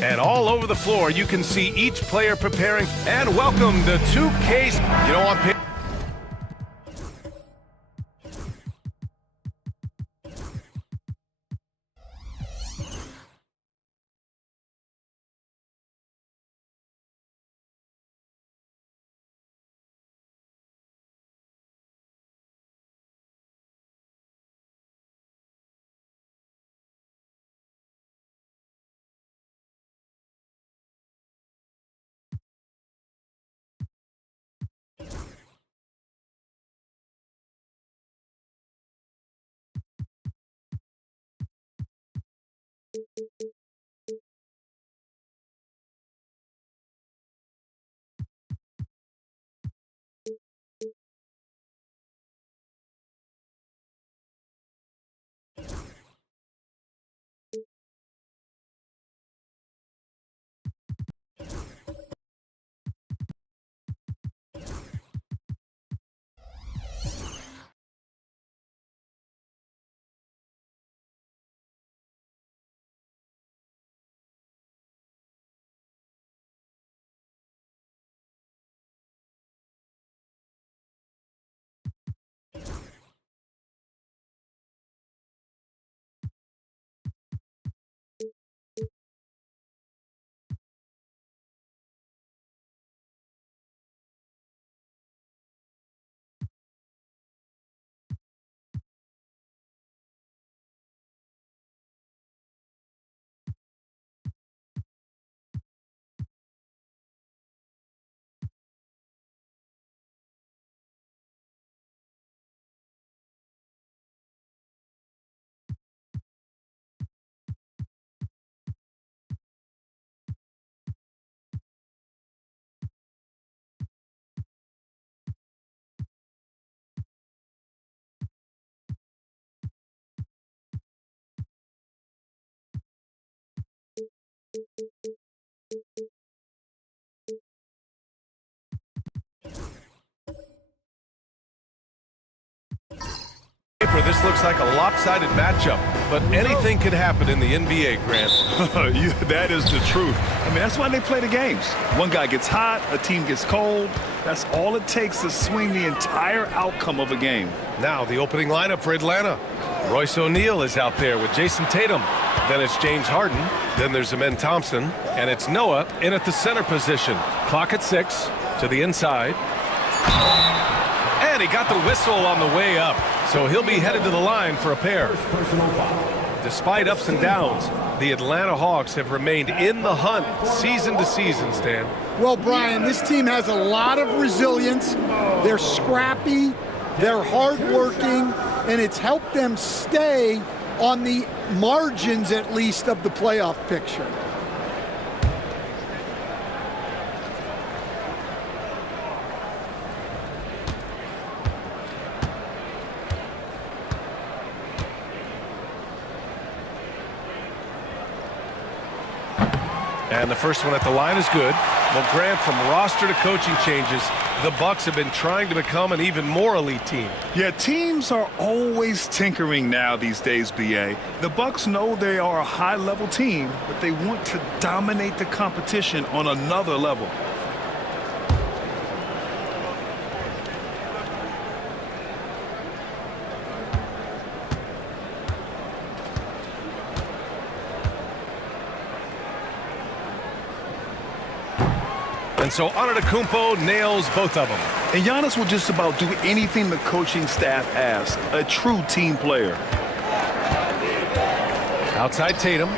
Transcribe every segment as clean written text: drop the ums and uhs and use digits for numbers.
And all over the floor, you can see each player preparing. And welcome the 2Ks. You know, on This looks like a lopsided matchup, but anything could happen in the NBA, Grant. Yeah, that is the truth. I mean, that's why they play the games. One guy gets hot, a team gets cold. That's all it takes to swing the entire outcome of a game. Now, the opening lineup for Atlanta. Royce O'Neal is out there with Jason Tatum. Then it's James Harden. Then there's Amen Thompson. And it's Noah in at the center position. Clock at 6 to the inside. And he got the whistle on the way up. So he'll be headed to the line for a pair. Despite ups and downs, the Atlanta Hawks have remained in the hunt season to season, Stan. Well, Brian, this team has a lot of resilience. They're scrappy, they're hardworking, and it's helped them stay on the margins, at least, of the playoff picture. And the first one at the line is good. Well, Grant, from roster to coaching changes, the Bucks have been trying to become an even more elite team. Yeah, teams are always tinkering now these days, B.A. The Bucks know they are a high-level team, but they want to dominate the competition on another level. And so Antetokounmpo nails both of them. And Giannis will just about do anything the coaching staff asks. A true team player. Outside Tatum.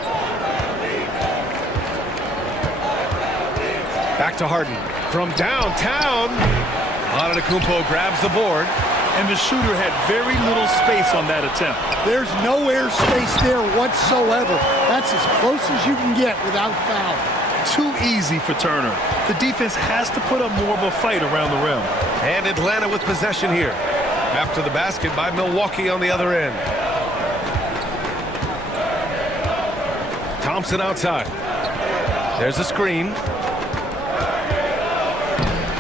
Back to Harden. From downtown, Antetokounmpo grabs the board. And the shooter had very little space on that attempt. There's no air space there whatsoever. That's as close as you can get without foul. Too easy for Turner. The defense has to put up more of a fight around the rim. And Atlanta with possession here. After the basket by Milwaukee on the other end. Thompson outside. There's a screen.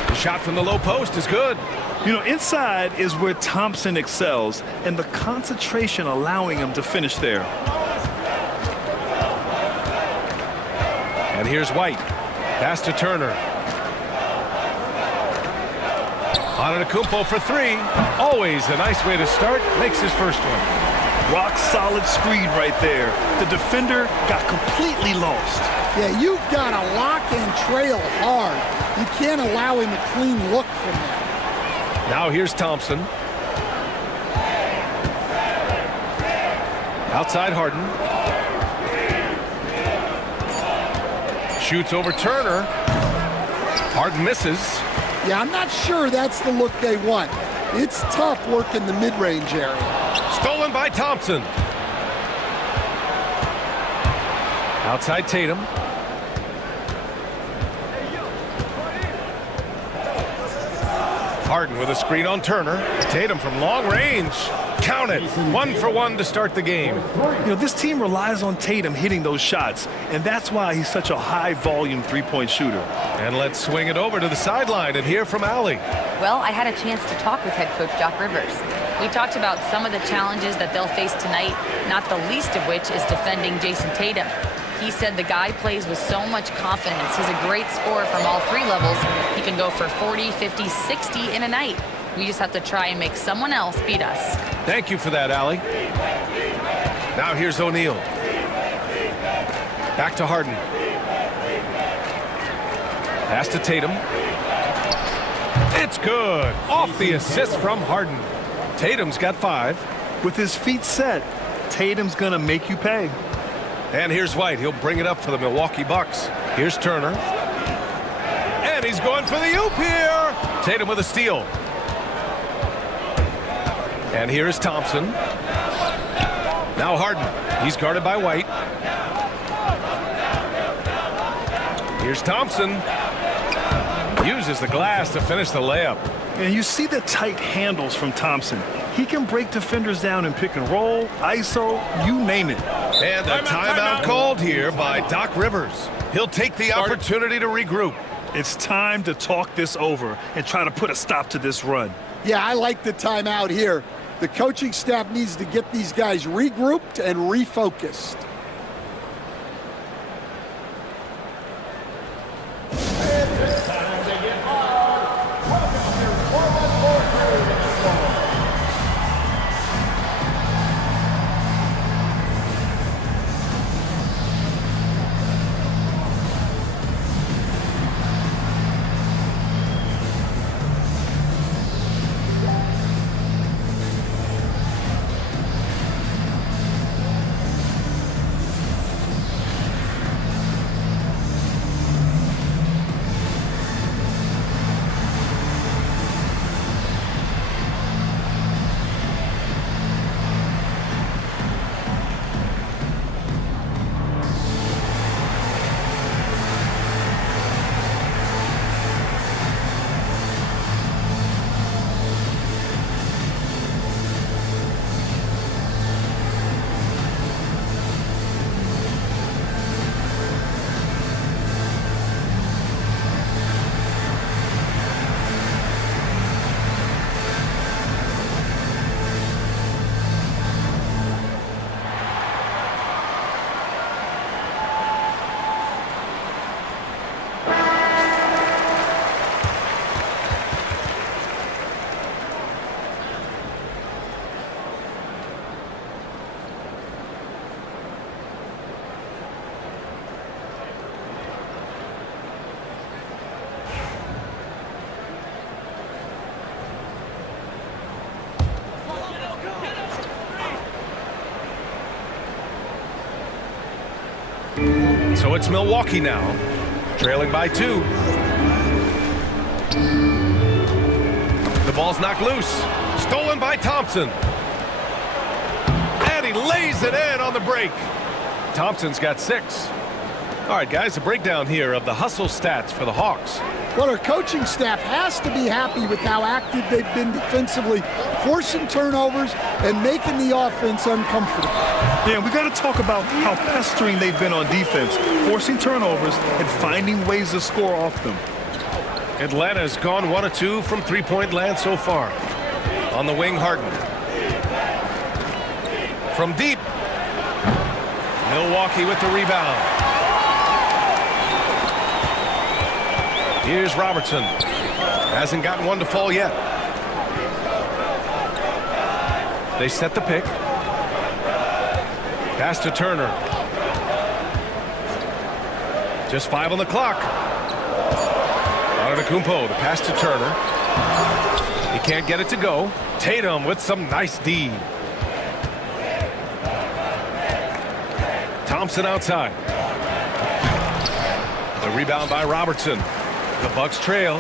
The shot from the low post is good. You know, inside is where Thompson excels, and the concentration allowing him to finish there. And here's White. Pass to Turner. Antetokounmpo for three. Always a nice way to start. Makes his first one. Rock solid screen right there. The defender got completely lost. Yeah, you've got to lock and trail hard. You can't allow him a clean look from that. Now here's Thompson. Outside Harden. Shoots over Turner. Harden misses. Yeah, I'm not sure that's the look they want. It's tough working the mid-range area. Stolen by Thompson. Outside Tatum. Harden with a screen on Turner. Tatum from long range. Count it. 1 for 1 to start the game. You know, this team relies on Tatum hitting those shots, and that's why he's such a high-volume three-point shooter. And let's swing it over to the sideline and hear from Allie. Well, I had a chance to talk with head coach Doc Rivers. We talked about some of the challenges that they'll face tonight, not the least of which is defending Jason Tatum. He said the guy plays with so much confidence. He's a great scorer from all three levels. He can go for 40, 50, 60 in a night. We just have to try and make someone else beat us. Thank you for that, Allie. Now here's O'Neal. Back to Harden. Pass to Tatum. It's good. Off the assist from Harden. Tatum's got 5. With his feet set, Tatum's going to make you pay. And here's White. He'll bring it up for the Milwaukee Bucks. Here's Turner. And he's going for the oop here. Tatum with a steal. And here is Thompson. Now Harden. He's guarded by White. Here's Thompson. Uses the glass to finish the layup. And you see the tight handles from Thompson. He can break defenders down in pick and roll, ISO, you name it. And a timeout called here by Doc Rivers. He'll take the opportunity to regroup. It's time to talk this over and try to put a stop to this run. Yeah, I like the timeout here. The coaching staff needs to get these guys regrouped and refocused. So it's Milwaukee now, trailing by 2. The ball's knocked loose. Stolen by Thompson. And he lays it in on the break. Thompson's got 6. All right, guys, a breakdown here of the hustle stats for the Hawks. Well, our coaching staff has to be happy with how active they've been defensively, forcing turnovers and making the offense uncomfortable. Yeah, we got to talk about how pestering they've been on defense, forcing turnovers and finding ways to score off them. Atlanta's gone 1 of 2 from three-point land so far. On the wing, Harden. From deep. Milwaukee with the rebound. Here's Robertson. Hasn't gotten one to fall yet. They set the pick. Pass to Turner. Just 5 on the clock. Antetokounmpo, the pass to Turner. He can't get it to go. Tatum with some nice D. Thompson outside. The rebound by Robertson. The Bucks trail.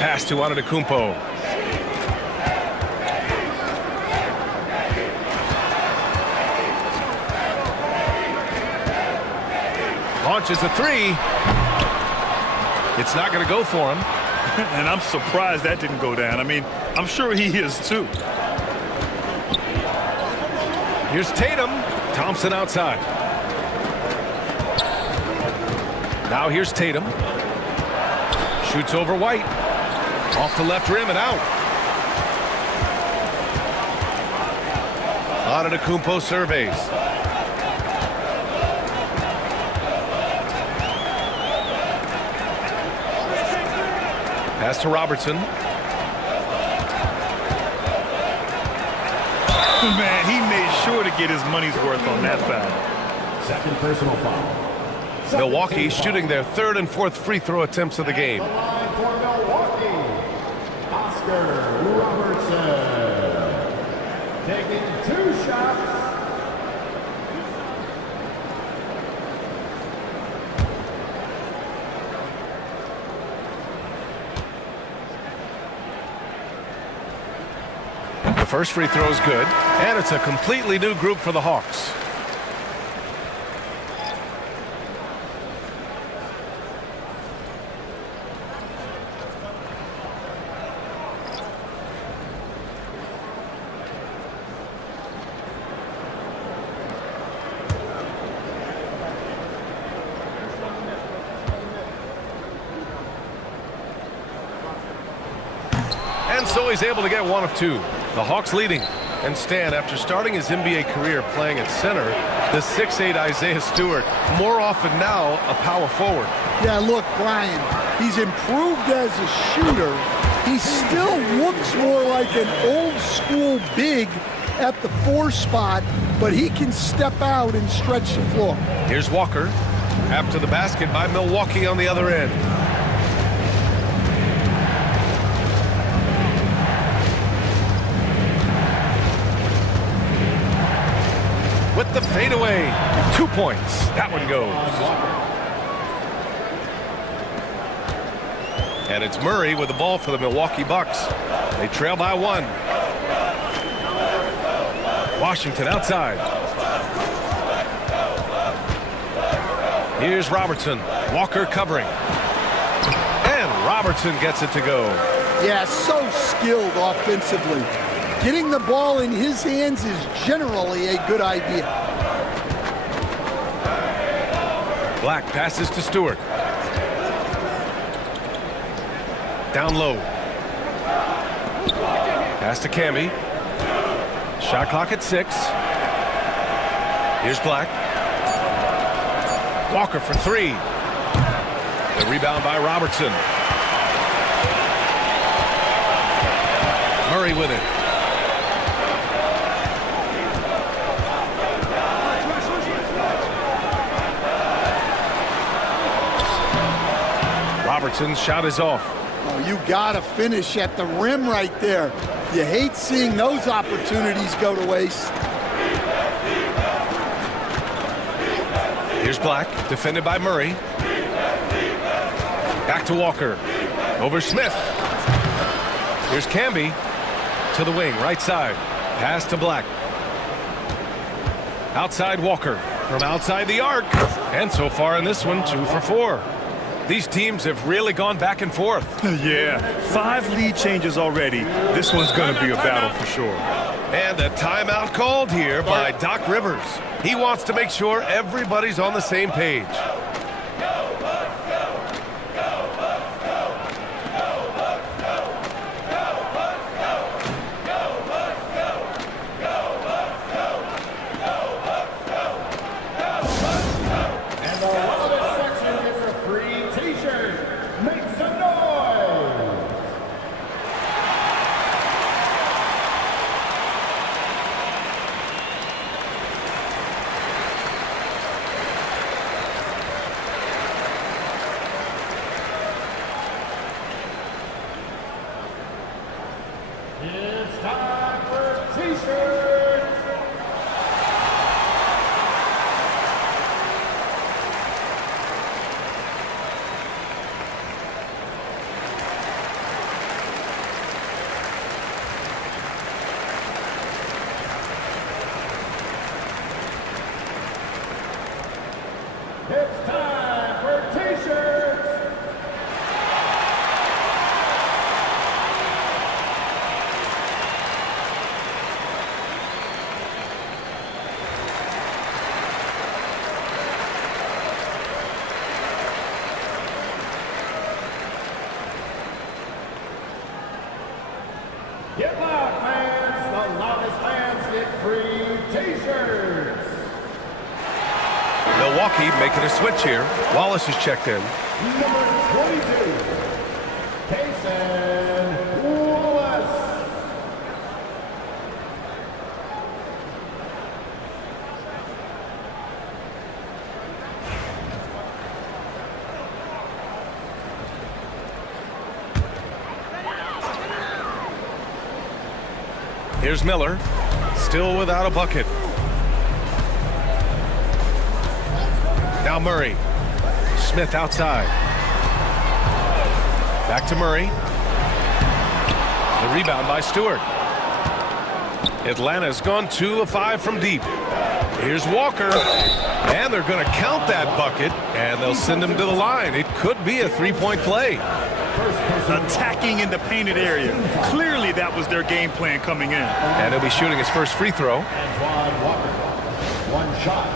Pass to Antetokounmpo. Launches a 3. It's not going to go for him. And I'm surprised that didn't go down. I mean, I'm sure he is too. Here's Tatum. Thompson outside. Now here's Tatum. Shoots over White. Off the left rim and out. Antetokounmpo surveys. Pass to Robertson. Man, he made sure to get his money's worth on that foul. Second personal foul. Milwaukee shooting their 3rd and 4th free throw attempts of the game. For Milwaukee, Oscar Robertson. Taking 2 shots. The first free throw is good, and it's a completely new group for the Hawks. so he's able to get one of two. The Hawks leading. And Stan, after starting his NBA career playing at center, the 6'8" Isaiah Stewart, more often now a power forward. Yeah, look, Brian, he's improved as a shooter. He still looks more like an old-school big at the 4 spot, but he can step out and stretch the floor. Here's Walker. After the basket by Milwaukee on the other end. With the fadeaway, 2 points. That one goes. And it's Murray with the ball for the Milwaukee Bucks. They trail by 1. Washington outside. Here's Robertson. Walker covering. And Robertson gets it to go. Yeah, so skilled offensively. Getting the ball in his hands is generally a good idea. Black passes to Stewart. Down low. Pass to Camby. Shot clock at 6. Here's Black. Walker for 3. The rebound by Robertson. Murray with it. Robertson's shot is off. Oh, you gotta finish at the rim right there. You hate seeing those opportunities go to waste. Here's Black, defended by Murray. Back to Walker. Over Smith. Here's Camby to the wing, right side. Pass to Black. Outside Walker from outside the arc. And so far in this one, 2 for 4. These teams have really gone back and forth. Yeah, 5 lead changes already. This one's going to be a battle for sure. And a timeout called here by Doc Rivers. He wants to make sure everybody's on the same page. And the loudest section gets a free t-shirt. Make some noise! It's time for t-shirts! It's time for t-shirts! Get loud, fans! The loudest fans get free t-shirts! Milwaukee making a switch here. Wallace is checked in. Number 22, Cason Wallace. Here's Miller, still without a bucket. Now Murray. Smith outside. Back to Murray. The rebound by Stewart. Atlanta's gone 2 of 5 from deep. Here's Walker. And they're going to count that bucket, and they'll send him to the line. It could be a 3-point play. Attacking in the painted area. Clearly that was their game plan coming in. And he'll be shooting his first free throw. Antoine Walker, 1 shot.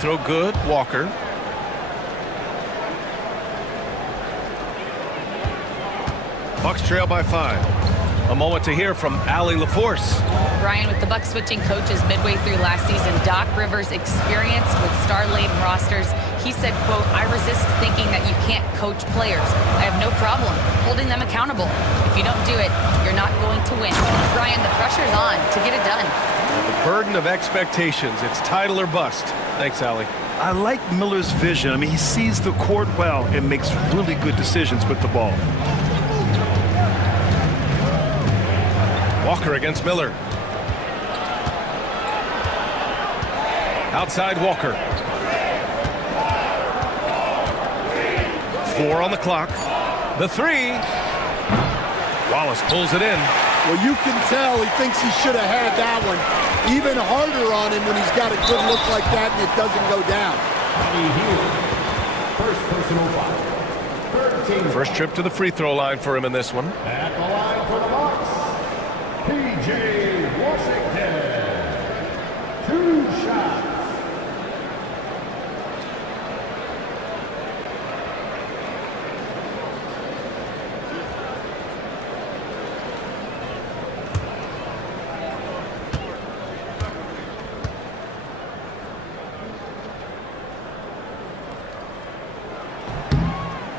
throw good. Walker. Bucks trail by 5. A moment to hear from Allie LaForce. Brian, with the Bucks switching coaches midway through last season, Doc Rivers' experience with star-laden rosters, he said, quote, "I resist thinking that you can't coach players. I have no problem holding them accountable. If you don't do it, you're not going to win." Brian, the pressure's on to get it done. The burden of expectations. It's title or bust. Thanks, Allie. I like Miller's vision. I mean, he sees the court well and makes really good decisions with the ball. Walker against Miller. Outside Walker. 4 on the clock. The 3. Wallace pulls it in. Well, you can tell he thinks he should have had that one. Even harder on him when he's got a good look like that and it doesn't go down. First personal foul. Third team. First trip to the free throw line for him in this one. At the line for the Bucks, P.J. Washington. 2 shots.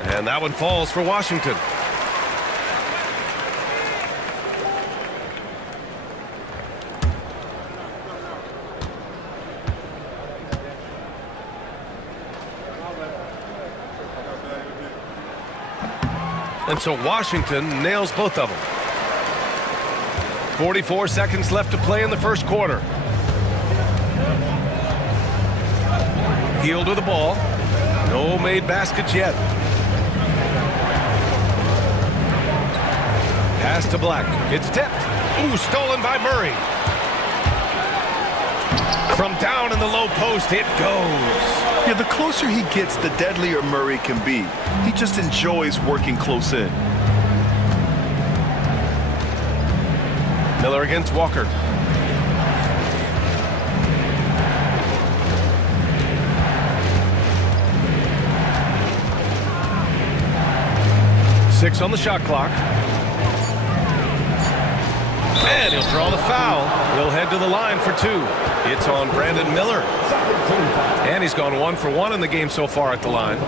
And that one falls for Washington. And so Washington nails both of them. 44 seconds left to play in the first quarter. Healed with the ball. No made baskets yet. Pass to Black. It's tipped. Ooh, stolen by Murray. From down in the low post, it goes. Yeah, the closer he gets, the deadlier Murray can be. He just enjoys working close in. Miller against Walker. Six on the shot clock. And he'll draw the foul. He'll head to the line for 2. It's on Brandon Miller. And he's gone 1 for 1 in the game so far at the line.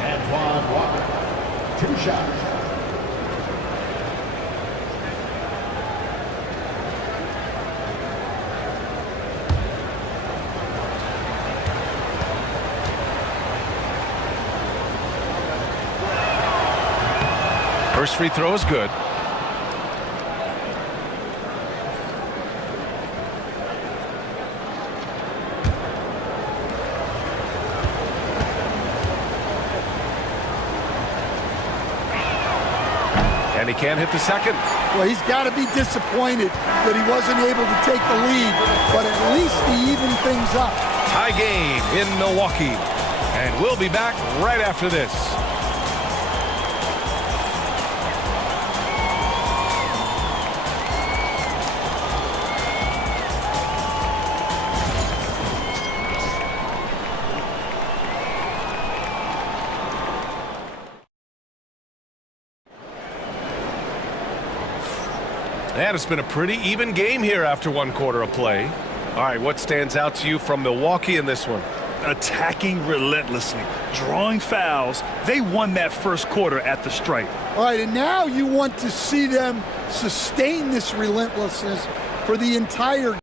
Antoine Walker. 2 shots. First free throw is good. And he can't hit the second. Well, he's got to be disappointed that he wasn't able to take the lead, but at least he evened things up. Tie game in Milwaukee. And we'll be back right after this. And it's been a pretty even game here after 1 quarter of play. All right, what stands out to you from Milwaukee in this one? Attacking relentlessly, drawing fouls. They won that first quarter at the stripe. All right, and now you want to see them sustain this relentlessness for the entire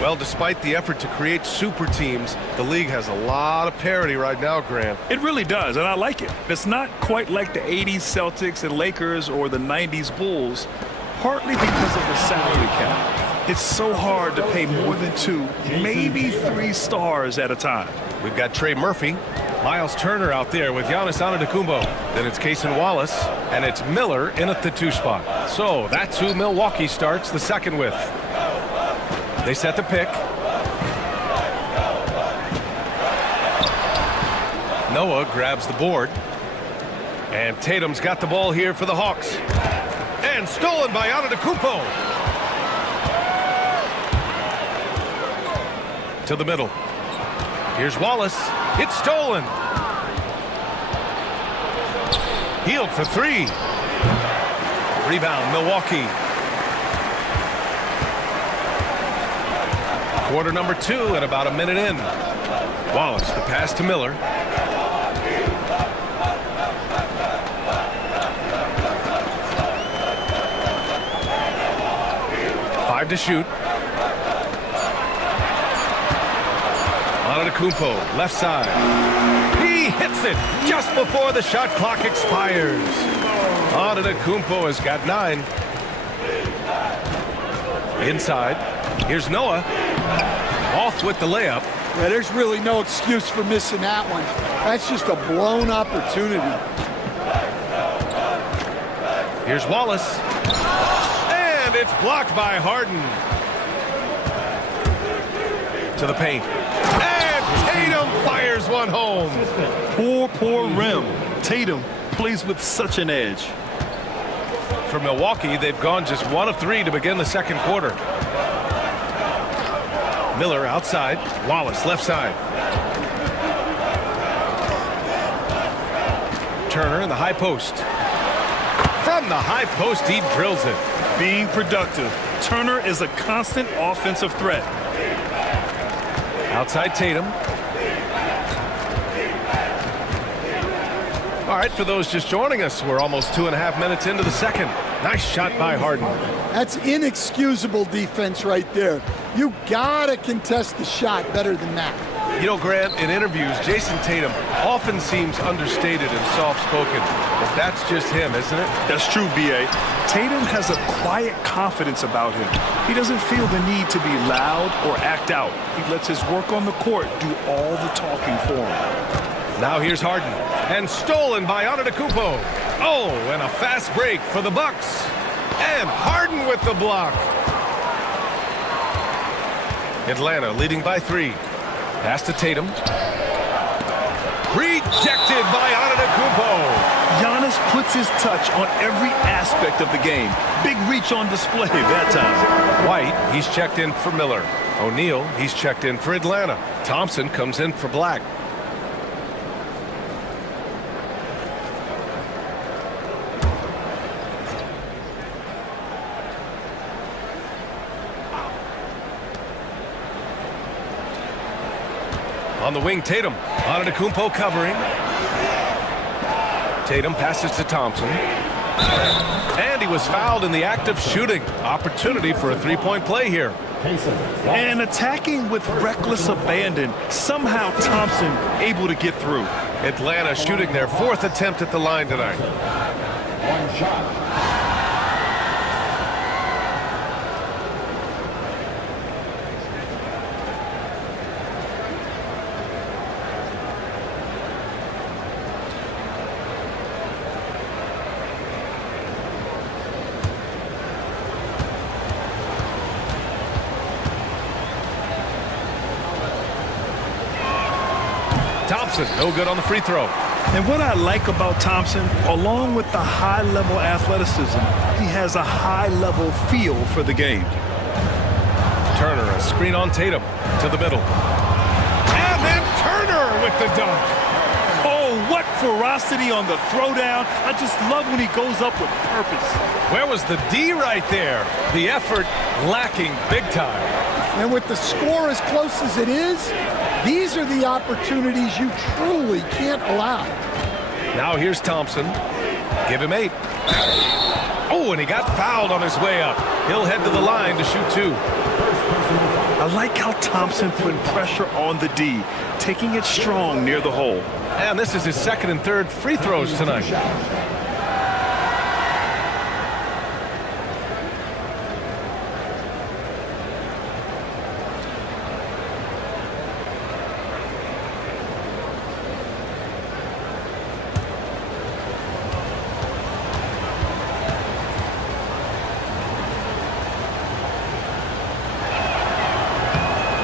Well, despite the effort to create super teams, the league has a lot of parity right now, Grant. It really does, and I like it. It's not quite like the 80s Celtics and Lakers or the 90s Bulls, partly because of the salary cap. It's so hard to pay more than 2, maybe 3 stars at a time. We've got Trey Murphy, Miles Turner out there with Giannis Antetokounmpo. Then it's Cason Wallace, and it's Miller in at the 2 spot. So that's who Milwaukee starts the second with. They set the pick. Noah grabs the board. And Tatum's got the ball here for the Hawks. And stolen by Antetokounmpo. To the middle. Here's Wallace. It's stolen. Healed for 3. Rebound, Milwaukee. Quarter number 2 and about a minute in. Wallace, the pass to Miller. Five to shoot. Antetokounmpo, left side. He hits it just before the shot clock expires. Antetokounmpo has got 9. Inside. Here's Noah. Off with the layup. Yeah, there's really no excuse for missing that one. That's just a blown opportunity. Here's Wallace. And it's blocked by Harden. To the paint. And Tatum fires one home. Poor rim. Tatum plays with such an edge. For Milwaukee, they've gone just 1 of 3 to begin the second quarter. Miller outside. Wallace left side. Turner in the high post. From the high post, he drills it. Being productive. Turner is a constant offensive threat. Outside Tatum. All right, for those just joining us, we're almost 2.5 minutes into the second. Nice shot by Harden. That's inexcusable defense right there. You gotta contest the shot better than that. You know, Grant, in interviews, Jason Tatum often seems understated and soft-spoken. But that's just him, isn't it? That's true, B.A. Tatum has a quiet confidence about him. He doesn't feel the need to be loud or act out. He lets his work on the court do all the talking for him. Now here's Harden. And stolen by Antetokounmpo. Oh, and a fast break for the Bucks. And Harden with the block. Atlanta leading by 3. Pass to Tatum. Rejected by Antetokounmpo. Giannis puts his touch on every aspect of the game. Big reach on display that time. White, he's checked in for Miller. O'Neal, he's checked in for Atlanta. Thompson comes in for Black. On the wing, Tatum. Antetokounmpo covering. Tatum passes to Thompson. And he was fouled in the act of shooting. Opportunity for a 3-point play here. And attacking with reckless abandon. Somehow Thompson able to get through. Atlanta shooting their 4th attempt at the line tonight. One shot. Thompson, no good on the free throw. And what I like about Thompson, along with the high-level athleticism, he has a high-level feel for the game. Turner, a screen on Tatum to the middle. And then Turner with the dunk. Oh, what ferocity on the throwdown. I just love when he goes up with purpose. Where was the D right there? The effort lacking big time. And with the score as close as it is, these are the opportunities you truly can't allow. Now here's Thompson. Give him 8. Oh, and he got fouled on his way up. He'll head to the line to shoot 2. I like how Thompson put pressure on the D, taking it strong near the hole. And this is his second and third free throws tonight.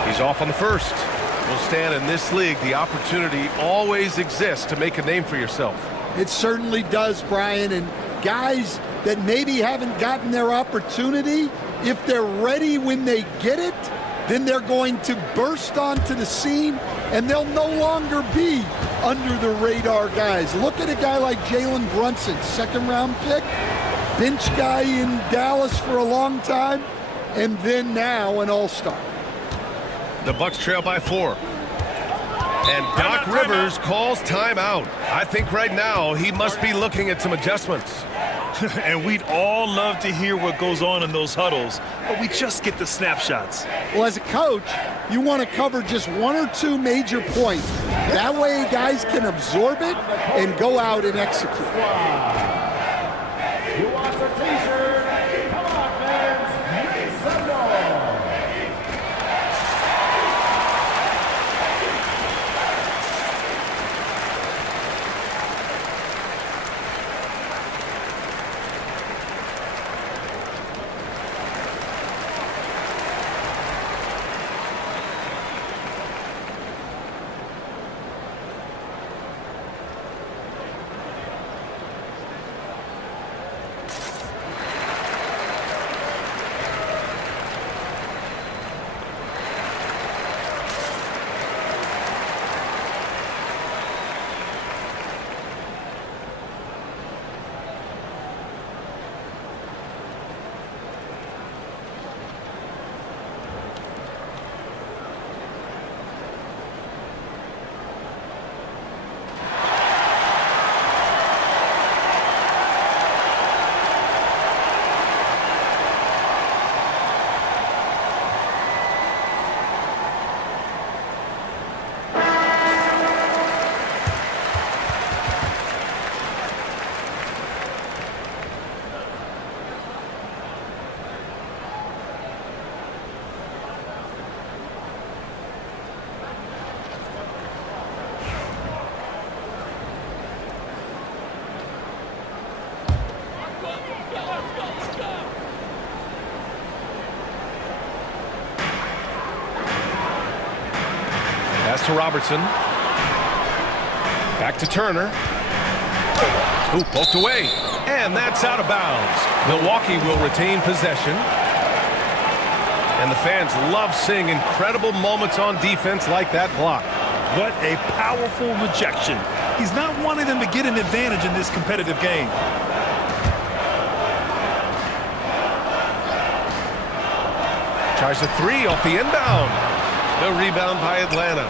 He's off on the first. Will stand in this league. The opportunity always exists to make a name for yourself. It certainly does, Brian. And guys that maybe haven't gotten their opportunity, if they're ready when they get it, then they're going to burst onto the scene and they'll no longer be under the radar guys. Look at a guy like Jalen Brunson, second-round pick, bench guy in Dallas for a long time, and then now an all-star. The Bucks trail by 4. And Doc Rivers calls timeout. I think right now he must be looking at some adjustments. And we'd all love to hear what goes on in those huddles, but we just get the snapshots. Well, as a coach, you want to cover just 1 or 2 major points. That way guys can absorb it and go out and execute. Who wants a t-shirt? Come on, fans. Make some noise. Pass to Robertson. Back to Turner. Who poked away. And that's out of bounds. Milwaukee will retain possession. And the fans love seeing incredible moments on defense like that block. What a powerful rejection. He's not wanting them to get an advantage in this competitive game. Tries a 3 off the inbound. The rebound by Atlanta.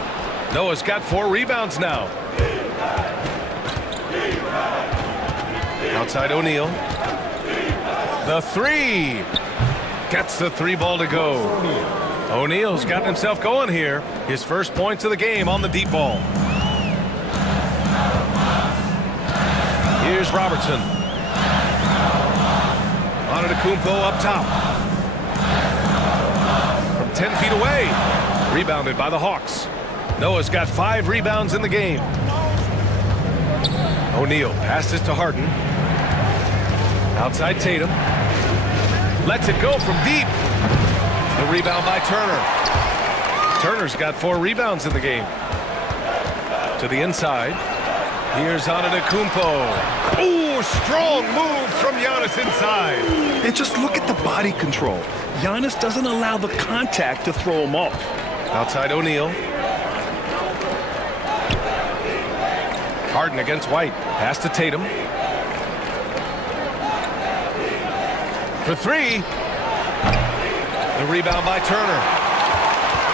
Noah's got 4 rebounds now. Outside O'Neal. The 3. Gets the 3 ball to go. O'Neal's gotten himself going here. His first points of the game on the deep ball. Here's Robertson. Antetokounmpo up top. From 10 feet away. Rebounded by the Hawks. Noah's got 5 rebounds in the game. O'Neal passes to Harden. Outside Tatum. Lets it go from deep. The rebound by Turner. Turner's got 4 rebounds in the game. To the inside. Here's Antetokounmpo. Ooh, strong move from Giannis inside. And just look at the body control. Giannis doesn't allow the contact to throw him off. Outside O'Neal. Harden against White. Pass to Tatum. For 3. The rebound by Turner.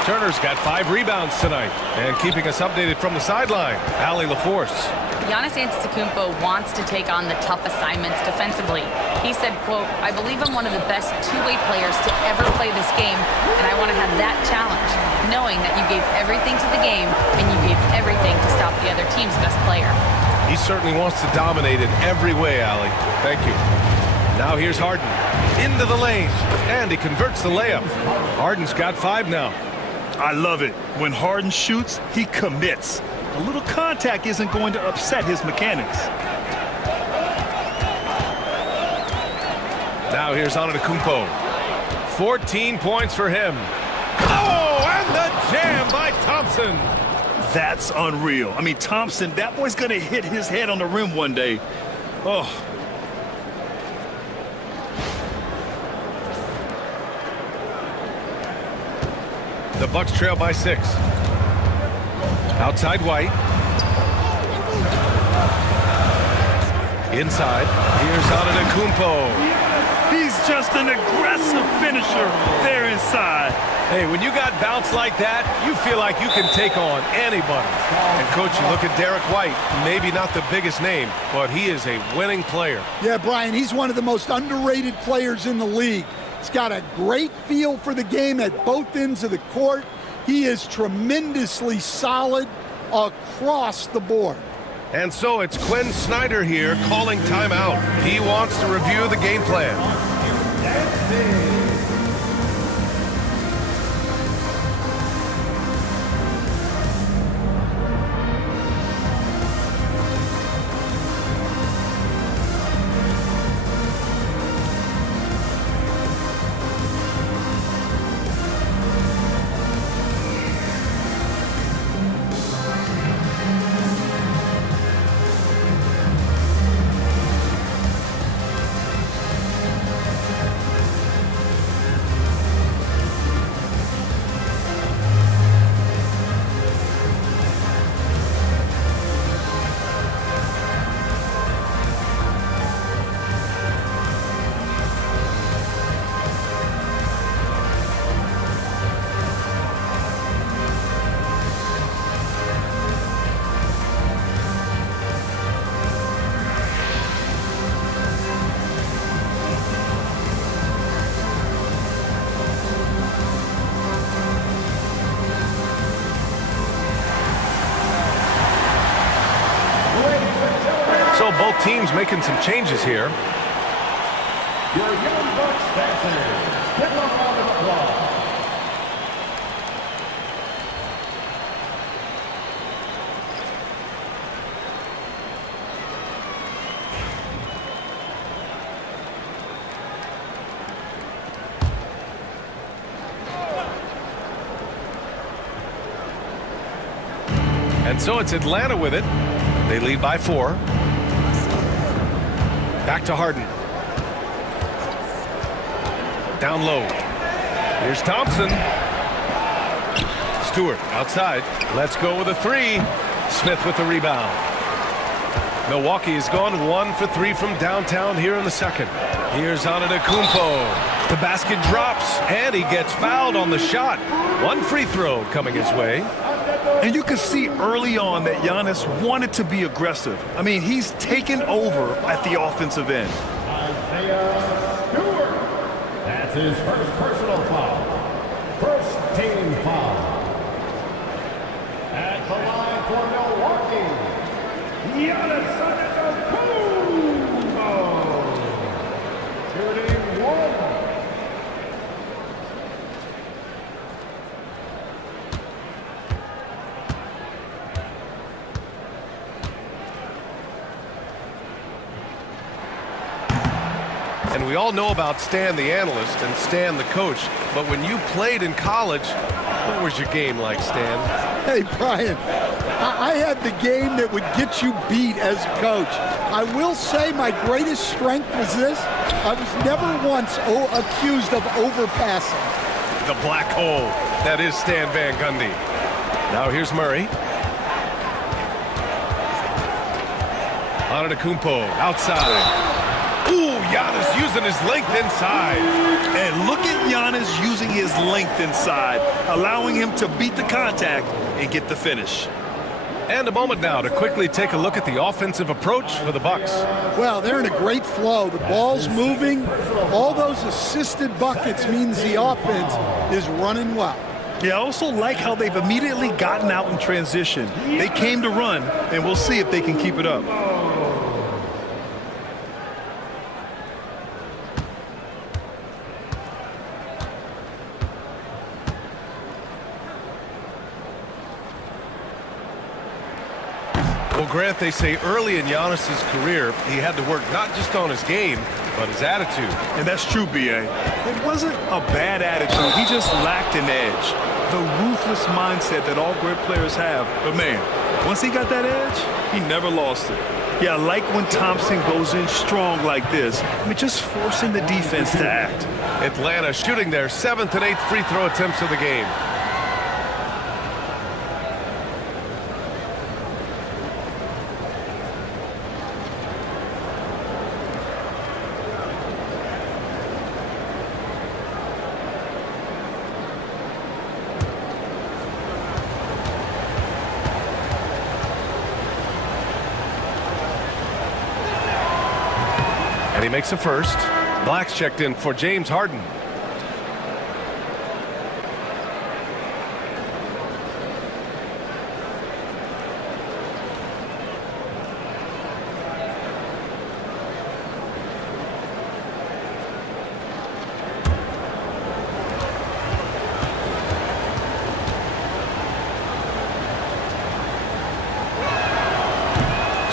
Turner's got 5 rebounds tonight. And keeping us updated from the sideline, Allie LaForce. Giannis Antetokounmpo wants to take on the tough assignments defensively. He said, quote, "I believe I'm one of the best two-way players to ever play this game, and I want to have that challenge, knowing that you gave everything to the game and you gave everything to stop the other team's best player." He certainly wants to dominate in every way, Allie. Thank you. Now here's Harden. Into the lane, and he converts the layup. Harden's got 5 now. I love it. When Harden shoots, he commits. A little contact isn't going to upset his mechanics. Now here's Antetokounmpo. 14 points for him. Oh, and the jam by Thompson. That's unreal. I mean, Thompson, that boy's going to hit his head on the rim one day. Oh. The Bucks trail by 6. Outside White. Inside. Here's Antetokounmpo. He's just an aggressive finisher there inside. Hey, when you got bounce like that, you feel like you can take on anybody. And, Coach, you look at Derek White, maybe not the biggest name, but he is a winning player. Yeah, Brian, he's one of the most underrated players in the league. He's got a great feel for the game at both ends of the court. He is tremendously solid across the board. And so it's Quinn Snyder here calling timeout. He wants to review the game plan. So both teams making some changes here. Your young Bucks dancers, give them a round of applause. And so it's Atlanta with it. They lead by 4. Back to Harden. Down low. Here's Thompson. Stewart outside. Let's go with a 3. Smith with the rebound. Milwaukee has gone 1 for 3 from downtown here in the second. Here's Antetokounmpo. The basket drops, and he gets fouled on the shot. 1 free throw coming his way. And you can see early on that Giannis wanted to be aggressive. I mean, he's taken over at the offensive end. Isaiah Stewart. That's his first personal foul. First team foul. At the line for Milwaukee, Giannis Antetokounmpo. Shooting 1. And we all know about Stan the analyst and Stan the coach, but when you played in college, what was your game like, Stan? Hey, Brian, I had the game that would get you beat as a coach. I will say my greatest strength was this. I was never once accused of overpassing. The black hole. That is Stan Van Gundy. Now here's Murray. Antetokounmpo outside. Ooh, Giannis using his length inside. And look at Giannis using his length inside, allowing him to beat the contact and get the finish. And a moment now to quickly take a look at the offensive approach for the Bucks. Well, they're in a great flow. The ball's moving. All those assisted buckets means the offense is running well. Yeah, I also like how they've immediately gotten out in transition. They came to run, and we'll see if they can keep it up. Well, Grant, they say early in Giannis's career, he had to work not just on his game, but his attitude. And that's true, B.A. It wasn't a bad attitude. He just lacked an edge. The ruthless mindset that all great players have. But, man, once he got that edge, he never lost it. Yeah, I like when Thompson goes in strong like this. I mean, just forcing the defense to act. Atlanta shooting their 7th and 8th free throw attempts of the game. And he makes a first. Black's checked in for James Harden.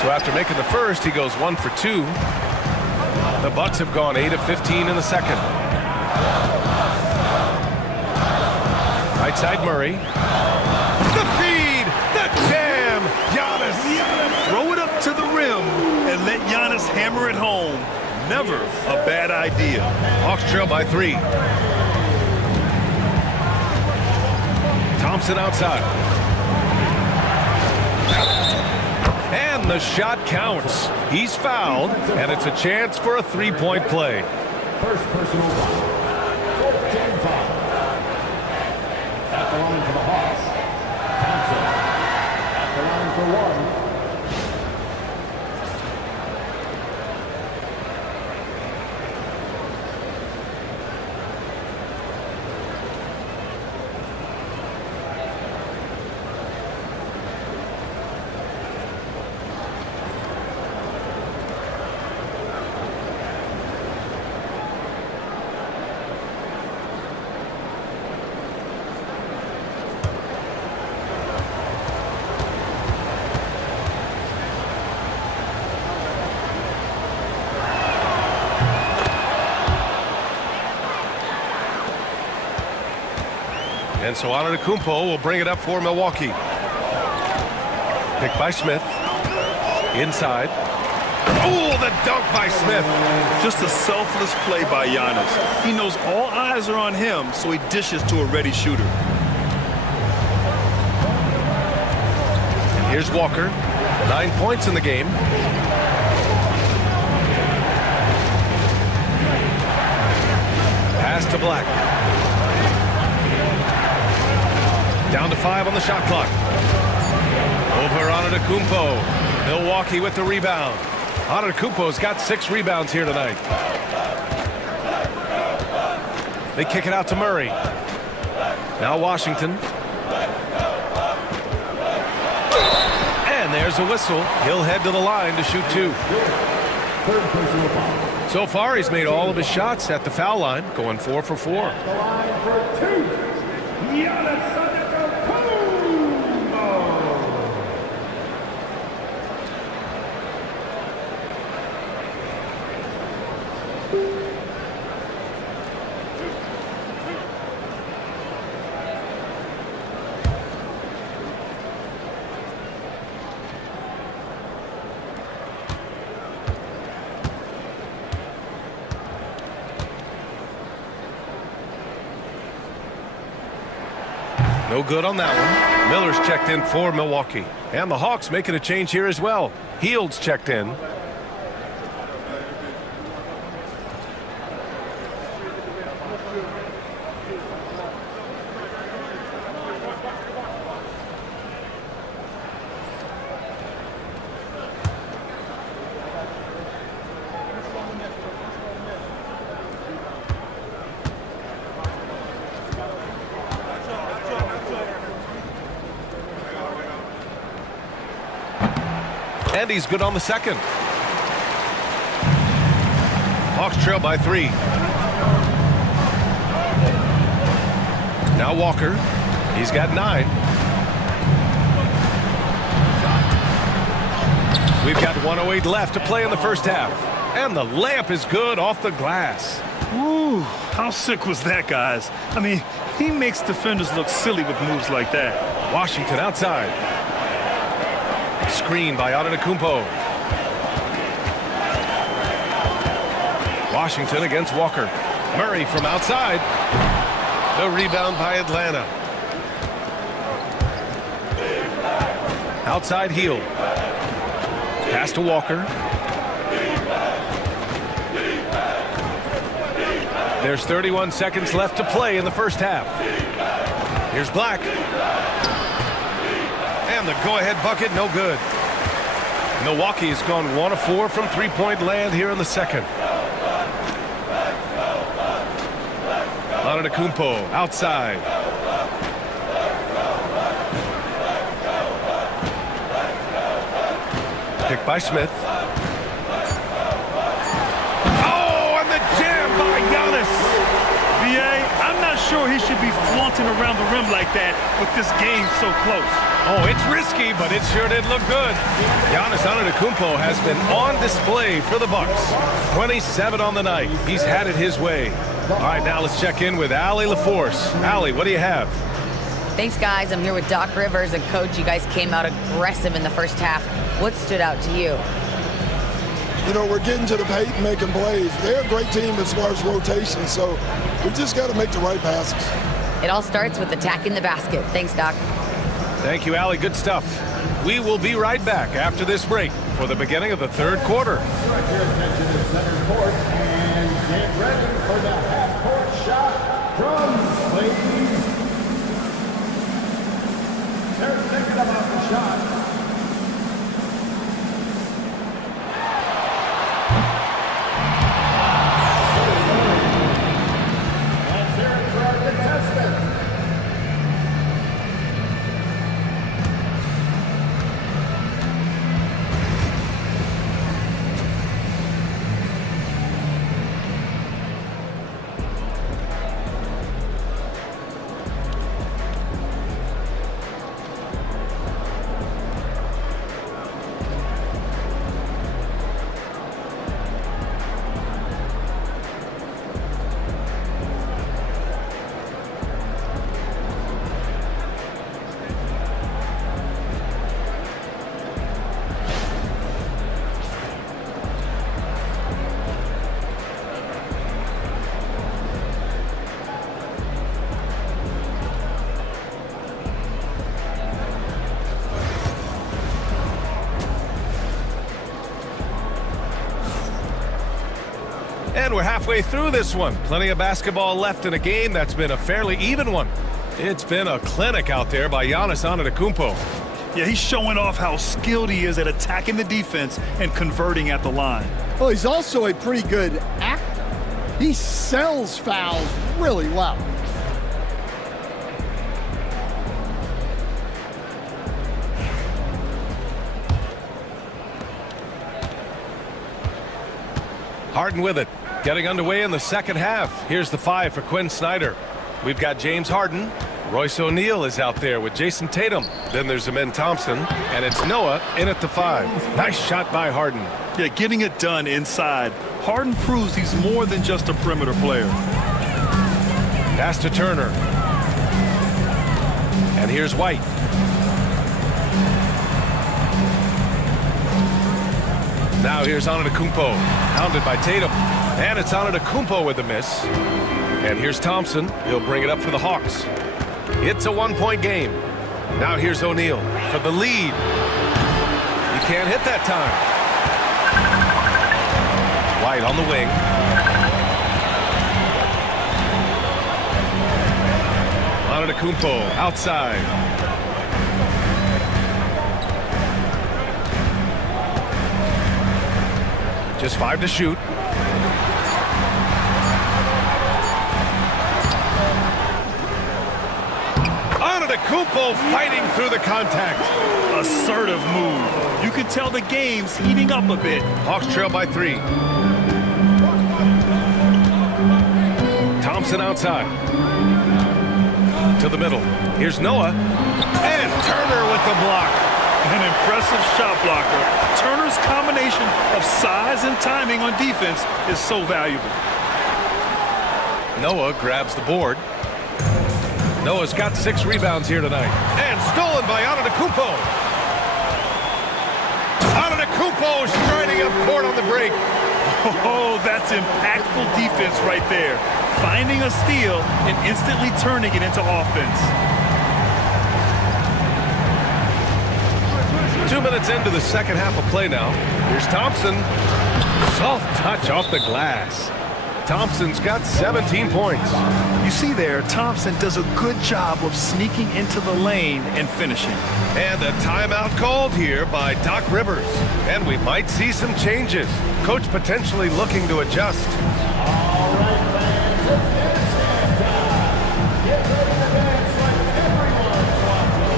So after making the first, he goes 1 for 2. The Bucks have gone 8 of 15 in the second. Right side Murray. The feed! The jam! Giannis! Throw it up to the rim and let Giannis hammer it home. Never a bad idea. Hawks trail by 3. Thompson outside. And the shot counts. He's fouled, and it's a chance for a three-point play. First personal foul. 4th team foul. At the line for the Hawks, Thompson. At the line for 1. And so Antetokounmpo will bring it up for Milwaukee. Picked by Smith. Inside. Oh, the dunk by Smith. Just a selfless play by Giannis. He knows all eyes are on him, so he dishes to a ready shooter. And here's Walker. 9 points in the game. Pass to Black. Down to 5 on the shot clock. Over Antetokounmpo. Milwaukee with the rebound. Antetokounmpo's got 6 rebounds here tonight. They kick it out to Murray. Now Washington. And there's a whistle. He'll head to the line to shoot 2. So far, he's made all of his shots at the foul line, going 4 for 4. The line for 2. Giannis Antetokounmpo. No good on that one. Miller's checked in for Milwaukee. And the Hawks making a change here as well. Hield's checked in. And he's good on the second. Hawks trail by 3. Now Walker. He's got 9. We've got 1:08 left to play in the first half. And the layup is good off the glass. Ooh, how sick was that, guys? I mean, he makes defenders look silly with moves like that. Washington outside. Screen by Antetokounmpo. Washington against Walker. Murray from outside. The rebound by Atlanta. Outside heel. Pass to Walker. There's 31 seconds left to play in the first half. Here's Black. And the go-ahead bucket, no good. Milwaukee has gone 1 of 4 from three-point land here in the second. Antetokounmpo outside. Picked by Smith. Oh, and the jam by Giannis. B.A., I'm not sure he should be flaunting around the rim like that with this game so close. Oh, it's risky, but it sure did look good. Giannis Antetokounmpo has been on display for the Bucks. 27 on the night. He's had it his way. All right, now let's check in with Allie LaForce. Allie, what do you have? Thanks, guys. I'm here with Doc Rivers. And, Coach, you guys came out aggressive in the first half. What stood out to you? You know, we're getting to the paint and making plays. They're a great team as far as rotation, so we just got to make the right passes. It all starts with attacking the basket. Thanks, Doc. Thank you, Allie. Good stuff. We will be right back after this break for the beginning of the third quarter. Direct your attention to center court and get ready for the half-court shot. Drums, please. They're thinking about the shot. Let's hear it for our contestants. And we're halfway through this one. Plenty of basketball left in a game that's been a fairly even one. It's been a clinic out there by Giannis Antetokounmpo. Yeah, he's showing off how skilled he is at attacking the defense and converting at the line. Well, he's also a pretty good actor. He sells fouls really well. Harden with it. Getting underway in the second half. Here's the 5 for Quinn Snyder. We've got James Harden. Royce O'Neal is out there with Jason Tatum. Then there's Amen Thompson. And it's Noah in at the 5. Nice shot by Harden. Yeah, getting it done inside. Harden proves he's more than just a perimeter player. Pass to Turner. And here's White. Now here's Antetokounmpo, hounded by Tatum. And it's Antetokounmpo with a miss. And here's Thompson. He'll bring it up for the Hawks. It's a one-point game. Now here's O'Neal for the lead. He can't hit that time. White on the wing. Antetokounmpo outside. Just 5 to shoot. Antetokounmpo fighting through the contact. Assertive move. You can tell the game's heating up a bit. Hawks trail by 3. Thompson outside. To the middle. Here's Noah. And Turner with the block. An impressive shot blocker. Turner's combination of size and timing on defense is so valuable. Noah grabs the board. Noah's got 6 rebounds here tonight. And stolen by Antetokounmpo. Antetokounmpo striding up court on the break. Oh, that's impactful defense right there. Finding a steal and instantly turning it into offense. 2 minutes into the second half of play now. Here's Thompson. Soft touch off the glass. Thompson's got 17 points. You see there, Thompson does a good job of sneaking into the lane and finishing. And a timeout called here by Doc Rivers. And we might see some changes. Coach potentially looking to adjust. All right, fans, it's dance time. Get ready to dance like everyone's watching.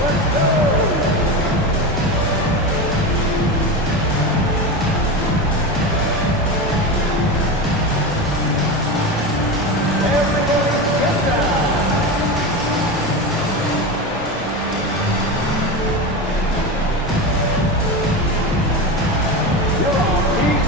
Let's go. Everybody get down. You're on beat.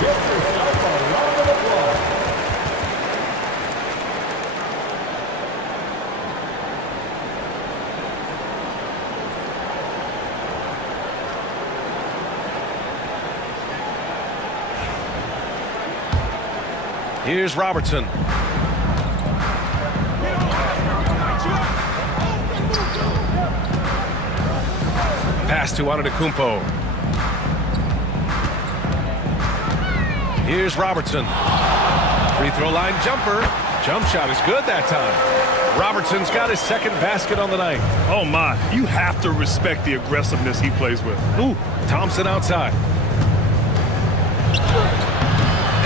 Give yourself a round of applause. Here's Robertson. Pass to Antetokounmpo. Here's Robertson. Free throw line jumper. Jump shot is good that time. Robertson's got his second basket on the night. Oh my, you have to respect the aggressiveness he plays with. Ooh, Thompson outside.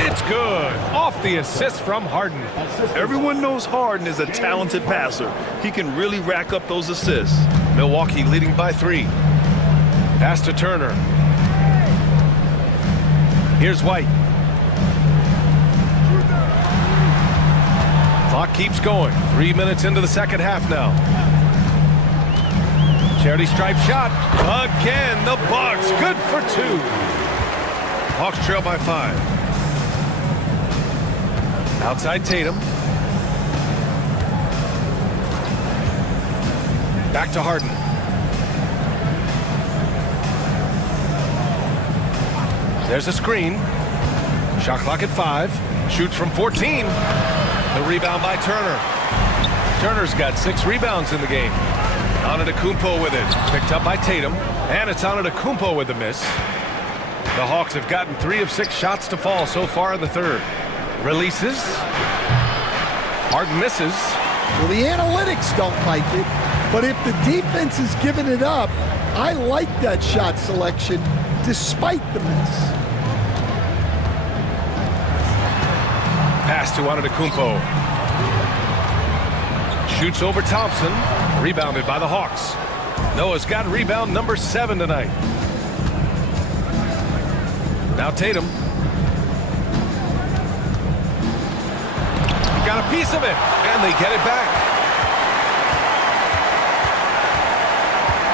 It's good. Off the assist from Harden. Everyone knows Harden is a talented passer. He can really rack up those assists. Milwaukee leading by 3. Pass to Turner. Here's White. Clock keeps going. 3 minutes into the second half now. Charity stripe shot. Again, the Bucks. Good for 2. Hawks trail by 5. Outside Tatum. Back to Harden. There's a screen. Shot clock at 5. Shoots from 14. The rebound by Turner. Turner's got 6 rebounds in the game. Antetokounmpo with it. Picked up by Tatum. And it's Antetokounmpo with the miss. The Hawks have gotten 3 of 6 shots to fall so far in the third. Releases. Harden misses. Well, the analytics don't like it, but if the defense is giving it up, I like that shot selection despite the miss. Pass to Antetokounmpo. Shoots over Thompson. Rebounded by the Hawks. Noah's got rebound number 7 tonight. Now Tatum. Got a piece of it, and they get it back.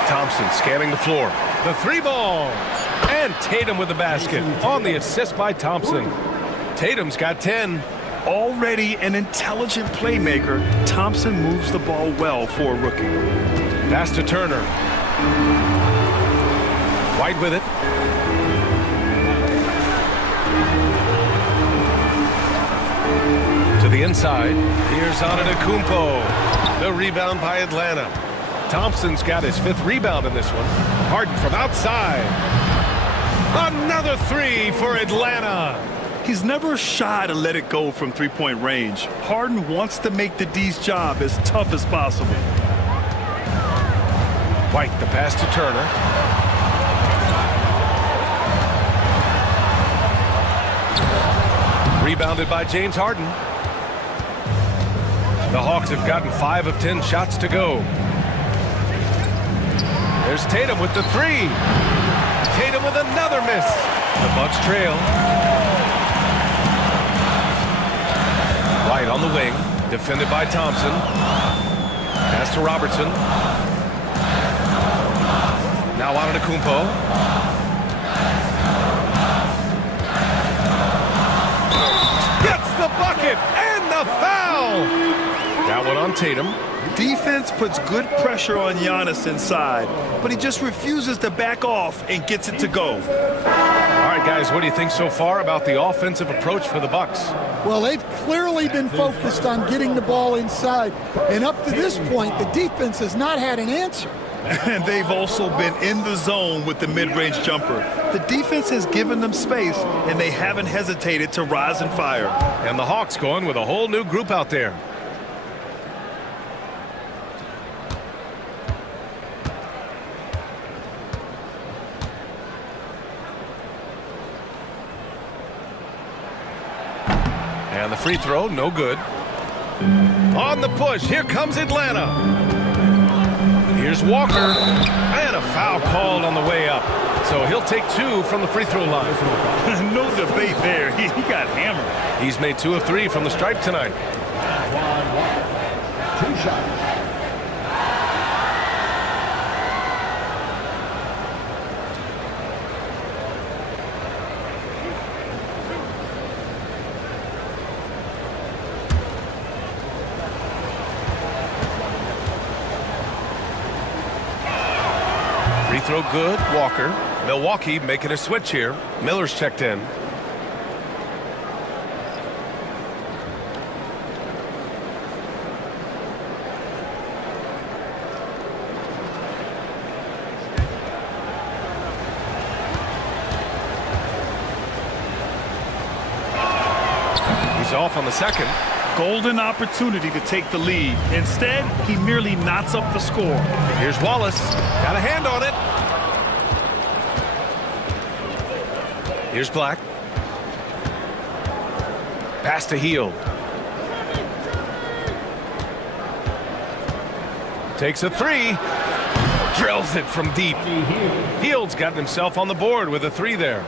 Thompson scanning the floor. The 3 ball. And Tatum with the basket on the assist by Thompson. Tatum's got 10. Already an intelligent playmaker, Thompson moves the ball well for a rookie. Pass to Turner. White with it. To the inside. Here's Antetokounmpo. The rebound by Atlanta. Thompson's got his 5th rebound in this one. Harden from outside. Another 3 for Atlanta. He's never shy to let it go from three-point range. Harden wants to make the D's job as tough as possible. White, the pass to Turner. Rebounded by James Harden. The Hawks have gotten 5 of 10 shots to go. There's Tatum with the 3. Tatum with another miss. The Bucks trail. White on the wing, defended by Thompson. Pass to Robertson. Now Antetokounmpo. Gets the bucket and the foul. That one on Tatum. Defense puts good pressure on Giannis inside, but he just refuses to back off and gets it to go. All right, guys, what do you think so far about the offensive approach for the Bucks? Well, they've clearly been focused on getting the ball inside, and up to this point, the defense has not had an answer. And they've also been in the zone with the mid-range jumper. The defense has given them space, and they haven't hesitated to rise and fire. And the Hawks going with a whole new group out there. And the free throw, no good. On the push, here comes Atlanta. Here's Walker, and a foul called on the way up. So he'll take 2 from the free throw line. No debate there. He got hammered. He's made 2 of 3 from the stripe tonight. 2 shots. Free throw good, Walker. Milwaukee making a switch here. Miller's checked in. He's off on the second. Golden opportunity to take the lead. Instead, he merely knots up the score. Here's Wallace. Got a hand on it. Here's Black. Pass to Hield. Takes a 3. Drills it from deep. Hield's gotten himself on the board with a 3 there.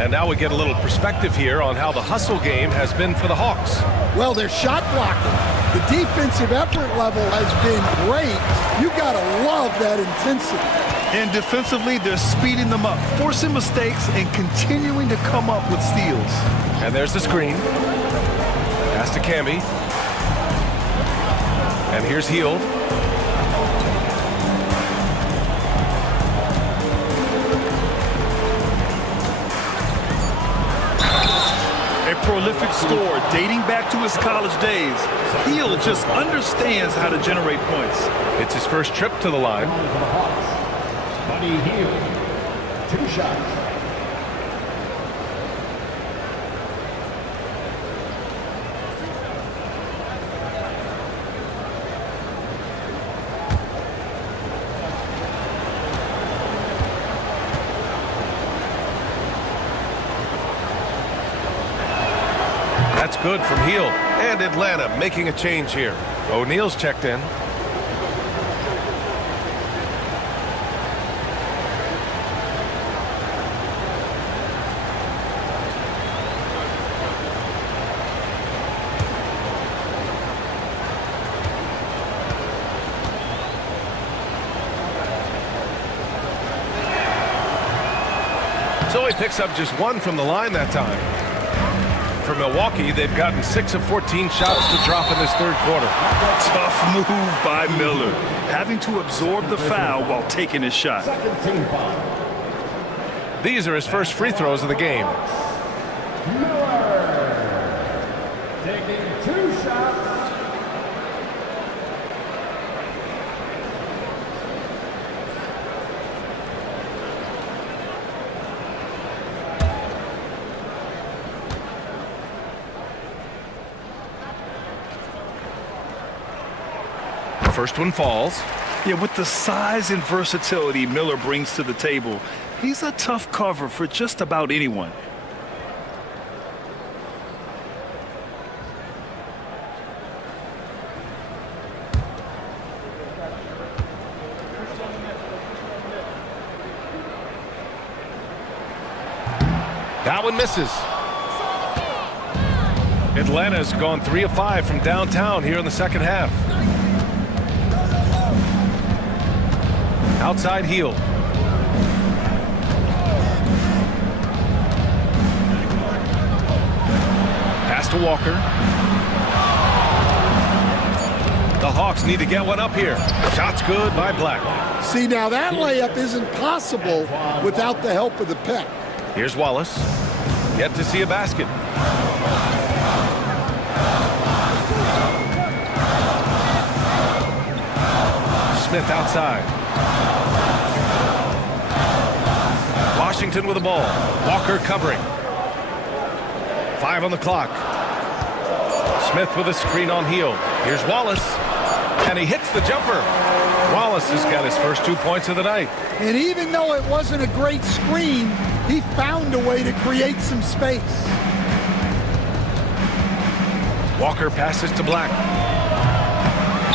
And now we get a little perspective here on how the hustle game has been for the Hawks. Well, their shot blocking, the defensive effort level has been great. You got to love that intensity. And defensively, they're speeding them up, forcing mistakes and continuing to come up with steals. And there's the screen. Pass to Camby. And here's Hield. A prolific scorer dating back to his college days. Hield just understands how to generate points. It's his first trip to the line. Buddy Hield. 2 shots. That's good from Hield. And Atlanta making a change here. O'Neal's checked in. So he picks up just 1 from the line that time. For Milwaukee, they've gotten 6 of 14 shots to drop in this third quarter. Tough move by Miller, having to absorb the foul while taking his shot. Second team foul. These are his first free throws of the game. Taking 2 shots. First one falls. Yeah, with the size and versatility Miller brings to the table, he's a tough cover for just about anyone. That one misses. Atlanta's gone 3 of 5 from downtown here in the second half. Outside heel. Pass to Walker. The Hawks need to get one up here. Shot's good by Black. See, now that layup isn't possible without the help of the pick. Here's Wallace. Yet to see a basket. Smith outside. Washington with the ball. Walker covering. 5 on the clock. Smith with a screen on heel. Here's Wallace. And he hits the jumper. Wallace has got his first 2 points of the night. And even though it wasn't a great screen, he found a way to create some space. Walker passes to Black.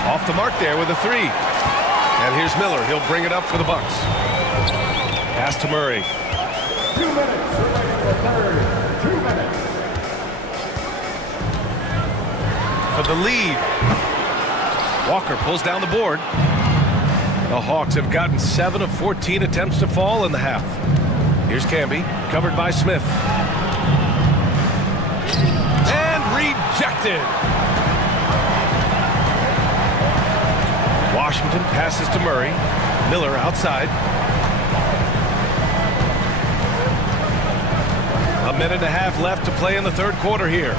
Off the mark there with a 3. And here's Miller. He'll bring it up for the Bucks. Pass to Murray. 2 minutes remaining in the third. 2 minutes. For the lead. Walker pulls down the board. The Hawks have gotten 7 of 14 attempts to fall in the half. Here's Camby, covered by Smith. And rejected. Washington passes to Murray. Miller outside. A minute and a half left to play in the third quarter here.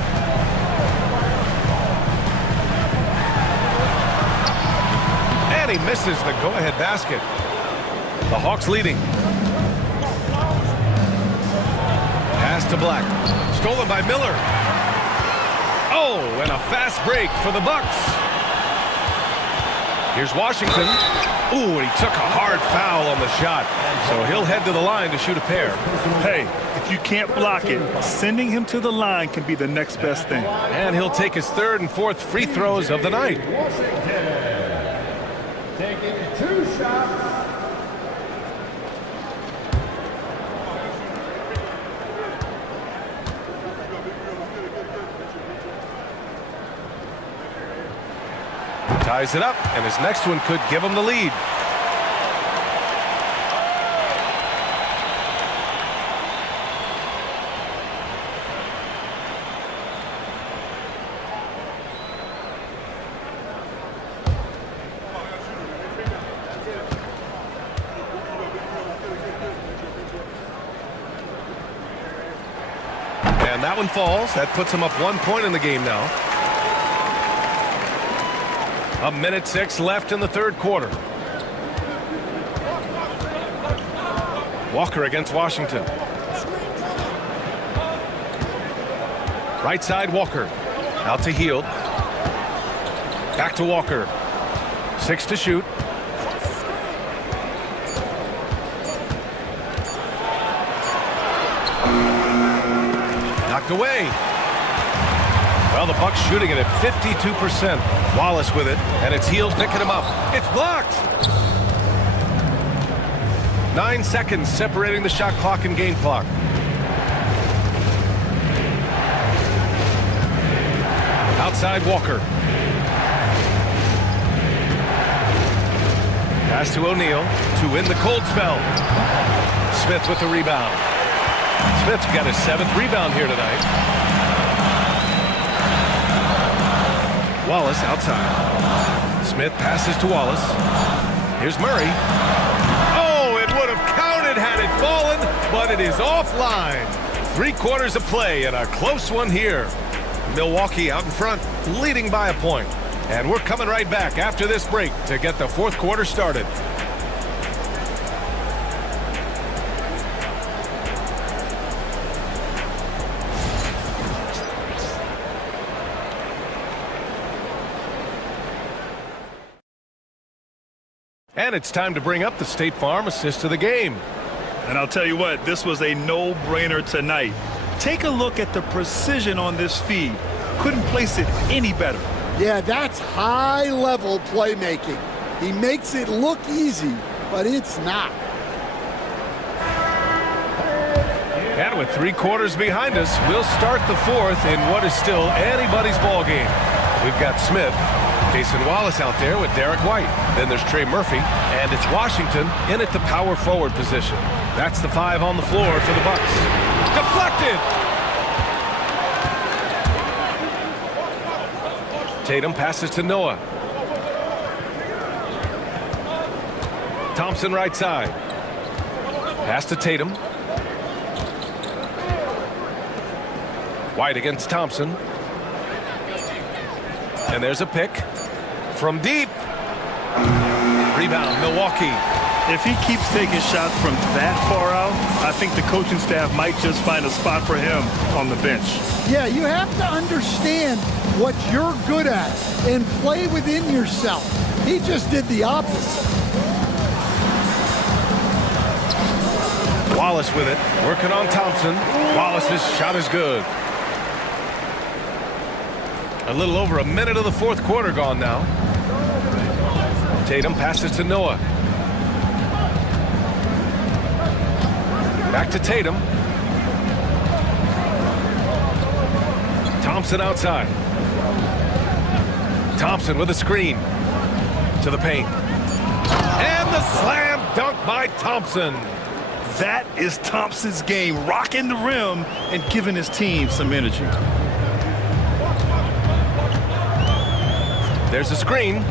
And he misses the go-ahead basket. The Hawks leading. Pass to Black. Stolen by Miller. Oh, and a fast break for the Bucks. Here's Washington. Ooh, and he took a hard foul on the shot. So he'll head to the line to shoot a pair. Hey, if you can't block it, sending him to the line can be the next best thing. And he'll take his third and fourth free throws of the night. Washington taking 2 shots. Ties it up, and his next one could give him the lead. And that one falls. That puts him up 1 point in the game now. 1:06 left in the third quarter. Walker against Washington. Right side, Walker. Out to Hield. Back to Walker. 6 to shoot. Knocked away. Well, the Bucks shooting it at 52%. Wallace with it, and it's Hield picking him up. It's blocked. 9 seconds separating the shot clock and game clock. Outside Walker. Pass to O'Neal to win the cold spell. Smith with the rebound. Smith's got his 7th rebound here tonight. Wallace outside. Smith passes to Wallace. Here's Murray. Oh, it would have counted had it fallen. but it is offline. 3 quarters of play and a close one here. Milwaukee out in front, leading by a point. And we're coming right back after this break to get the 4th quarter started. And it's time to bring up the State Farm assist of the game. And I'll tell you what, this was a no-brainer tonight. Take a look at the precision on this feed. Couldn't place it any better. Yeah, that's high-level playmaking. He makes it look easy, but it's not. And with 3 quarters behind us, we'll start the 4th in what is still anybody's ball game. We've got Smith, Jason Wallace out there with Derek White. Then there's Trey Murphy, and it's Washington in at the power forward position. That's the 5 on the floor for the Bucks. Deflected! Tatum passes to Noah. Thompson right side. Pass to Tatum. White against Thompson. And there's a pick from deep. Rebound, Milwaukee. If he keeps taking shots from that far out, I think the coaching staff might just find a spot for him on the bench. Yeah, you have to understand what you're good at and play within yourself. He just did the opposite. Wallace with it, working on Thompson. Wallace's shot is good. A little over a minute of the 4th quarter gone now. Tatum passes to Noah. Back to Tatum. Thompson outside. Thompson with a screen to the paint. And the slam dunk by Thompson. That is Thompson's game, rocking the rim and giving his team some energy. There's a screen.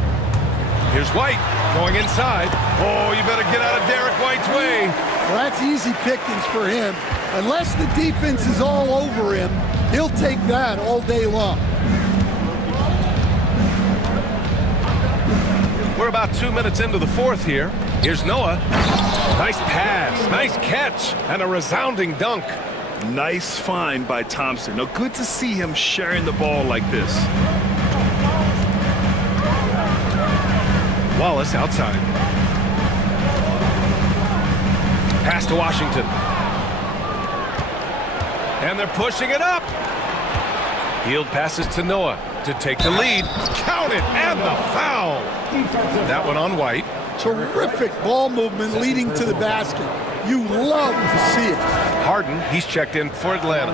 Here's White going inside. Oh, you better get out of Derek White's way. Well, that's easy pickings for him. Unless the defense is all over him, he'll take that all day long. We're about 2 minutes into the 4th here. Here's Noah. Nice pass, nice catch, and a resounding dunk. Nice find by Thompson. Now, good to see him sharing the ball like this. Wallace outside. Pass to Washington. And they're pushing it up. Hield passes to Noah to take the lead. Count it, and the foul. That one on White. Terrific ball movement leading to the basket. You love to see it. Harden, he's checked in for Atlanta.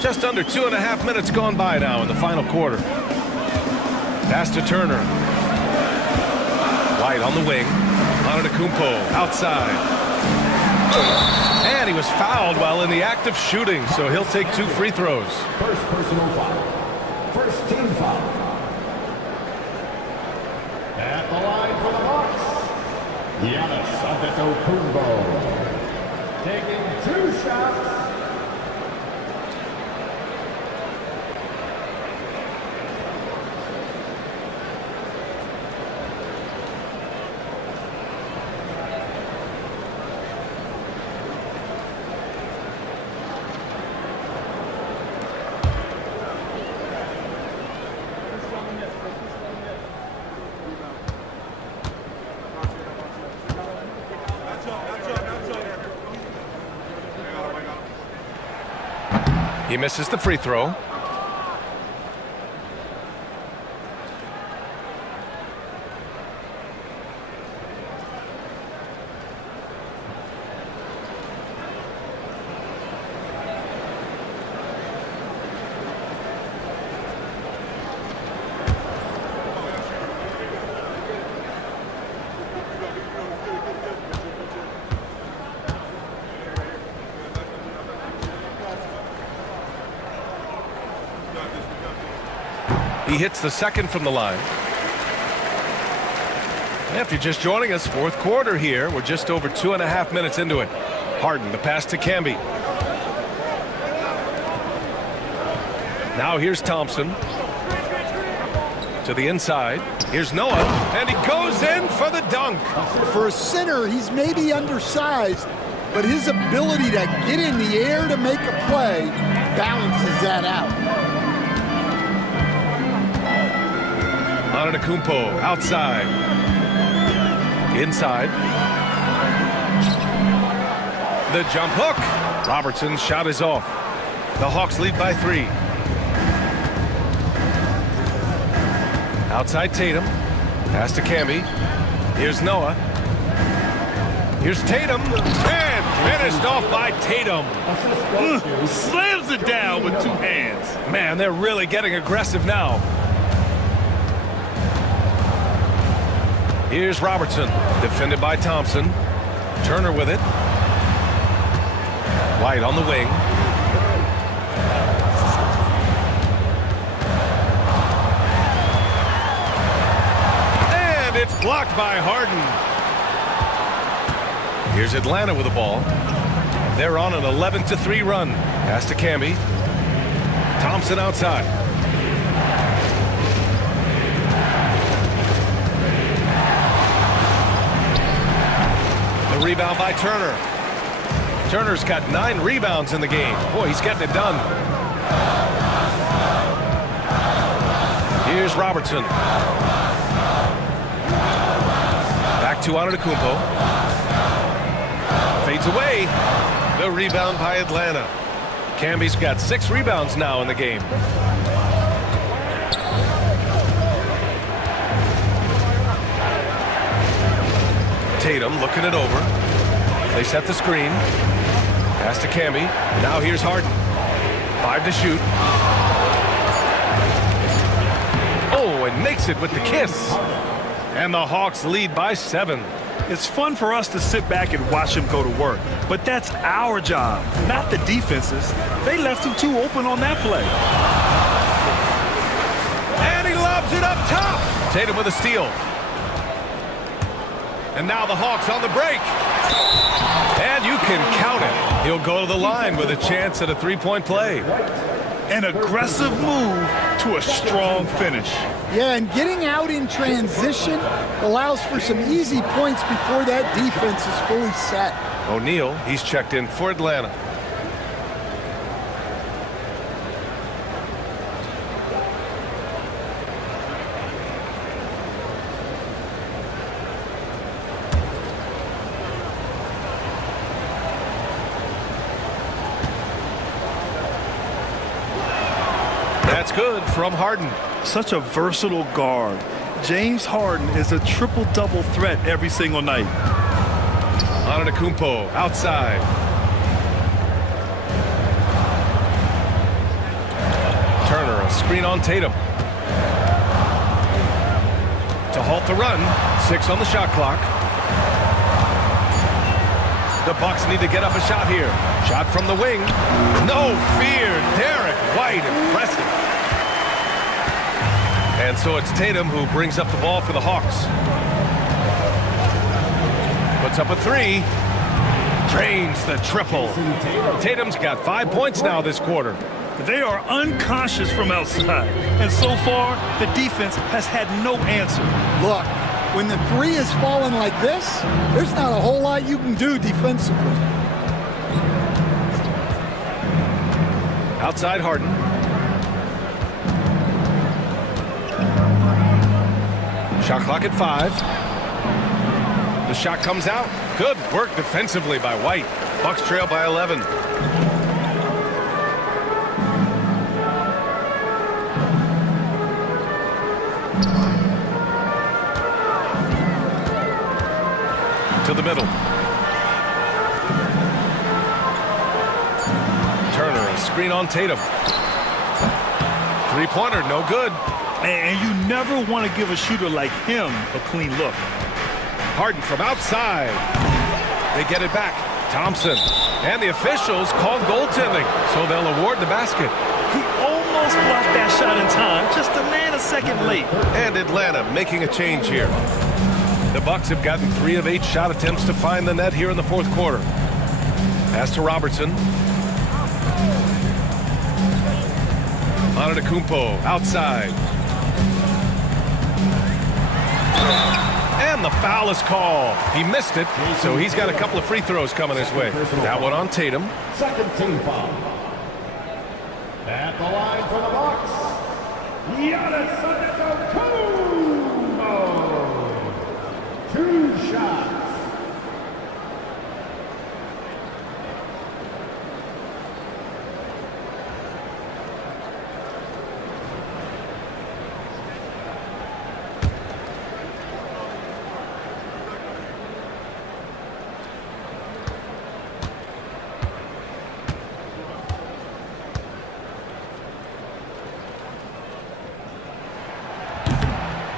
Just under 2.5 minutes gone by now in the final quarter. Pass to Turner. White on the wing. Antetokounmpo outside. And he was fouled while in the act of shooting, so he'll take 2 free throws. First personal foul. First team foul. At the line for the Bucks, Giannis Antetokounmpo. Taking 2 shots. He misses the free throw. He hits the second from the line. If you're just joining us, fourth quarter here. We're just over 2.5 minutes into it. Harden, the pass to Camby. Now here's Thompson. To the inside. Here's Noah. And he goes in for the dunk. For a center, he's maybe undersized, but his ability to get in the air to make a play balances that out. Antetokounmpo outside. Inside. The jump hook. Robertson's shot is off. The Hawks lead by 3. Outside Tatum. Pass to Camby. Here's Noah. Here's Tatum. And finished off by Tatum. Slams it down with 2 hands. Man, they're really getting aggressive now. Here's Robertson, defended by Thompson. Turner with it. White on the wing. And it's blocked by Harden. Here's Atlanta with the ball. They're on an 11-3 run. Pass to Camby. Thompson outside. Rebound by Turner. Turner's got 9 rebounds in the game. Boy, he's getting it done. Here's Robertson. Back to Antetokounmpo. Fades away. The rebound by Atlanta. Camby's got 6 rebounds now in the game. Tatum looking it over. They set the screen. Pass to Camby. Now here's Harden. 5 to shoot. Oh, and makes it with the kiss. And the Hawks lead by 7. It's fun for us to sit back and watch him go to work, but that's our job, not the defense's. They left him too open on that play. And he lobs it up top. Tatum with a steal. And now the Hawks on the break. And you can count it. He'll go to the line with a chance at a 3-point play. An aggressive move to a strong finish. Yeah, and getting out in transition allows for some easy points before that defense is fully set. O'Neal, he's checked in for Atlanta. That's good from Harden. Such a versatile guard. James Harden is a triple-double threat every single night. Antetokounmpo outside. Turner, a screen on Tatum. To halt the run. 6 on the shot clock. The Bucks need to get up a shot here. Shot from the wing. No fear. Derek White, impressive. And so it's Tatum who brings up the ball for the Hawks. Puts up a 3. Drains the triple. Tatum's got 5 points now this quarter. They are unconscious from outside. And so far, the defense has had no answer. Look, when the 3 is falling like this, there's not a whole lot you can do defensively. Outside Harden. Shot clock at 5. The shot comes out. Good work defensively by White. Bucks trail by 11. To the middle. Turner, a screen on Tatum. 3-pointer, no good. And you never want to give a shooter like him a clean look. Harden from outside. They get it back. Thompson. And the officials called goaltending, so they'll award the basket. He almost blocked that shot in time. Just a nanosecond second late. And Atlanta making a change here. The Bucks have gotten 3 of 8 shot attempts to find the net here in the fourth quarter. Pass to Robertson. Antetokounmpo outside. And the foul is called. He missed it, so he's got a couple of free throws coming his way. That one on Tatum. Second team foul. At the line for the Bucks, Giannis Antetokounmpo. 2 shots.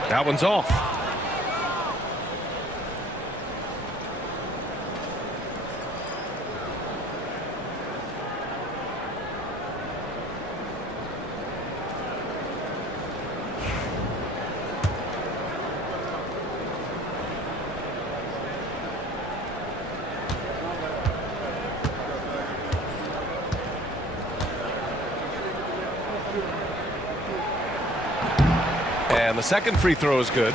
That one's off. And the second free throw is good.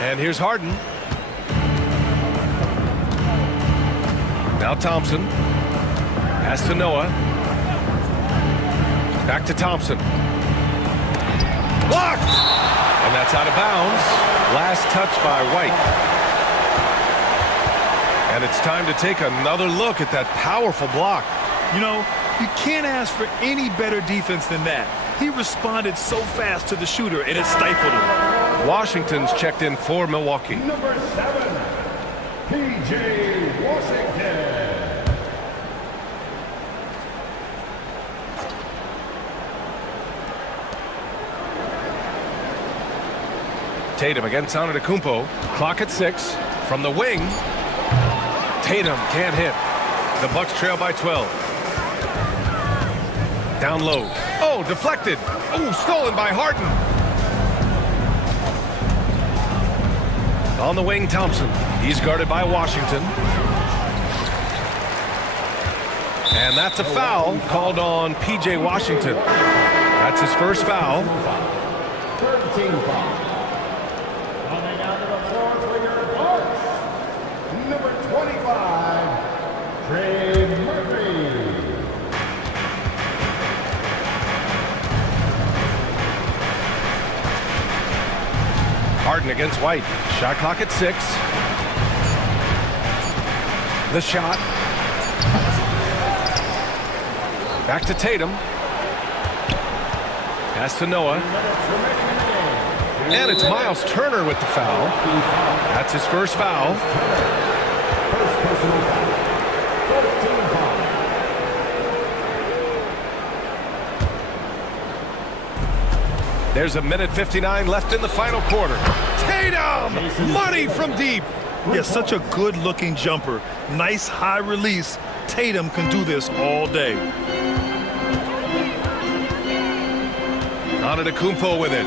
And here's Harden. Now Thompson. Pass to Noah. Back to Thompson. Blocked! And that's out of bounds. Last touch by White. And it's time to take another look at that powerful block. You know, you can't ask for any better defense than that. He responded so fast to the shooter, and it stifled him. Washington's checked in for Milwaukee. Number 7, P.J. Washington. Tatum against Antetokounmpo. Clock at 6. From the wing. Tatum can't hit. The Bucks trail by 12. Down low. Oh, deflected. Oh, stolen by Harden. On the wing, Thompson. He's guarded by Washington. And that's a foul called on P.J. Washington. That's his first foul. Third team foul. Coming out to the floor for your Bucks, number 25, Trey Murphy. Harden against White. Shot clock at 6. The shot. Back to Tatum. Pass to Noah. And it's Miles Turner with the foul. That's his first foul. First personal foul. First team foul. There's a minute 59 left in the final quarter. Tatum! Money from deep. Yeah, such a good-looking jumper. Nice high release. Tatum can do this all day. Antetokounmpo with it.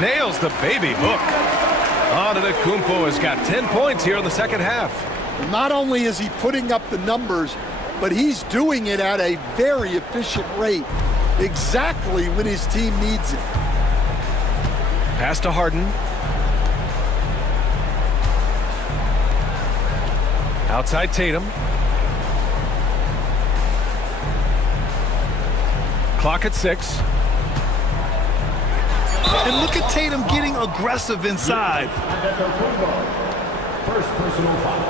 Nails the baby hook. Antetokounmpo has got 10 points here in the second half. Not only is he putting up the numbers, but he's doing it at a very efficient rate, exactly when his team needs it. Pass to Harden. Outside Tatum. Clock at 6. And look at Tatum getting aggressive inside. First personal foul.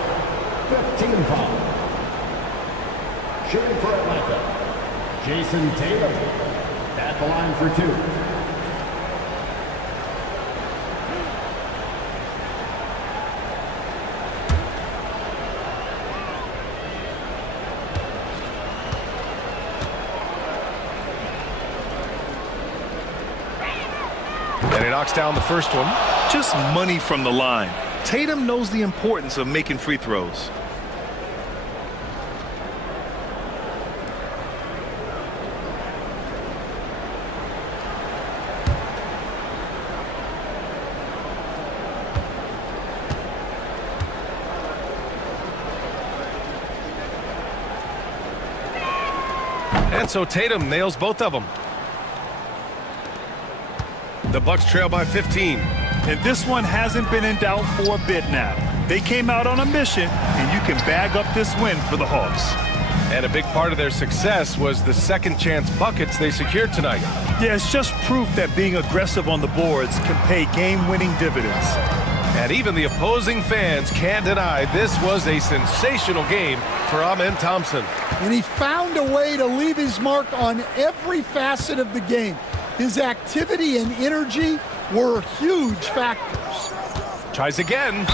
15 foul. Shooting for Atlanta, Jason Tatum. At the line for 2. And he knocks down the first one. Just money from the line. Tatum knows the importance of making free throws. And so Tatum nails both of them. The Bucks trail by 15. And this one hasn't been in doubt for a bit now. They came out on a mission, and you can bag up this win for the Hawks. And a big part of their success was the second chance buckets they secured tonight. Yeah, it's just proof that being aggressive on the boards can pay game-winning dividends. And even the opposing fans can't deny this was a sensational game for Amen Thompson. And he found a way to leave his mark on every facet of the game. His activity and energy were huge factors. Tries again.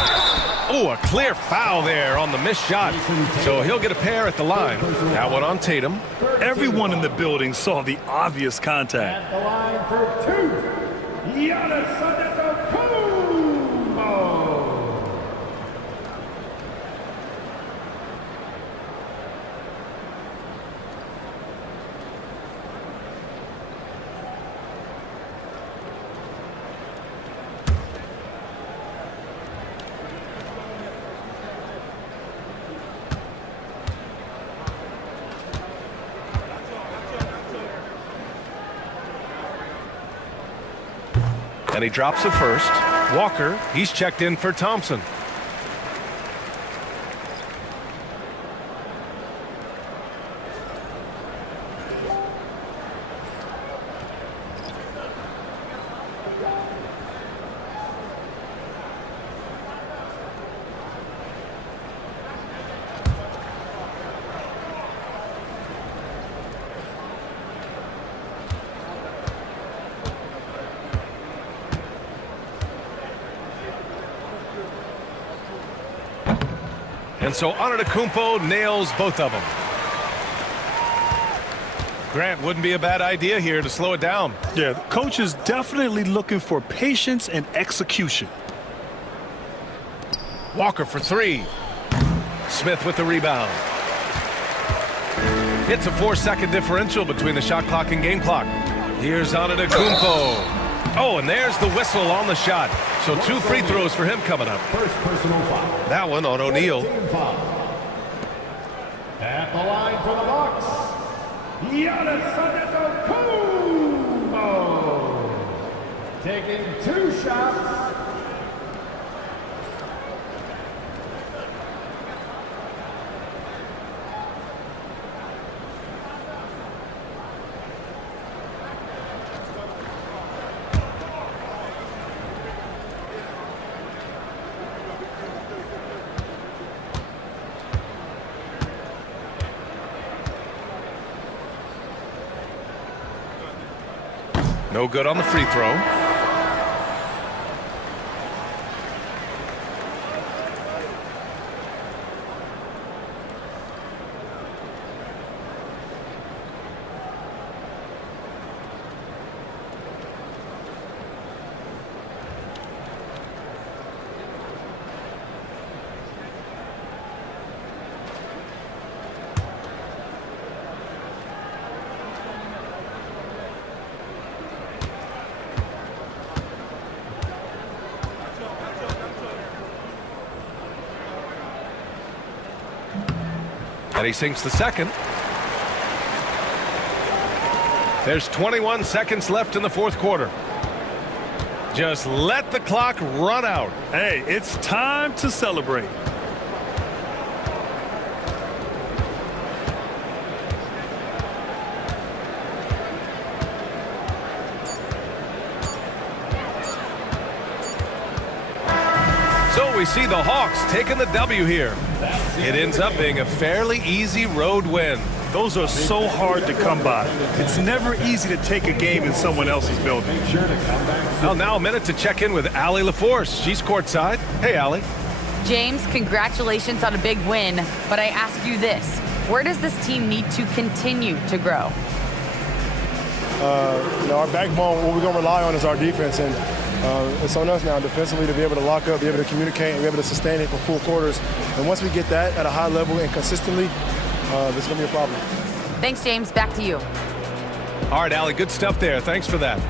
Oh, a clear foul there on the missed shot. So he'll get a pair at the line. That one on Tatum. Everyone in the building saw the obvious contact. At the line for 2, Giannis Antetokounmpo. And he drops it first. Walker, he's checked in for Thompson. And so Antetokounmpo nails both of them. Grant, wouldn't be a bad idea here to slow it down. Yeah, the coach is definitely looking for patience and execution. Walker for 3. Smith with the rebound. It's a 4-second differential between the shot clock and game clock. Here's Antetokounmpo. Oh, and there's the whistle on the shot. So 2 free throws for him coming up. First personal foul. That one on O'Neal. Team foul. At the line for the Bucks, Giannis Antetokounmpo. Taking 2 shots. No good on the free throw. And he sinks the second. There's 21 seconds left in the fourth quarter. Just let the clock run out. Hey, it's time to celebrate. So we see the Hawks taking the W here. It ends up being a fairly easy road win. Those are so hard to come by. It's never easy to take a game in someone else's building. Well, now a minute to check in with Allie LaForce. She's courtside. Hey, Allie. James, congratulations on a big win, but I ask you this. Where does this team need to continue to grow? our backbone, what we're going to rely on is our defense. And it's on us now defensively to be able to lock up, be able to communicate, and be able to sustain it for full quarters. And once we get that at a high level and consistently, it's going to be a problem. Thanks, James. Back to you. All right, Allie, good stuff there. Thanks for that.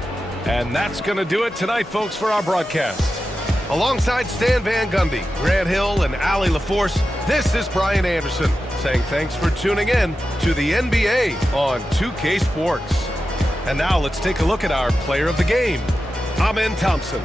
And that's going to do it tonight, folks, for our broadcast. Alongside Stan Van Gundy, Grant Hill, and Allie LaForce, this is Brian Anderson saying thanks for tuning in to the NBA on 2K Sports. And now let's take a look at our player of the game, Amen Thompson.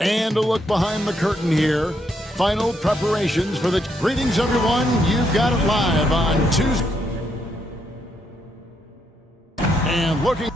And a look behind the curtain here. Final preparations for the... Greetings, everyone. You've got it live on Tuesday. And looking...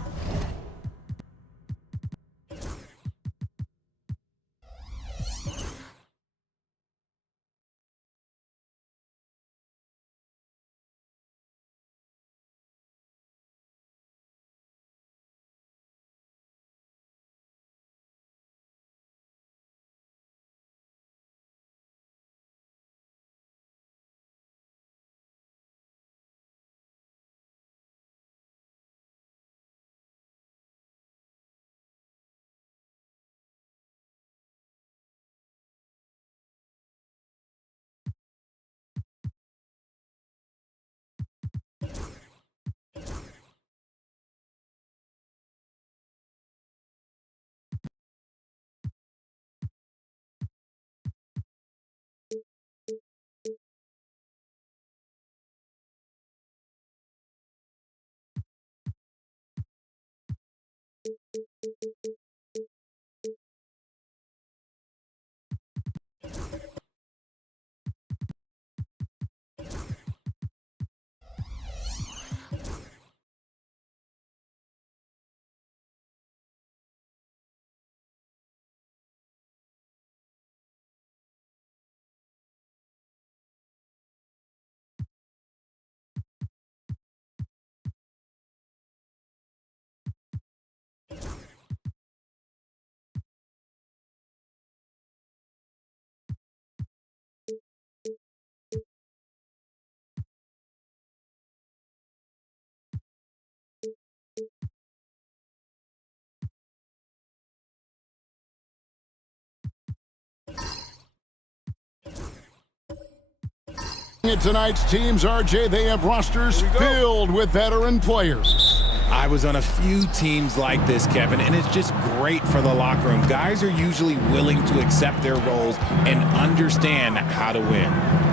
Tonight's teams, RJ, they have rosters filled with veteran players. I was on a few teams like this, Kevin, and it's just great for the locker room. Guys are usually willing to accept their roles and understand how to win.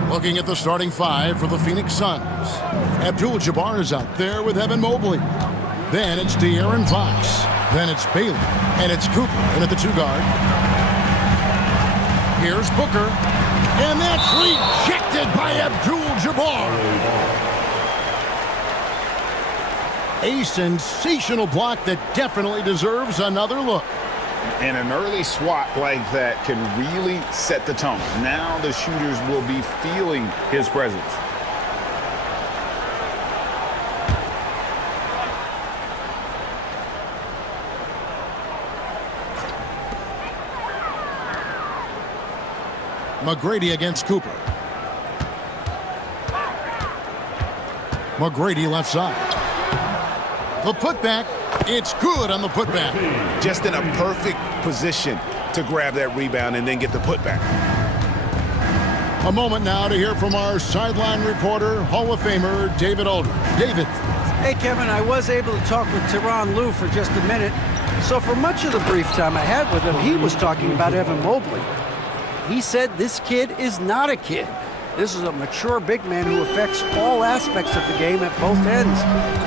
Looking at the starting five for the Phoenix Suns. Abdul-Jabbar is out there with Evan Mobley. Then it's De'Aaron Fox. Then it's Bailey. And it's Cooper in at the two guard. Here's Booker. And that's rejected by Abdul-Jabbar. A sensational block that definitely deserves another look. And an early swat like that can really set the tone. Now the shooters will be feeling his presence. McGrady against Cooper. McGrady left side. The putback, it's good on the putback. Just in a perfect position to grab that rebound and then get the putback. A moment now to hear from our sideline reporter, Hall of Famer David Aldridge. David. Hey, Kevin, I was able to talk with Tyronn Lue for just a minute. So for much of the brief time I had with him, he was talking about Evan Mobley. He said this kid is not a kid. This is a mature big man who affects all aspects of the game at both ends.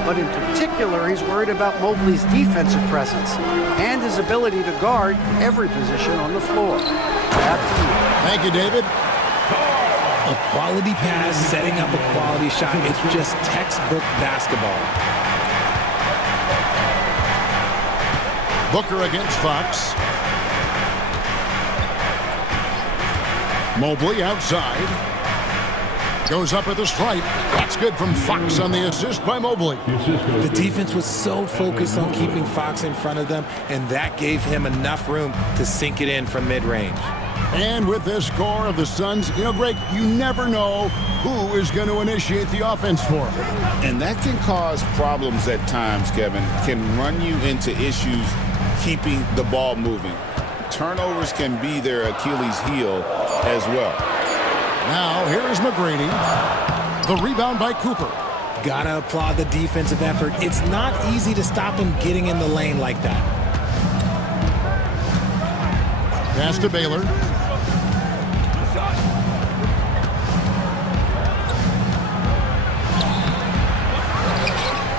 But in particular, he's worried about Mobley's defensive presence and his ability to guard every position on the floor. Back to you. Thank you, David. A quality pass setting up a quality shot. It's just textbook basketball. Booker against Fox. Mobley outside. Goes up at the stripe. That's good from Fox on the assist by Mobley. The defense was so focused on keeping Fox in front of them, and that gave him enough room to sink it in from mid-range. And with this score of the Suns, Greg, you never know who is going to initiate the offense for them. And that can cause problems at times, Kevin. Can run you into issues keeping the ball moving. Turnovers can be their Achilles heel as well. Now, here is McGrady. The rebound by Cooper. Gotta applaud the defensive effort. It's not easy to stop him getting in the lane like that. Pass to Baylor.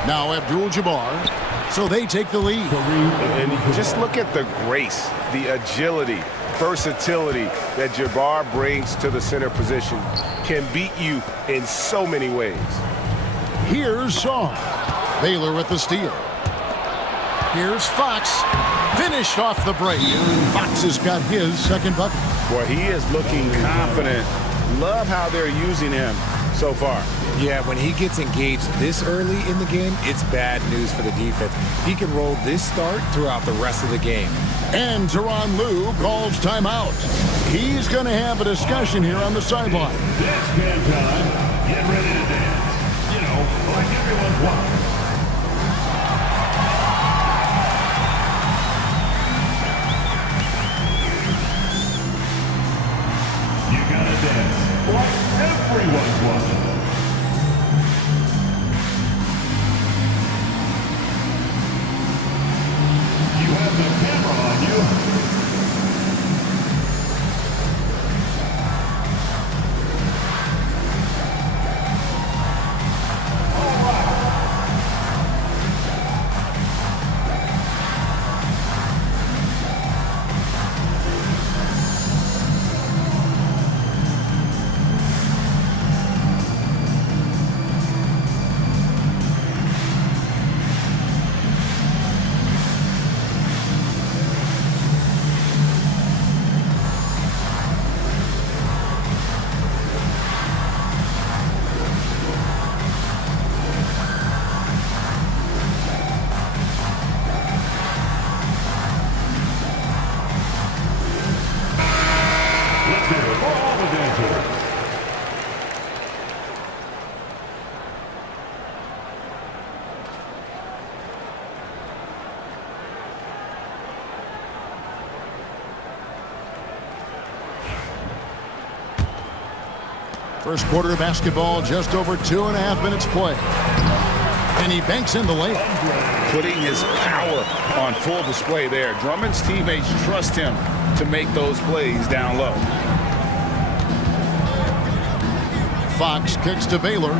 Now Abdul-Jabbar. So they take the lead. And just look at the grace, the agility, versatility that Jabbar brings to the center position. Can beat you in so many ways. Here's Shaw. Baylor with the steal. Here's Fox. Finished off the break. Fox has got his second bucket. Boy, he is looking confident. Love how they're using him so far. Yeah, when he gets engaged this early in the game, it's bad news for the defense. He can roll this start throughout the rest of the game. And Tyronn Lue calls timeout. He's going to have a discussion here on the sideline. Dance Cam time. Get ready to dance. Like everyone's watching. You gotta dance like everyone's watching. You have the camera on you. First quarter of basketball, just over 2.5 minutes play. And he banks in the layup. Putting his power on full display there. Drummond's teammates trust him to make those plays down low. Fox kicks to Baylor.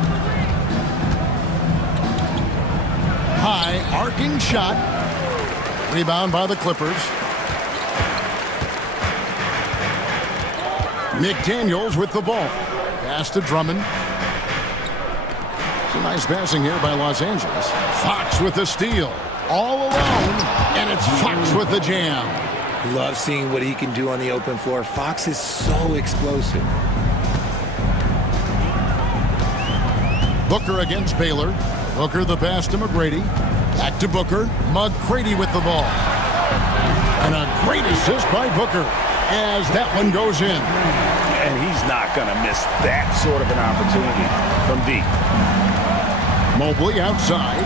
High arcing shot. Rebound by the Clippers. McDaniels with the ball. Pass to Drummond. Some nice passing here by Los Angeles. Fox with the steal. All alone. And it's Fox with the jam. Love seeing what he can do on the open floor. Fox is so explosive. Booker against Baylor. Booker the pass to McGrady. Back to Booker. McGrady with the ball. And a great assist by Booker as that one goes in. And he's not going to miss that sort of an opportunity from deep. Mobley outside.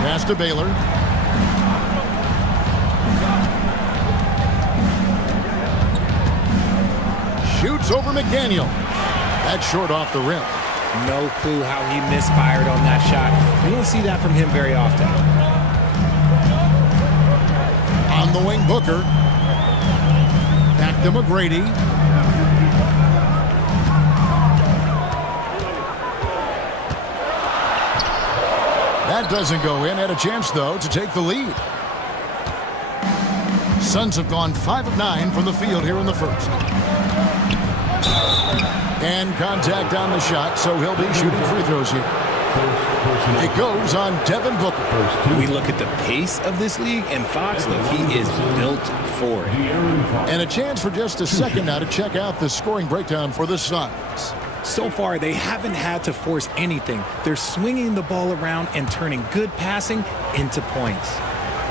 Pass to Baylor. Shoots over McDaniel. That's short off the rim. No clue how he misfired on that shot. You don't see that from him very often. On the wing, Booker. Back to McGrady. That doesn't go in. Had a chance, though, to take the lead. Suns have gone 5 of 9 from the field here in the first. And contact on the shot, so he'll be shooting free throws here. It goes on Devin Booker. We look at the pace of this league, and Fox, look, he is built for it. And a chance for just a second now to check out the scoring breakdown for the Suns. So far, they haven't had to force anything. They're swinging the ball around and turning good passing into points.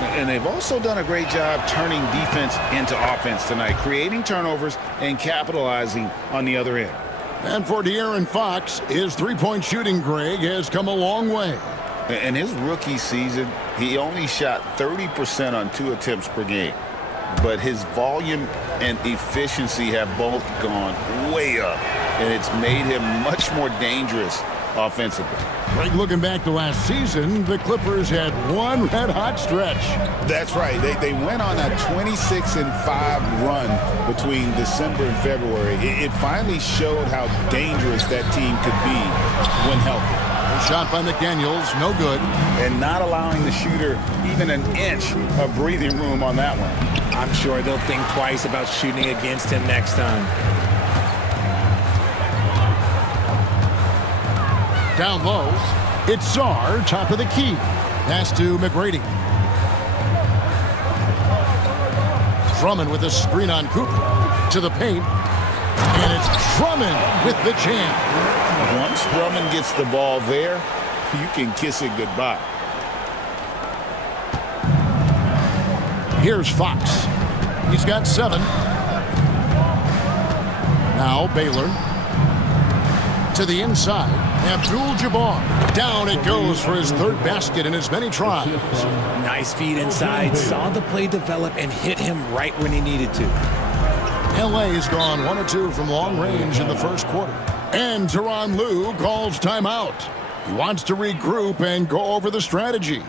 And they've also done a great job turning defense into offense tonight, creating turnovers and capitalizing on the other end. And for De'Aaron Fox, his three-point shooting, Greg, has come a long way. In his rookie season, he only shot 30% on 2 attempts per game. But his volume and efficiency have both gone way up, and it's made him much more dangerous offensively. Greg, looking back to last season, the Clippers had one red-hot stretch. That's right. They went on a 26-5 run between December and February. It finally showed how dangerous that team could be when healthy. Shot by McDaniels, no good. And not allowing the shooter even an inch of breathing room on that one. I'm sure they'll think twice about shooting against him next time. Down low, it's Sarr, top of the key. Pass to McGrady. Drummond with a screen on Cooper. To the paint. And it's Drummond with the jam. Once Drummond gets the ball there, you can kiss it goodbye. Here's Fox. He's got 7. Now Baylor. To the inside. Abdul-Jabbar. Down it goes for his 3rd basket in as many tries. Nice feed inside. Saw the play develop and hit him right when he needed to. LA has gone 1 or 2 from long range in the first quarter. And Tyronn Lue calls timeout. He wants to regroup and go over the strategy.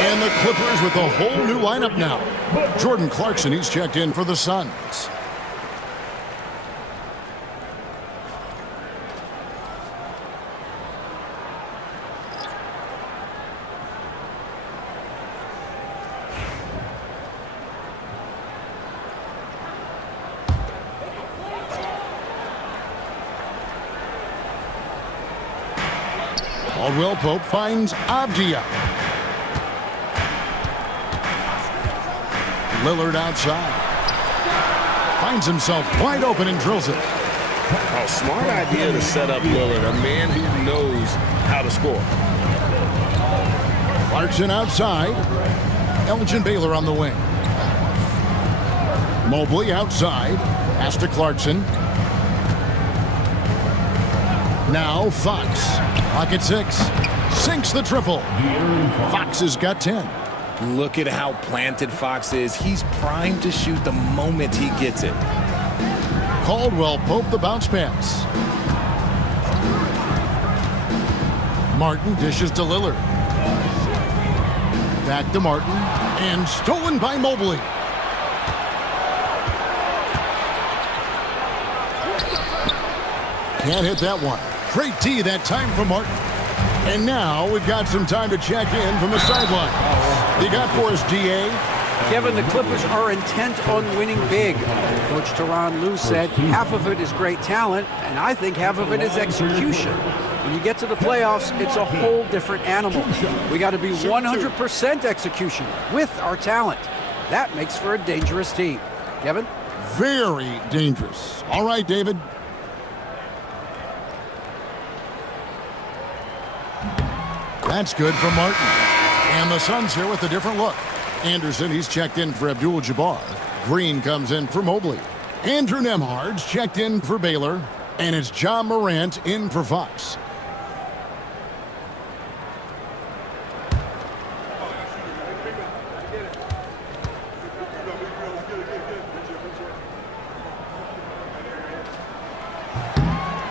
And the Clippers with a whole new lineup now. Jordan Clarkson, he's checked in for the Suns. Caldwell Pope finds Avdia. Lillard outside. Finds himself wide open and drills it. Oh, smart idea to set up Lillard, a man who knows how to score. Clarkson outside. Elgin Baylor on the wing. Mobley outside. Pass to Clarkson. Now Fox. Clock at 6. Sinks the triple. Fox has got 10. Look at how planted Fox is. He's primed to shoot the moment he gets it. Caldwell Pope the bounce pass. Martin dishes to Lillard. Back to Martin. And stolen by Mobley. Can't hit that one. Great D that time for Martin. And now we've got some time to check in from the sideline. You got for us, DA? Kevin, the Clippers are intent on winning big. Coach Tyronn Lue said half of it is great talent, and I think half of it is execution. When you get to the playoffs, it's a whole different animal. We got to be 100% execution with our talent. That makes for a dangerous team. Kevin? Very dangerous. All right, David. That's good for Martin. And the Suns here with a different look. Anderson, he's checked in for Abdul-Jabbar. Green comes in for Mobley. Andrew Nembhard's checked in for Baylor. And it's John Morant in for Fox.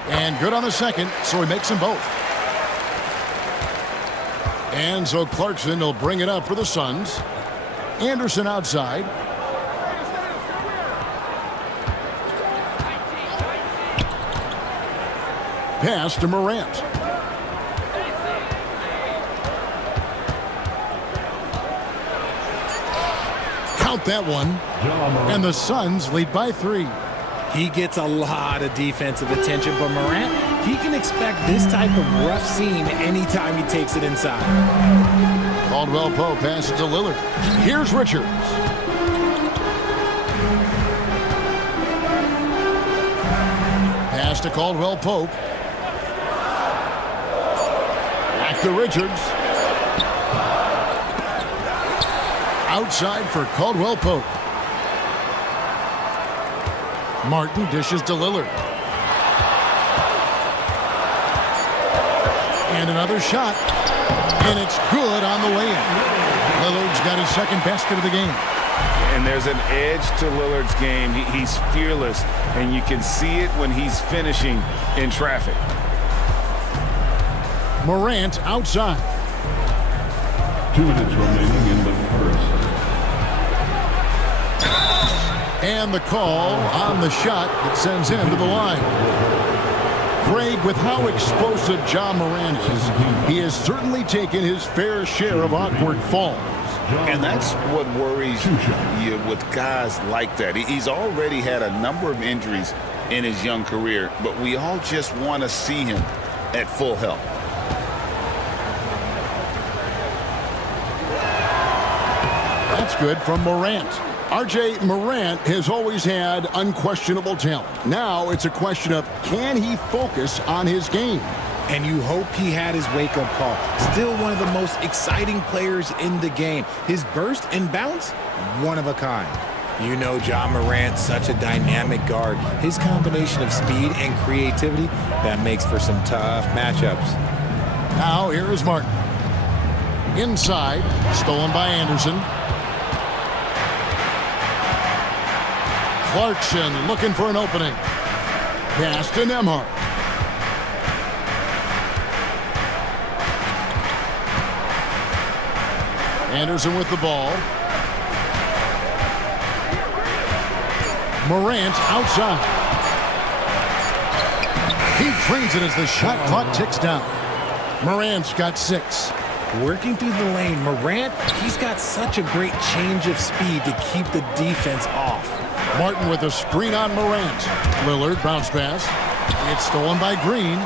And good on the second, so he makes them both. And so Clarkson will bring it up for the Suns. Anderson outside. Pass to Morant. Count that one. And the Suns lead by 3. He gets a lot of defensive attention, but Morant, he can expect this type of rough scene anytime he takes it inside. Caldwell Pope passes to Lillard. Here's Richards. Pass to Caldwell Pope. Back to Richards. Outside for Caldwell Pope. Martin dishes to Lillard. And another shot. And it's good on the way in. Lillard's got his second basket of the game. And there's an edge to Lillard's game. He's fearless, and you can see it when he's finishing in traffic. Morant outside. 2 minutes remaining in the first. And the call on the shot that sends him to the line. Craig, with how explosive John Morant is, he has certainly taken his fair share of awkward falls. And that's what worries you with guys like that. He's already had a number of injuries in his young career, but we all just want to see him at full health. That's good from Morant. R.J. Morant has always had unquestionable talent. Now it's a question of, can he focus on his game? And you hope he had his wake-up call. Still one of the most exciting players in the game. His burst and bounce, one of a kind. You know John Morant, such a dynamic guard. His combination of speed and creativity, that makes for some tough matchups. Now here is Martin. Inside, stolen by Anderson. Clarkson looking for an opening. Pass to Nembhard. Anderson with the ball. Morant outside. He drains it as the shot clock ticks down. Morant's got 6. Working through the lane, Morant, he's got such a great change of speed to keep the defense off. Martin with a screen on Morant. Lillard bounce pass. It's stolen by Green.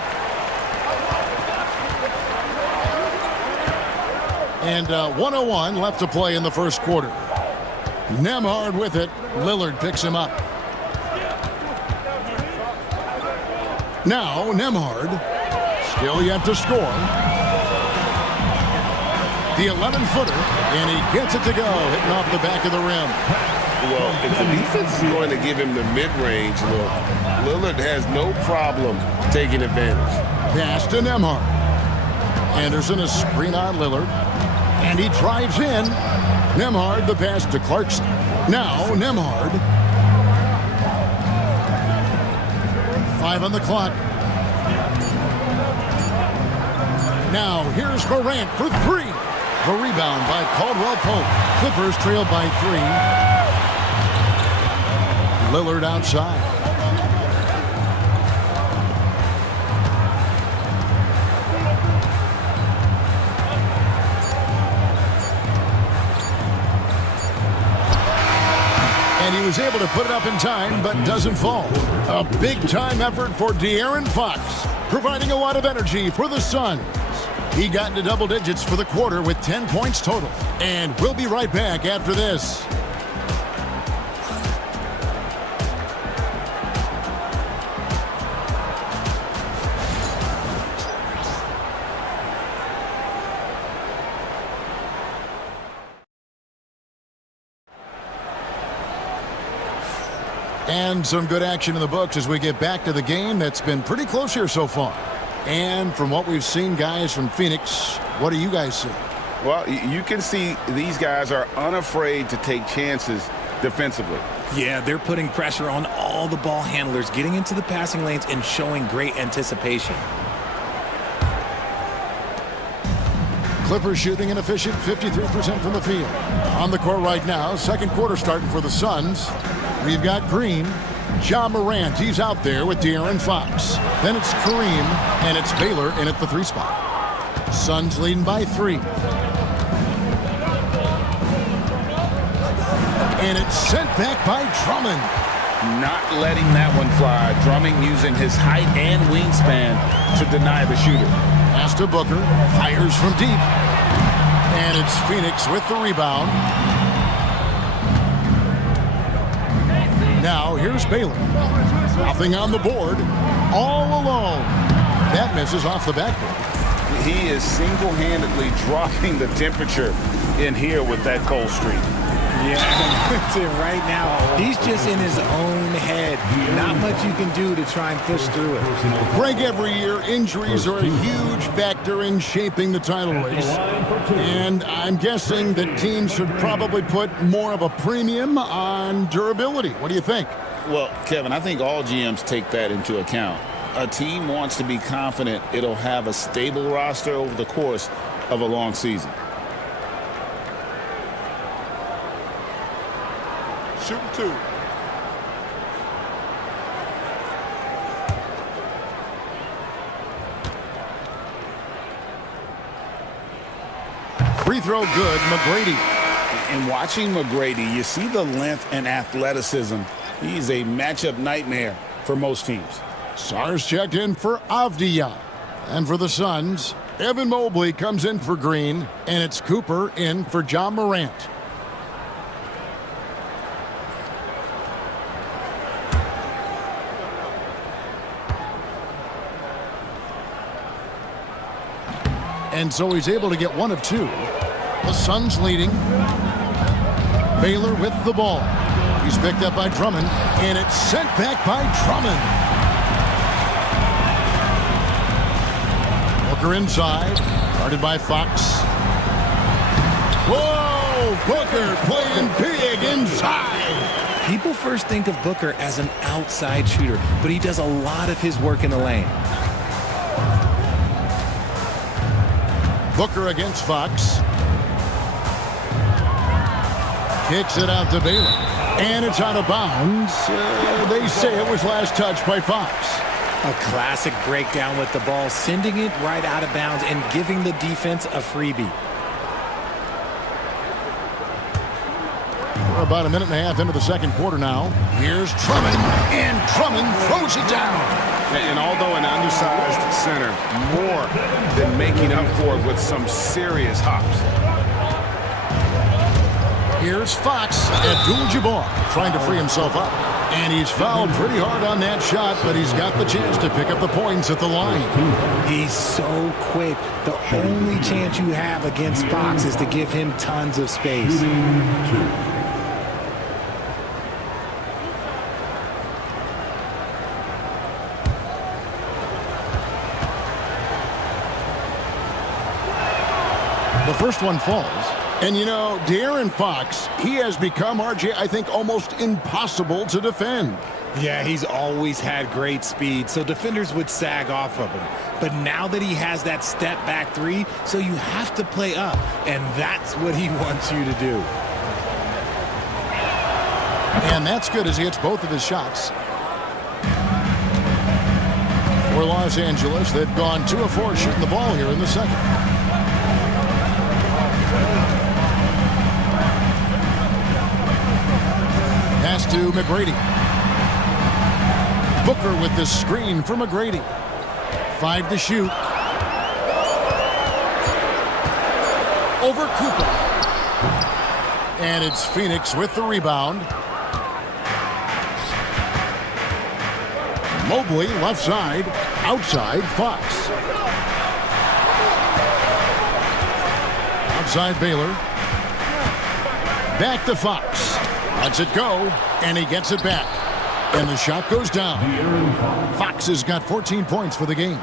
And 1:01 left to play in the first quarter. Nembhard with it. Lillard picks him up. Now Nembhard, still yet to score. The 11-footer, and he gets it to go, hitting off the back of the rim. Well, if the defense is going to give him the mid-range look, Lillard has no problem taking advantage. Pass to Nembhard. Anderson a screen on Lillard. And he drives in. Nembhard the pass to Clarkson. Now Nembhard. 5 on the clock. Now here's Morant for 3. The rebound by Caldwell Pope. Clippers trail by 3. Lillard outside. And he was able to put it up in time, but doesn't fall. A big-time effort for De'Aaron Fox, providing a lot of energy for the Suns. He got into double digits for the quarter with 10 points total. And we'll be right back after this. And some good action in the books as we get back to the game that's been pretty close here so far. And from what we've seen, guys, from Phoenix, what do you guys see? Well, you can see these guys are unafraid to take chances defensively. Yeah, they're putting pressure on all the ball handlers, getting into the passing lanes and showing great anticipation. Clippers shooting an efficient 53% from the field. On the court right now, second quarter starting for the Suns. We've got Green, John Morant, he's out there with De'Aaron Fox. Then it's Kareem, and it's Baylor in at the 3 spot. Suns leading by 3. And it's sent back by Drummond. Not letting that one fly. Drummond using his height and wingspan to deny the shooter. Pass to Booker, fires from deep. And it's Phoenix with the rebound. Now here's Baylor. Nothing on the board. All alone. That misses off the backboard. He is single-handedly dropping the temperature in here with that cold streak. Yeah, that's it right now. He's just in his own head. Not much you can do to try and push through it. Greg, every year, injuries are a huge factor in shaping the title race. And I'm guessing that teams should probably put more of a premium on durability. What do you think? Well, Kevin, I think all GMs take that into account. A team wants to be confident it'll have a stable roster over the course of a long season. Shoot 2. Free throw good, McGrady. And watching McGrady, you see the length and athleticism. He's a matchup nightmare for most teams. Sars checked in for Avdija. And for the Suns, Evan Mobley comes in for Green, and it's Cooper in for John Morant. And so he's able to get 1 of 2. The Suns leading. Baylor with the ball. He's picked up by Drummond, and it's sent back by Drummond. Booker inside, guarded by Fox. Whoa! Booker playing big inside. People first think of Booker as an outside shooter, but he does a lot of his work in the lane. Booker against Fox. Kicks it out to Baylor. And it's out of bounds. They say it was last touched by Fox. A classic breakdown with the ball, sending it right out of bounds and giving the defense a freebie. We're about a minute and a half into the second quarter now. Here's Drummond, and Drummond throws it down. And although an undersized center, more than making up for it with some serious hops. Here's Fox, Abdul-Jabbar trying to free himself up. And he's fouled pretty hard on that shot, but he's got the chance to pick up the points at the line. He's so quick. The only chance you have against Fox is to give him tons of space. The first one falls. And, you know, De'Aaron Fox, he has become, RJ, I think, almost impossible to defend. Yeah, he's always had great speed, so defenders would sag off of him. But now that he has that step-back 3, so you have to play up, and that's what he wants you to do. And that's good as he hits both of his shots. For Los Angeles, they've gone 2 of 4 shooting the ball here in the second. Pass to McGrady. Booker with the screen for McGrady. 5 to shoot. Over Cooper. And it's Phoenix with the rebound. Mobley left side. Outside Fox. Outside Baylor. Back to Fox. Lets it go, and he gets it back. And the shot goes down. Fox has got 14 points for the game.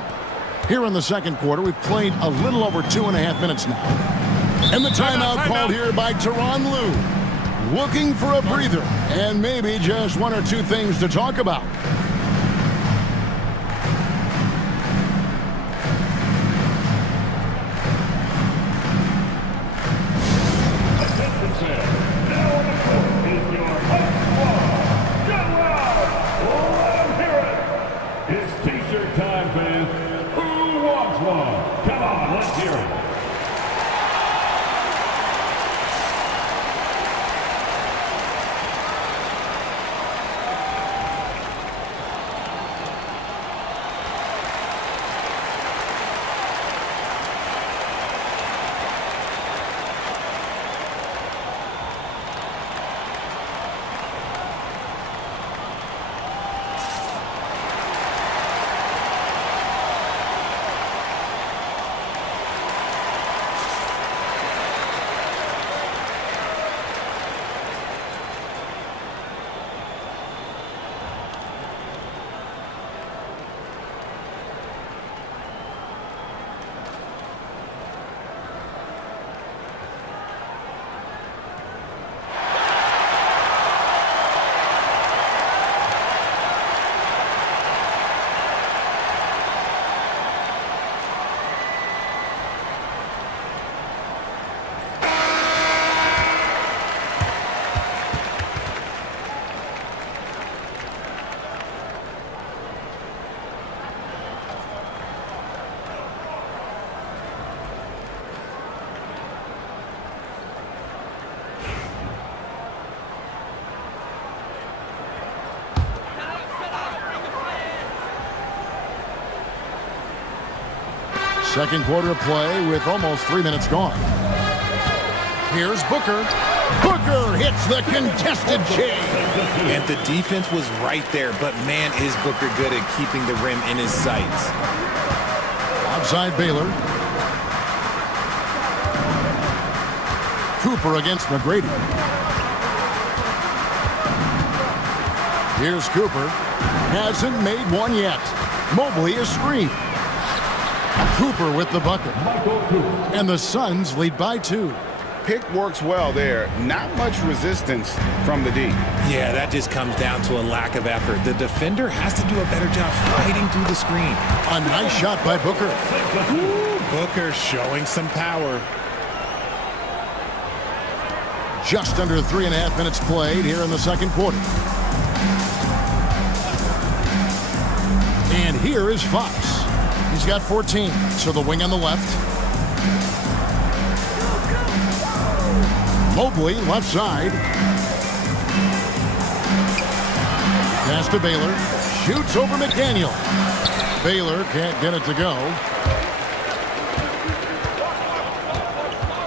Here in the second quarter, we've played a little over 2.5 minutes now. And the timeout called here by Tyronn Lue. Looking for a breather and maybe just one or two things to talk about. Second quarter of play with almost 3 minutes gone. Here's Booker. Booker hits the contested chain. And the defense was right there, but man, is Booker good at keeping the rim in his sights. Outside Baylor. Cooper against McGrady. Here's Cooper. Hasn't made one yet. Mobley is screened. Cooper with the bucket. And the Suns lead by 2. Pick works well there. Not much resistance from the D. Yeah, that just comes down to a lack of effort. The defender has to do a better job fighting through the screen. A nice shot by Booker. Ooh, Booker showing some power. Just under 3.5 minutes played here in the second quarter. And here is Fox. He's got 14, so the wing on the left. Mobley, left side. Pass to Baylor. Shoots over McDaniel. Baylor can't get it to go.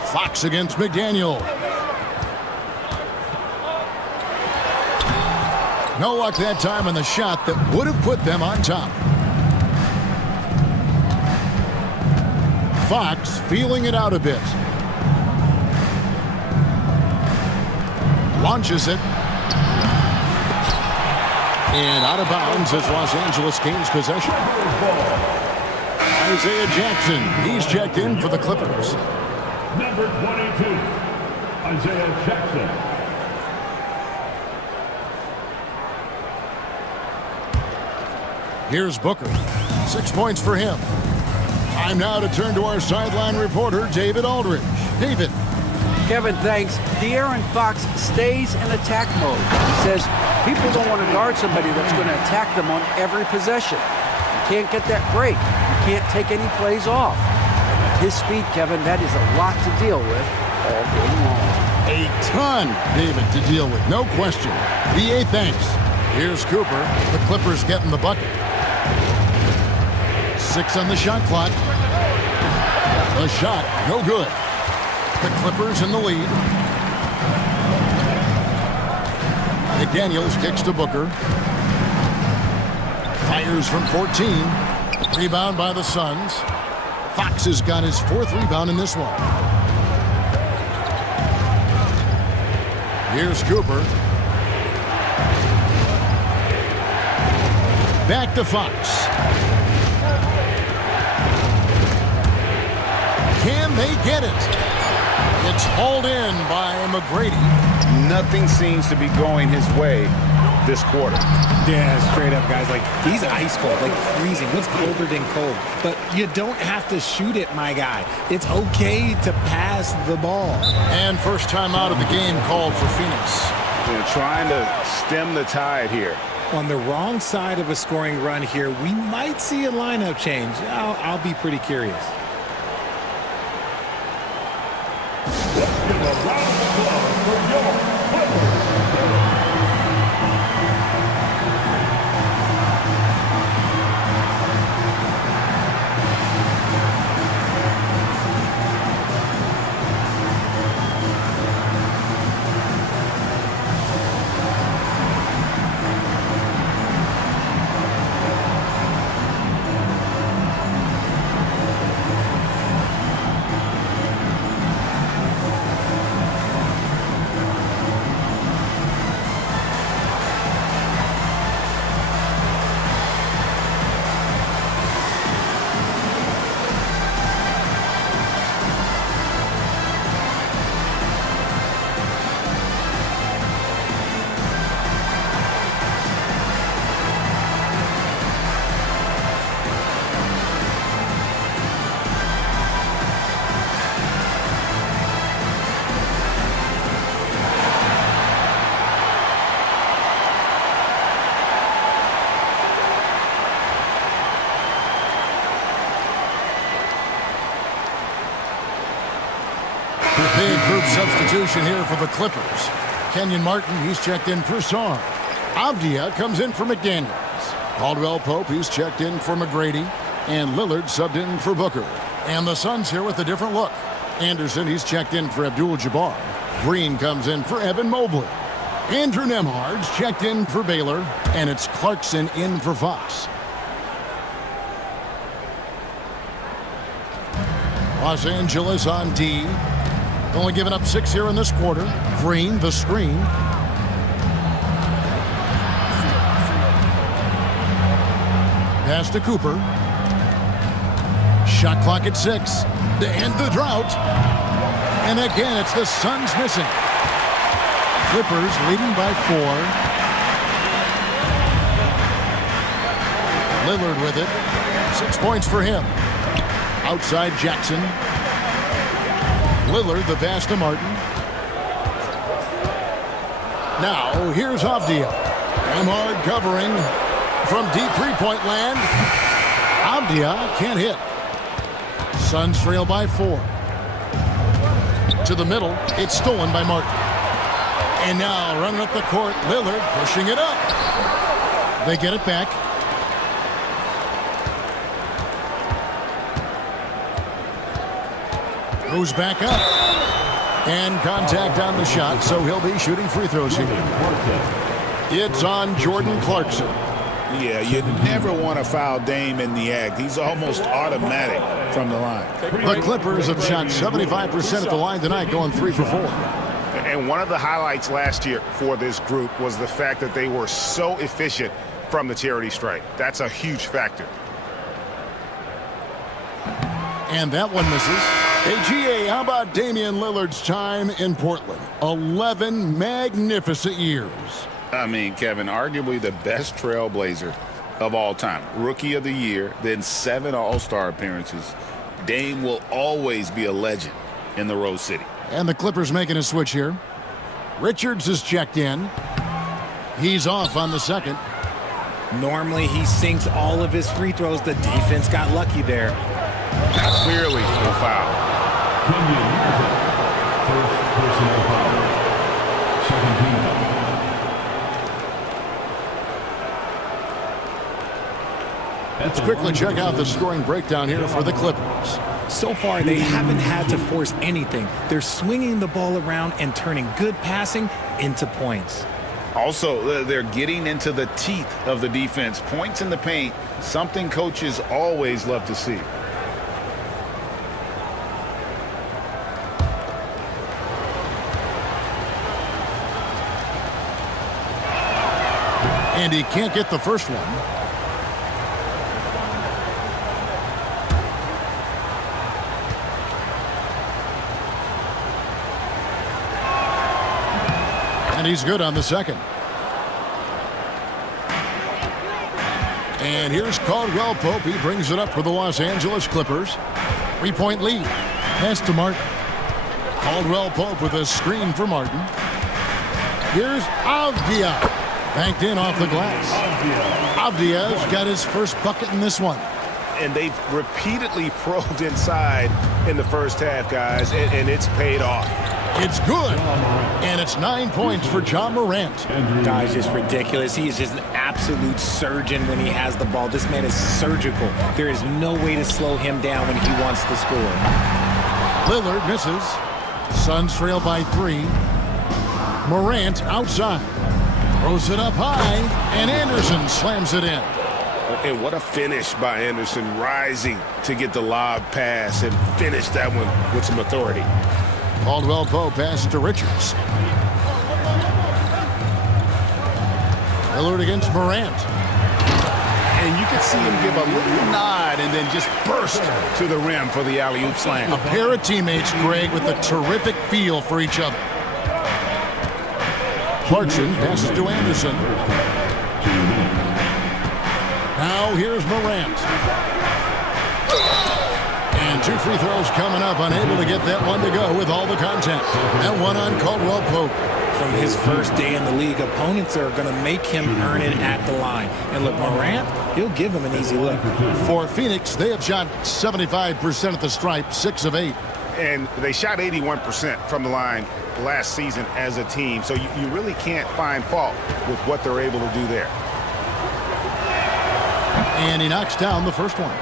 Fox against McDaniel. No luck that time on the shot that would have put them on top. Fox feeling it out a bit. Launches it. And out of bounds as Los Angeles gains possession. Isaiah Jackson, he's checked in for the Clippers. Number 22, Isaiah Jackson. Here's Booker. 6 points for him. Time now to turn to our sideline reporter, David Aldridge. David. Kevin, thanks. De'Aaron Fox stays in attack mode. He says people don't want to guard somebody that's going to attack them on every possession. You can't get that break. You can't take any plays off. At his speed, Kevin, that is a lot to deal with all game long. A ton, David, to deal with. No question. BA, thanks. Here's Cooper. The Clippers getting the bucket. 6 on the shot clock. The shot, no good. The Clippers in the lead. McDaniels kicks to Booker. Fires from 14. Rebound by the Suns. Fox has got his 4th rebound in this one. Here's Cooper. Back to Fox. Can they get it? It's hauled in by McGrady. Nothing seems to be going his way this quarter. Yeah, straight up, guys. Like, he's ice cold, like freezing. What's colder than cold? But you don't have to shoot it, my guy. It's okay to pass the ball. And first time out of the game called for Phoenix. They're trying to stem the tide here. On the wrong side of a scoring run here, we might see a lineup change. I'll be pretty curious. Big group substitution here for the Clippers. Kenyon Martin, he's checked in for Sarr. Avdia comes in for McDaniels. Caldwell Pope, he's checked in for McGrady. And Lillard subbed in for Booker. And the Suns here with a different look. Anderson, he's checked in for Abdul-Jabbar. Green comes in for Evan Mobley. Andrew Nembhard's checked in for Baylor. And it's Clarkson in for Fox. Los Angeles on D. Only giving up 6 here in this quarter. Green, the screen. Pass to Cooper. Shot clock at 6 to end the drought. And again, it's the Suns missing. Clippers leading by 4. Lillard with it. 6 points for him. Outside Jackson. Lillard, the pass to Martin. Now, here's Avdia. Nembhard covering from deep three-point land. Avdia can't hit. Suns trail by 4. To the middle, it's stolen by Martin. And now, running up the court, Lillard pushing it up. They get it back. Goes back up. And contact on the shot, so he'll be shooting free throws here. It's on Jordan Clarkson. Yeah, you never want to foul Dame in the act. He's almost automatic from the line. The Clippers have shot 75% at the line tonight, going 3 for 4. And one of the highlights last year for this group was the fact that they were so efficient from the charity stripe. That's a huge factor. And that one misses. AGA, how about Damian Lillard's time in Portland? 11 magnificent years. I mean, Kevin, arguably the best trailblazer of all time. Rookie of the year, then 7 All-Star appearances. Dame will always be a legend in the Rose City. And the Clippers making a switch here. Richards is checked in. He's off on the second. Normally, he sinks all of his free throws. The defense got lucky there. Clearly a foul. First personal foul. Second team foul. Let's quickly check out the scoring breakdown here for the Clippers. So far, they haven't had to force anything. They're swinging the ball around and turning good passing into points. Also, they're getting into the teeth of the defense. Points in the paint, something coaches always love to see. And he can't get the first one. And he's good on the second. And here's Caldwell Pope. He brings it up for the Los Angeles Clippers. 3-point lead. Pass to Martin. Caldwell Pope with a screen for Martin. Here's Avdia. Banked in off the glass. Avdia's got his first bucket in this one. And they've repeatedly probed inside in the first half, guys, and it's paid off. It's good. And it's 9 points for John Morant. Guy's just ridiculous. He is just an absolute surgeon when he has the ball. This man is surgical. There is no way to slow him down when he wants to score. Lillard misses. Suns trail by 3. Morant outside. Throws it up high, and Anderson slams it in. And what a finish by Anderson, rising to get the lob pass and finish that one with some authority. Caldwell Pope pass to Richards. Lillard against Morant. And you can see him give a little nod and then just burst to the rim for the alley-oop slam. A pair of teammates, Greg, with a terrific feel for each other. Clarkson passes to Anderson. Now here's Morant. And 2 free throws coming up, unable to get that one to go with all the contact. And one on Caldwell Pope. From his first day in the league, opponents are going to make him earn it at the line. And look, Morant, he'll give him an easy look. For Phoenix, they have shot 75% at the stripe, 6 of 8. And they shot 81% from the line last season as a team. So you really can't find fault with what they're able to do there. And he knocks down the first one.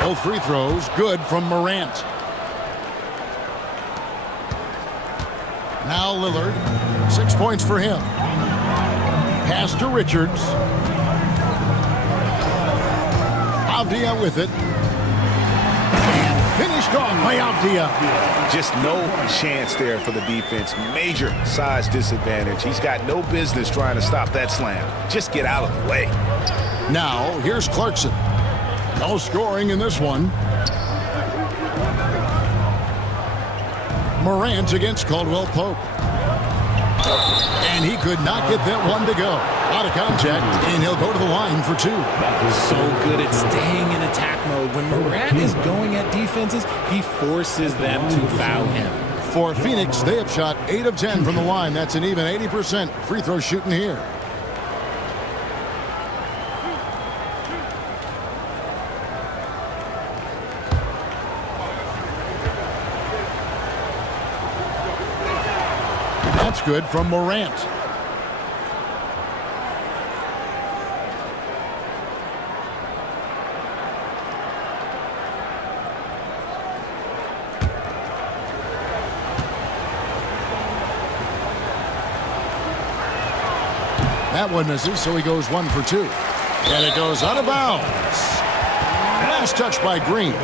Both free throws good from Morant. Now Lillard. 6 points for him. Pass to Richards. Avdia with it. And finished off by Avdia. Just no chance there for the defense. Major size disadvantage. He's got no business trying to stop that slam. Just get out of the way. Now here's Clarkson. No scoring in this one. Morant against Caldwell Pope. And he could not get that one to go. Out of contact, and he'll go to the line for 2. So good at staying in attack mode. When Morant is going at defenses, he forces them to foul him. For Phoenix, they have shot 8 of 10 from the line. That's an even 80% free throw shooting here. That's good from Morant. That one misses, so he goes 1 for 2. And it goes out of bounds. Last touch by Green.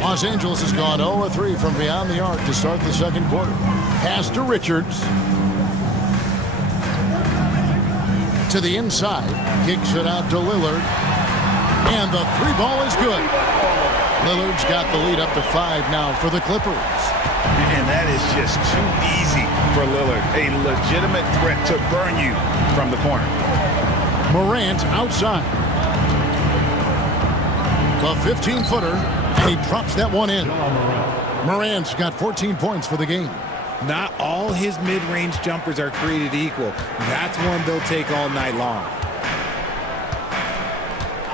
Los Angeles has gone 0-3 from beyond the arc to start the second quarter. Pass to Richards. To the inside. Kicks it out to Lillard. And the 3-ball is good. Lillard's got the lead up to 5 now for the Clippers. And that is just too easy for Lillard. A legitimate threat to burn you from the corner. Morant outside. The 15-footer. And he drops that one in. Morant's got 14 points for the game. Not all his mid-range jumpers are created equal. That's one they'll take all night long.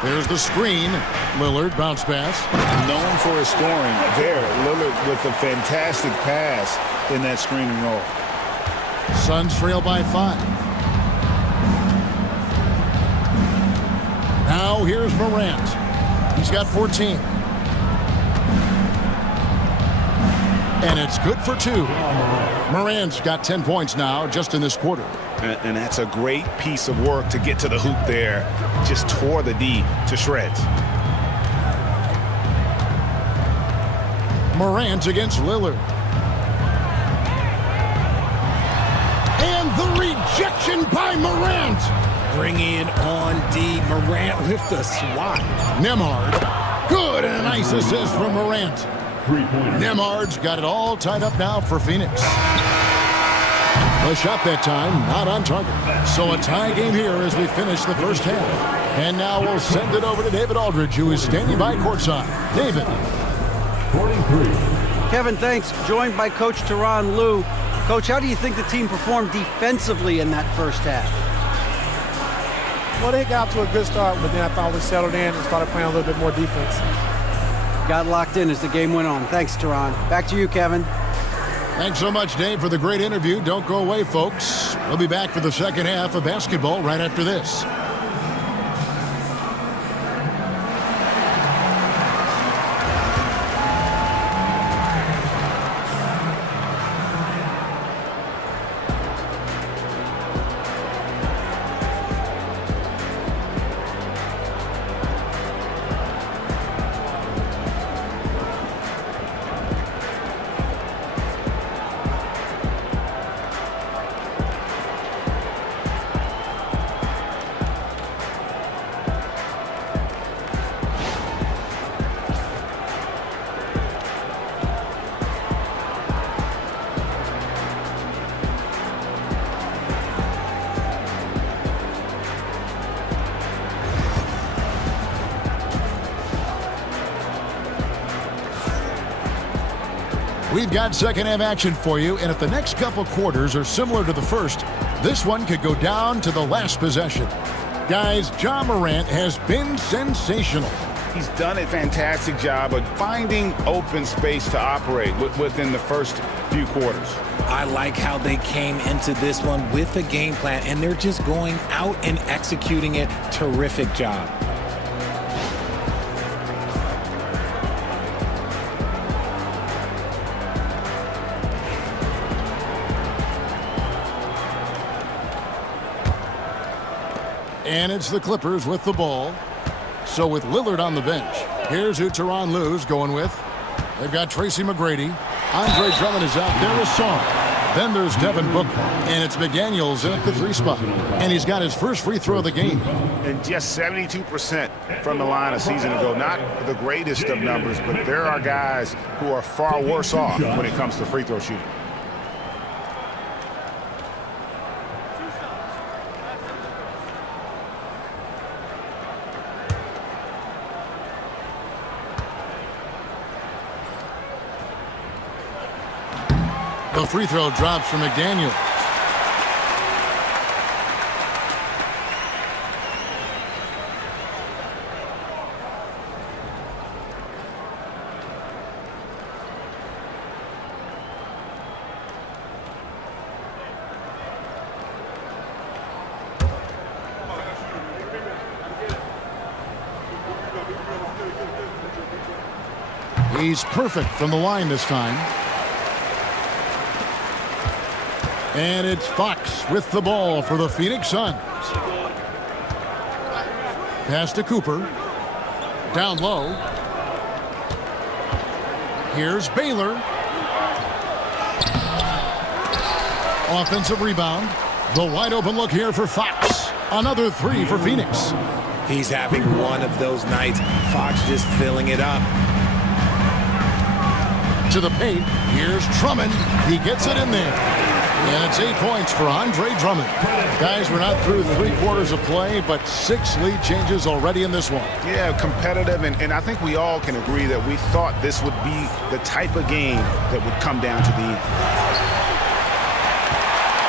There's the screen. Lillard bounce pass. Known for his scoring there. Lillard with a fantastic pass in that screen and roll. Suns trail by 5. Now here's Morant. He's got 14. And it's good for 2. Morant's got 10 points now just in this quarter. And that's a great piece of work to get to the hoop there. Just tore the D to shreds. Morant against Lillard. And the rejection by Morant. Bringing it on D. Morant with the swat. Nembhard. Good, and a nice assist from Morant. Nembhard's got it all tied up now for Phoenix. The shot that time, not on target. So a tie game here as we finish the first half. And now we'll send it over to David Aldridge, who is standing by courtside. David. 43. Kevin, thanks. Joined by Coach Tyronn Lue. Coach, how do you think the team performed defensively in that first half? Well, they got off to a good start, but then I thought we settled in and started playing a little bit more defense. Got locked in as the game went on. Thanks, Tyronn. Back to you, Kevin. Thanks so much, Dave, for the great interview. Don't go away, folks. We'll be back for the second half of basketball right after this. We've got second half action for you, and if the next couple quarters are similar to the first, this one could go down to the last possession. Guys, Ja Morant has been sensational. He's done a fantastic job of finding open space to operate within the first few quarters. I like how they came into this one with a game plan, and they're just going out and executing it. Terrific job. And it's the Clippers with the ball. So with Lillard on the bench, here's who Tyronn Lue's going with. They've got Tracy McGrady. Andre Drummond is out there with Song. Then there's Devin Booker. And it's McDaniels in at the 3 spot. And he's got his first free throw of the game. And just 72% from the line a season ago. Not the greatest of numbers, but there are guys who are far worse off when it comes to free throw shooting. The free throw drops from McDaniels. He's perfect from the line this time. And it's Fox with the ball for the Phoenix Suns. Pass to Cooper. Down low. Here's Baylor. Offensive rebound. The wide open look here for Fox. Another 3 for Phoenix. He's having one of those nights. Fox just filling it up. To the paint. Here's Drummond. He gets it in there. And it's 8 points for Andre Drummond. Guys, we're not through 3 quarters of play, but 6 lead changes already in this one. Yeah, competitive, and I think we all can agree that we thought this would be the type of game that would come down to the end.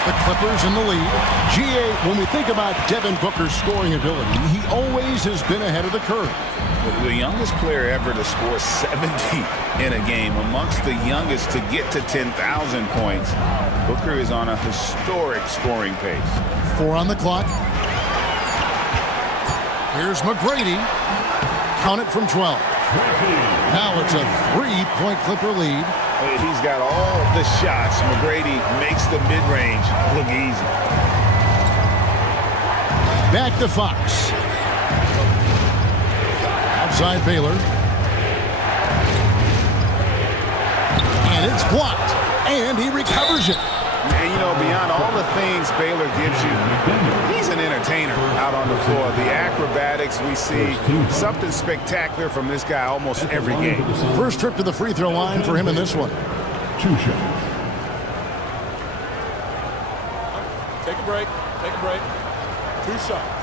The Clippers in the lead. GA, when we think about Devin Booker's scoring ability, he always has been ahead of the curve. The youngest player ever to score 70 in a game, amongst the youngest to get to 10,000 points. Booker is on a historic scoring pace. 4 on the clock. Here's McGrady. Count it from 12. Now it's a 3-point Clipper lead. He's got all the shots. McGrady makes the mid-range look easy. Back to Fox. Outside Baylor. And it's blocked. And he recovers it. And, you know, beyond all the things Baylor gives you, he's an entertainer out on the floor. The acrobatics we see, something spectacular from this guy almost every game. First trip to the free throw line for him in this one. 2 shots. Take a break. Take a break. 2 shots.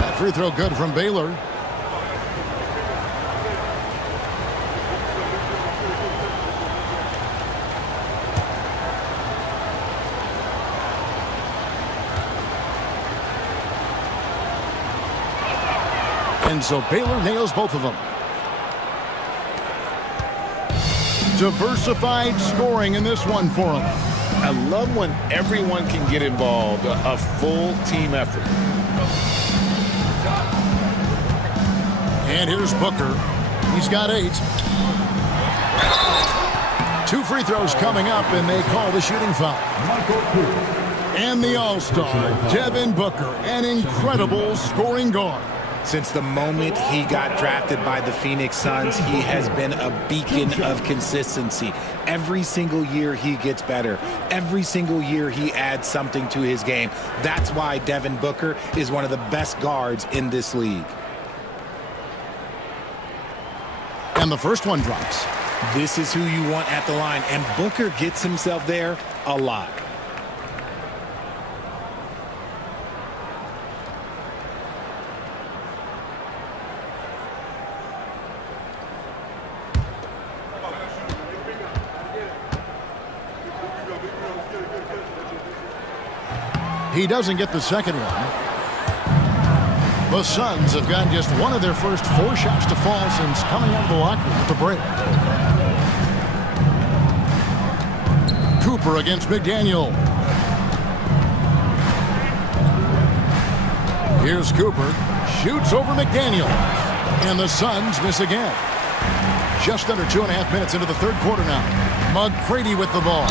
That free throw good from Baylor. And so Baylor nails both of them. Diversified scoring in this one for him. I love when everyone can get involved, a full team effort. And here's Booker. He's got 8. 2 free throws coming up, and they call the shooting foul. And the all-star, Devin Booker, an incredible scoring guard. Since the moment he got drafted by the Phoenix Suns, he has been a beacon of consistency. Every single year he gets better. Every single year he adds something to his game. That's why Devin Booker is one of the best guards in this league. And the first one drops. This is who you want at the line, and Booker gets himself there a lot. He doesn't get the second one. The Suns have gotten just one of their first 4 shots to fall since coming out of the locker room at the break. Cooper against McDaniel. Here's Cooper. Shoots over McDaniel. And the Suns miss again. Just under 2.5 minutes into the third quarter now. McGrady with the ball.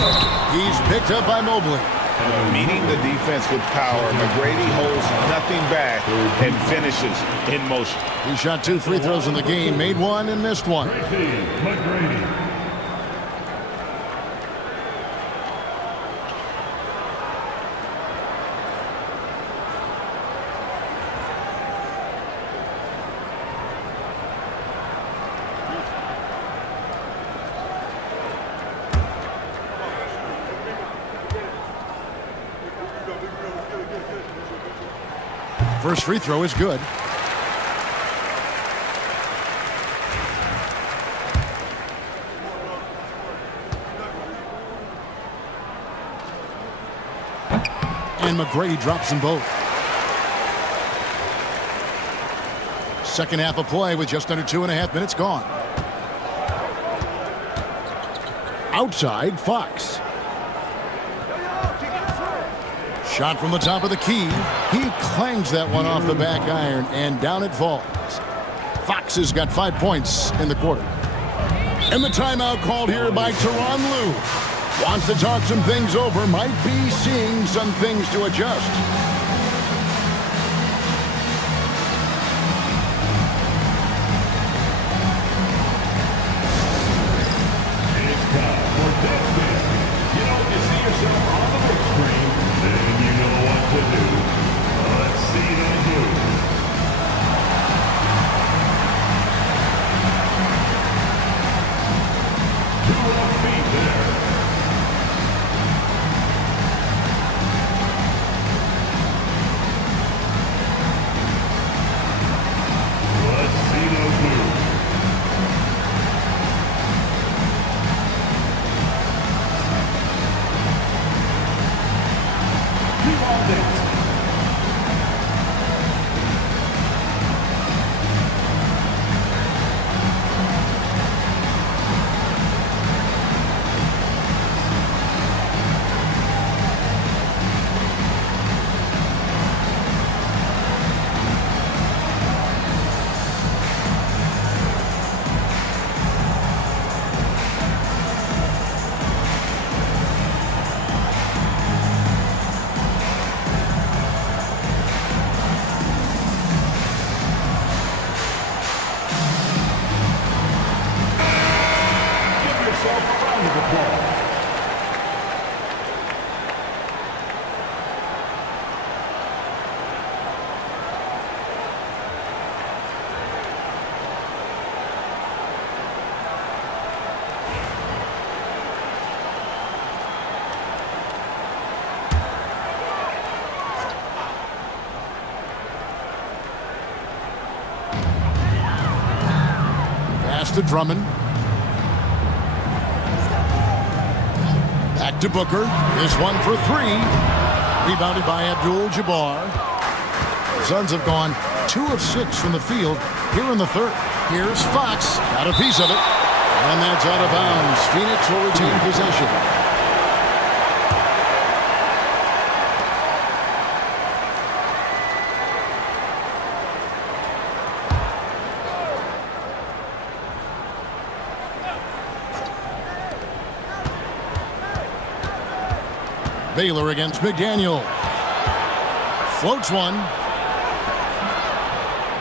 He's picked up by Mobley. Meeting the defense with power, McGrady holds nothing back and finishes in motion. He shot 2 free throws in the game, made 1 and missed 1. First free throw is good. And McGrady drops them both. Second half of play with just under 2.5 minutes gone. Outside, Fox. Shot from the top of the key. He clangs that one off the back iron, and down it falls. Fox has got 5 points in the quarter. And the timeout called here by Tyronn Lue. Wants to talk some things over, might be seeing some things to adjust. It's time for Dustin. You know, if you see yourself on the big screen, then you know what to do. Let's see them move. Two off feet there. Let's see them move. Keep on dancing. to Drummond. Back to Booker. This one for three. Rebounded by Abdul-Jabbar. The Suns have gone 2 of 6 from the field here in the third. Here's Fox. Got a piece of it. And that's out of bounds. Phoenix will retain possession. Baylor against McDaniel. Floats one.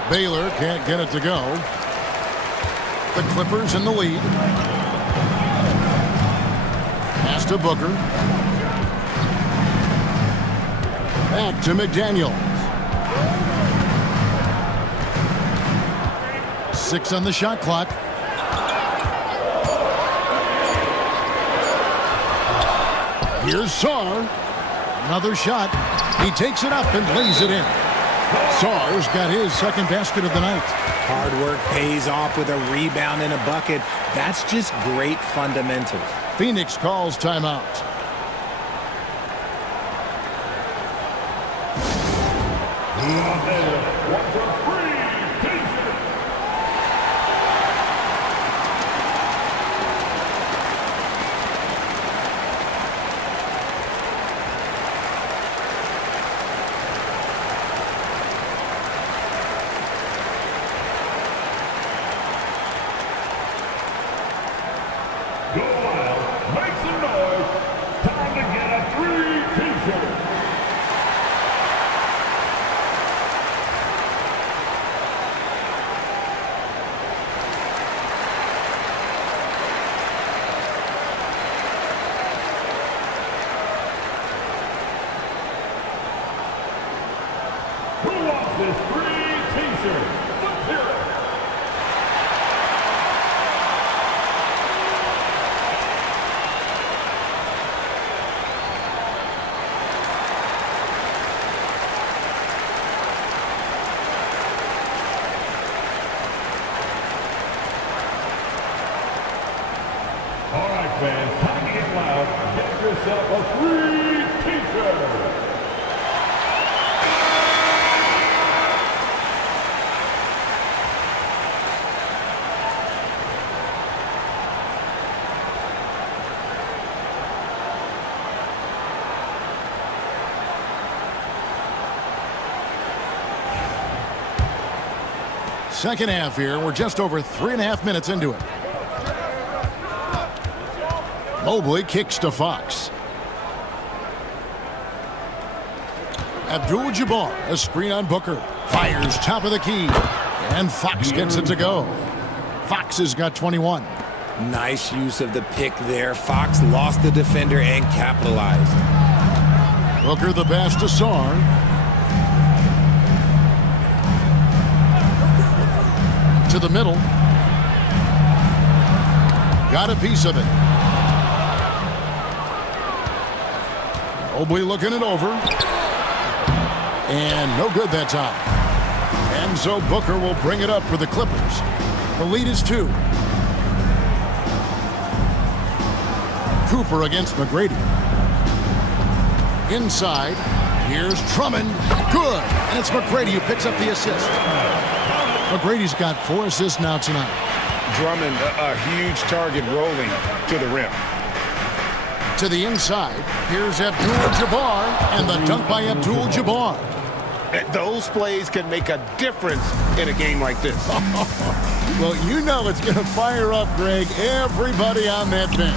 Baylor can't get it to go. The Clippers in the lead. Pass to Booker. Back to McDaniel. 6 on the shot clock. Here's Sarr. Another shot. He takes it up and lays it in. Sarr's got his second basket of the night. Hard work pays off with a rebound and a bucket. That's just great fundamentals. Phoenix calls timeout. Go wild, make some noise. Time to get a free t-shirt. Who wants this free t-shirt? Let's hear it. All right, fans, time to get loud. Get yourself a free t-shirt. Second half here. We're just over 3.5 minutes into it. Mobley kicks to Fox. Abdul-Jabbar, a screen on Booker. Fires top of the key. And Fox gets it to go. Fox has got 21. Nice use of the pick there. Fox lost the defender and capitalized. Booker the pass to Sarr. To the middle. Got a piece of it. Mobley looking it over. And no good that time. And so Booker will bring it up for the Clippers. The lead is 2. Cooper against McGrady. Inside. Here's Drummond. Good. And it's McGrady who picks up the assist. McGrady's got 4 assists now tonight. Drummond, a huge target rolling to the rim. To the inside, here's Abdul-Jabbar, and the dunk by Abdul-Jabbar. Those plays can make a difference in a game like this. Well, you know it's going to fire up, Greg, everybody on that bench.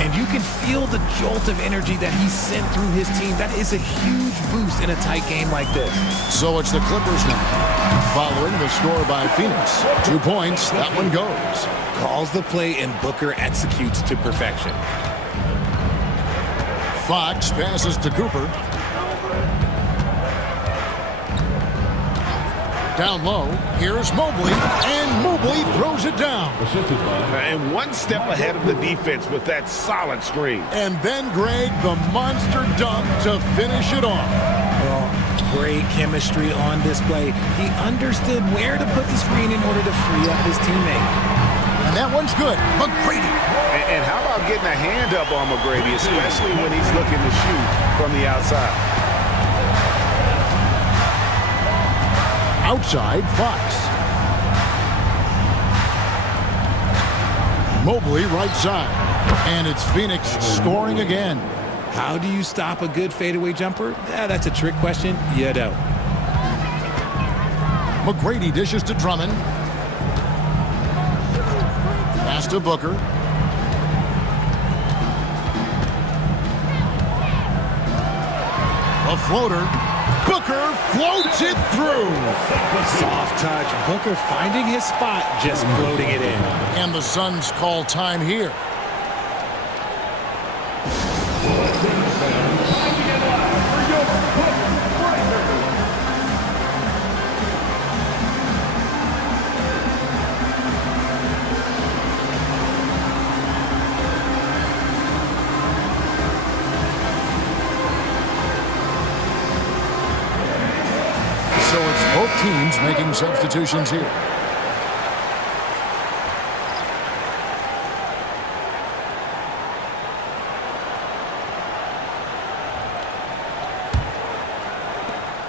And you can feel the jolt of energy that he sent through his team. That is a huge boost in a tight game like this. So it's the Clippers now, following the score by Phoenix. 2 points, that one goes. Calls the play, and Booker executes to perfection. Fox passes to Cooper. Down low, here's Mobley, and Mobley throws it down. And one step ahead of the defense with that solid screen. And then, Greg, the monster dunk to finish it off. Oh, great chemistry on display. He understood where to put the screen in order to free up his teammate. And that one's good. McGrady. And how about getting a hand up on McGrady, especially when he's looking to shoot from the outside? Outside, Fox. Mobley right side. And it's Phoenix scoring again. How do you stop a good fadeaway jumper? That's a trick question. You don't. McGrady dishes to Drummond. Pass to Booker. A floater. Booker floats it through. Soft touch. Booker finding his spot, just floating it in. And the Suns call time here. So it's both teams making substitutions here.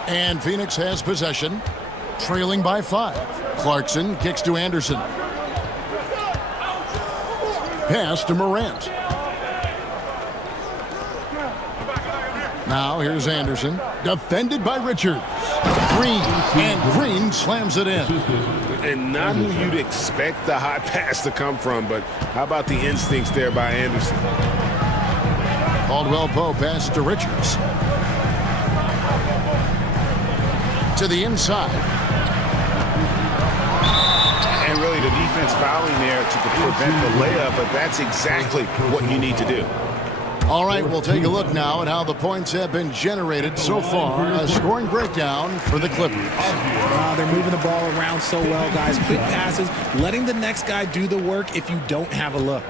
And Phoenix has possession, trailing by 5. Clarkson kicks to Anderson. Pass to Morant. Now here's Anderson, defended by Richards. Green, and Green slams it in. And not who you'd expect the high pass to come from, but how about the instincts there by Anderson? Caldwell Pope pass to Richards. To the inside. And really the defense fouling there to prevent the layup, but that's exactly what you need to do. All right, we'll take a look now at how the points have been generated so far. A scoring breakdown for the Clippers. They're moving the ball around so well, guys. Quick passes, letting the next guy do the work if you don't have a look.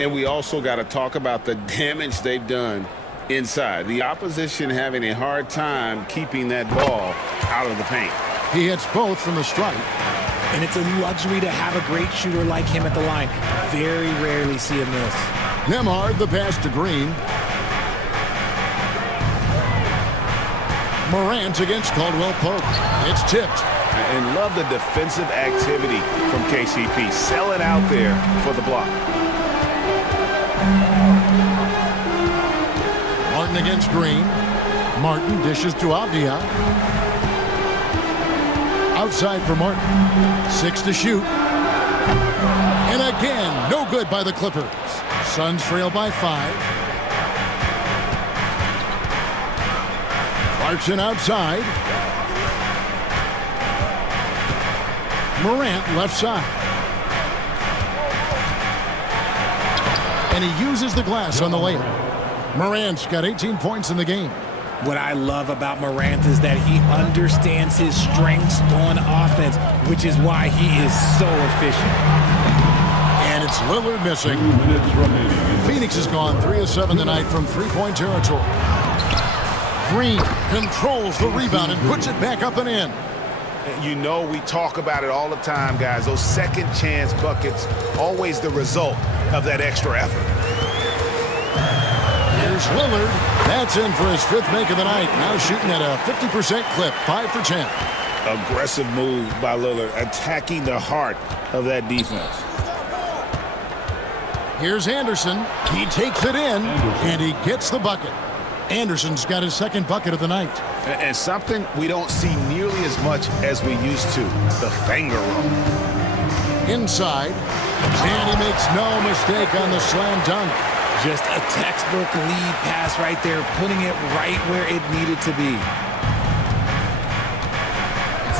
And we also got to talk about the damage they've done inside. The opposition having a hard time keeping that ball out of the paint. He hits both from the stripe. And it's a luxury to have a great shooter like him at the line. Very rarely see him miss. Nembhard the pass to Green. Morant against Caldwell Pope. It's tipped. And love the defensive activity from KCP. Selling out there for the block. Martin against Green. Martin dishes to Avdia. Outside for Martin. 6 to shoot. And again, no good by the Clippers. Suns trail by 5. Clarkson outside. Morant left side. And he uses the glass on the layup. Morant's got 18 points in the game. What I love about Morant is that he understands his strengths on offense, which is why he is so efficient. And it's Lillard missing. Phoenix has gone 3 of 7 tonight from three-point territory. Green controls the rebound and puts it back up and in. You know we talk about it all the time, guys. Those second chance buckets, always the result of that extra effort. Here's Lillard. That's in for his 5th make of the night. Now shooting at a 50% clip, 5 for 10. Aggressive move by Lillard, attacking the heart of that defense. Here's Anderson. He takes it in, and he gets the bucket. Anderson's got his 2nd bucket of the night. And something we don't see nearly as much as we used to, the finger roll. Inside, and he makes no mistake on the slam dunk. Just a textbook lead pass right there, putting it right where it needed to be.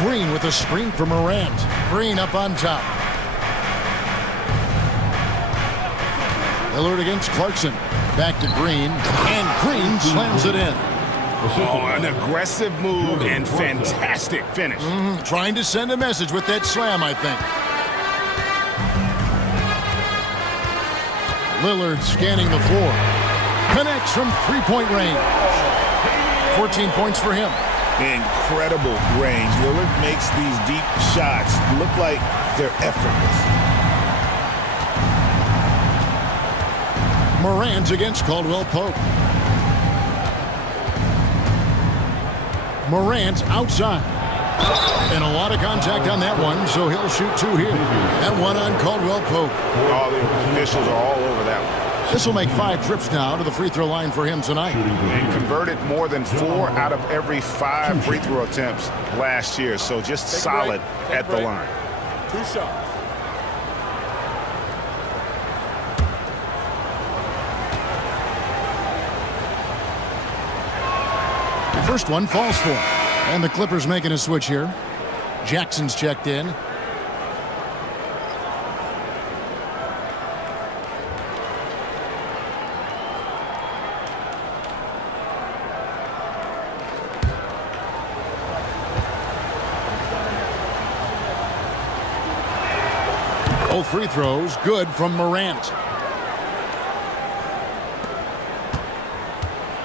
Green with a screen for Morant. Green up on top. Lillard against Clarkson. Back to Green, and Green slams it in. Oh, an aggressive move and fantastic finish. Trying to send a message with that slam, I think. Lillard scanning the floor. Connects from three-point range. 14 points for him. Incredible range. Lillard makes these deep shots look like they're effortless. Morant against Caldwell Pope. Morant outside. And a lot of contact on that one, so he'll shoot 2 here. And 1 on Caldwell Pope. All the officials are all over that one. This will make 5 trips now to the free throw line for him tonight. And converted more than 4 out of every 5 free throw attempts last year, so just solid at the line. 2 shots. First one falls for him. And the Clippers making a switch here. Jackson's checked in. Both free throws good from Morant.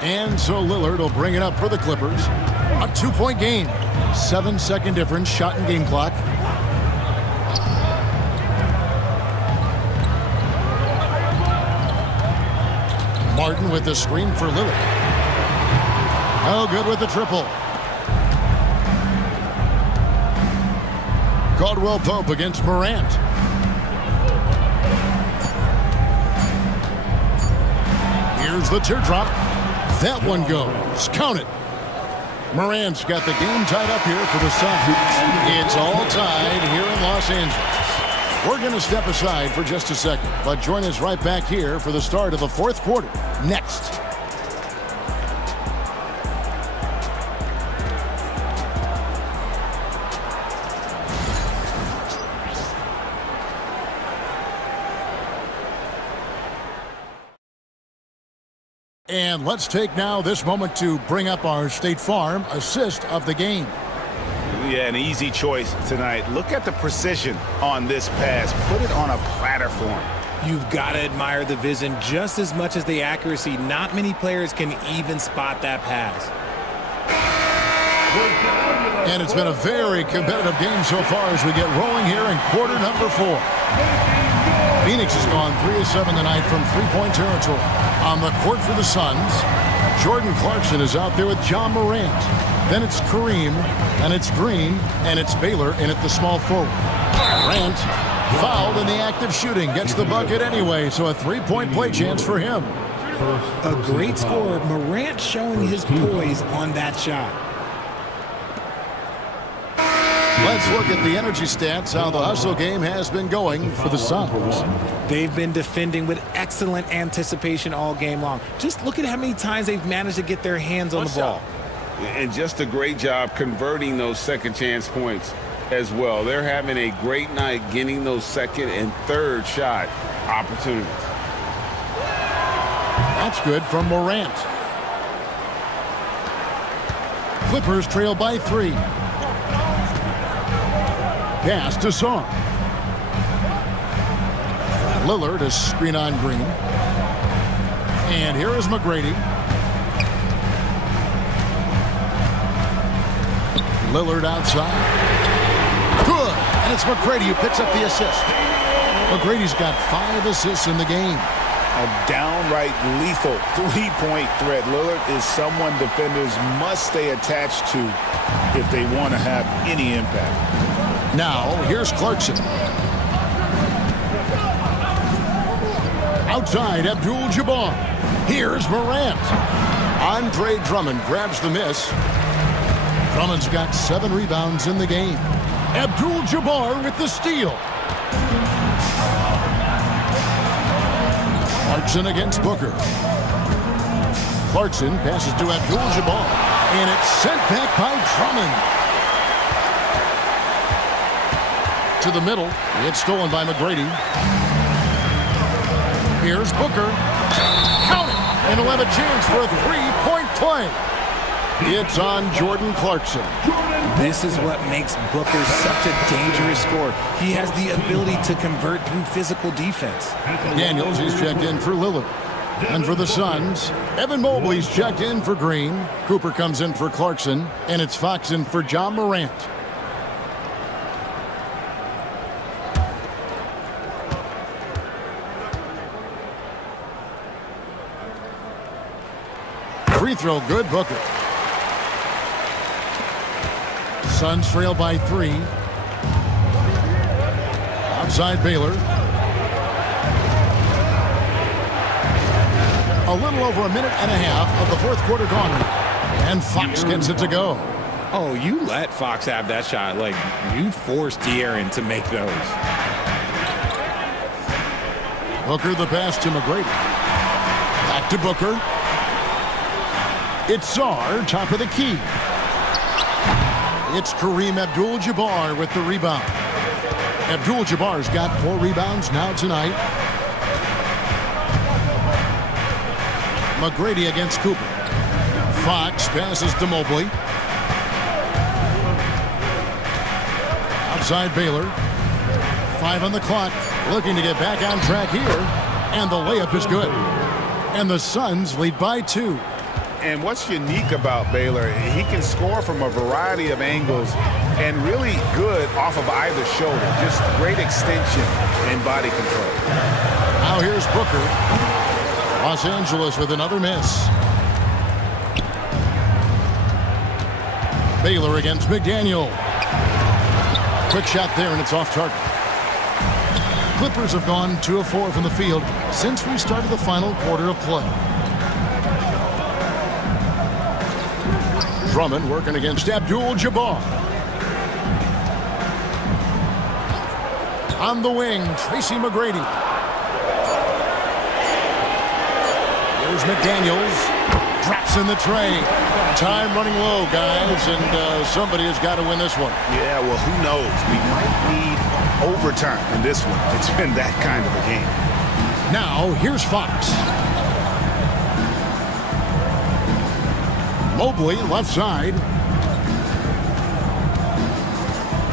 And so Lillard will bring it up for the Clippers. A 2-point game. 7-second difference, shot and game clock. Martin with the screen for Lillard. Oh, good with the triple. Caldwell Pope against Morant. Here's the teardrop. That one goes. Count it. Morant's got the game tied up here for the Suns. It's all tied here in Los Angeles. We're going to step aside for just a second, but join us right back here for the start of the 4th quarter. Next. And let's take now this moment to bring up our State Farm assist of the game. Yeah, an easy choice tonight. Look at the precision on this pass. Put it on a platter for him. You've got to admire the vision just as much as the accuracy. Not many players can even spot that pass. And it's been a very competitive game so far as we get rolling here in quarter number 4. Phoenix has gone 3 of 7 tonight from 3-point territory. On the court for the Suns, Jordan Clarkson is out there with John Morant. Then it's Kareem, and it's Green, and it's Baylor in at the small forward. Morant fouled in the act of shooting, gets the bucket anyway, so a 3-point play chance for him. A great score. Morant showing his poise on that shot. Let's look at the energy stats, how the hustle game has been going for the Suns. They've been defending with excellent anticipation all game long. Just look at how many times they've managed to get their hands on the ball. And just a great job converting those second chance points as well. They're having a great night getting those second and third shot opportunities. That's good from Morant. Clippers trail by 3. Pass to Song. Lillard a screen on Green. And here is McGrady. Lillard outside. Good. And it's McGrady who picks up the assist. McGrady's got 5 assists in the game. A downright lethal 3-point threat. Lillard is someone defenders must stay attached to if they want to have any impact. Now, here's Clarkson. Outside, Abdul-Jabbar. Here's Morant. Andre Drummond grabs the miss. Drummond's got 7 rebounds in the game. Abdul-Jabbar with the steal. Clarkson against Booker. Clarkson passes to Abdul-Jabbar. And it's sent back by Drummond. To the middle. It's stolen by McGrady. Here's Booker. Count it! And he'll have a chance for a 3-point play. It's on Jordan Clarkson. This is what makes Booker such a dangerous scorer. He has the ability to convert through physical defense. Daniels, he's checked in for Lillard. And for the Suns, Evan Mobley's checked in for Green. Cooper comes in for Clarkson. And it's Fox in for John Morant. throw good, Booker. Suns trail by 3. Outside Baylor. A little over a minute and a half of the fourth quarter gone. And Fox gets it to go. Oh, you let Fox have that shot. Like, you forced De'Aaron to make those. Booker the pass to McGrady. Back to Booker. It's Sarr, top of the key. It's Kareem Abdul-Jabbar with the rebound. Abdul-Jabbar's got 4 rebounds now tonight. McGrady against Cooper. Fox passes to Mobley. Outside Baylor. 5 on the clock. Looking to get back on track here. And the layup is good. And the Suns lead by 2. And what's unique about Baylor, he can score from a variety of angles and really good off of either shoulder. Just great extension and body control. Now here's Booker. Los Angeles with another miss. Baylor against McDaniel. Quick shot there, and it's off target. Clippers have gone 2 of 4 from the field since we started the final quarter of play. Drummond working against Abdul-Jabbar. On the wing, Tracy McGrady. Here's McDaniels. Drops in the tray. Time running low, guys, and somebody has got to win this one. Yeah, well, who knows? We might need overtime in this one. It's been that kind of a game. Now, here's Fox. Mobley, left side.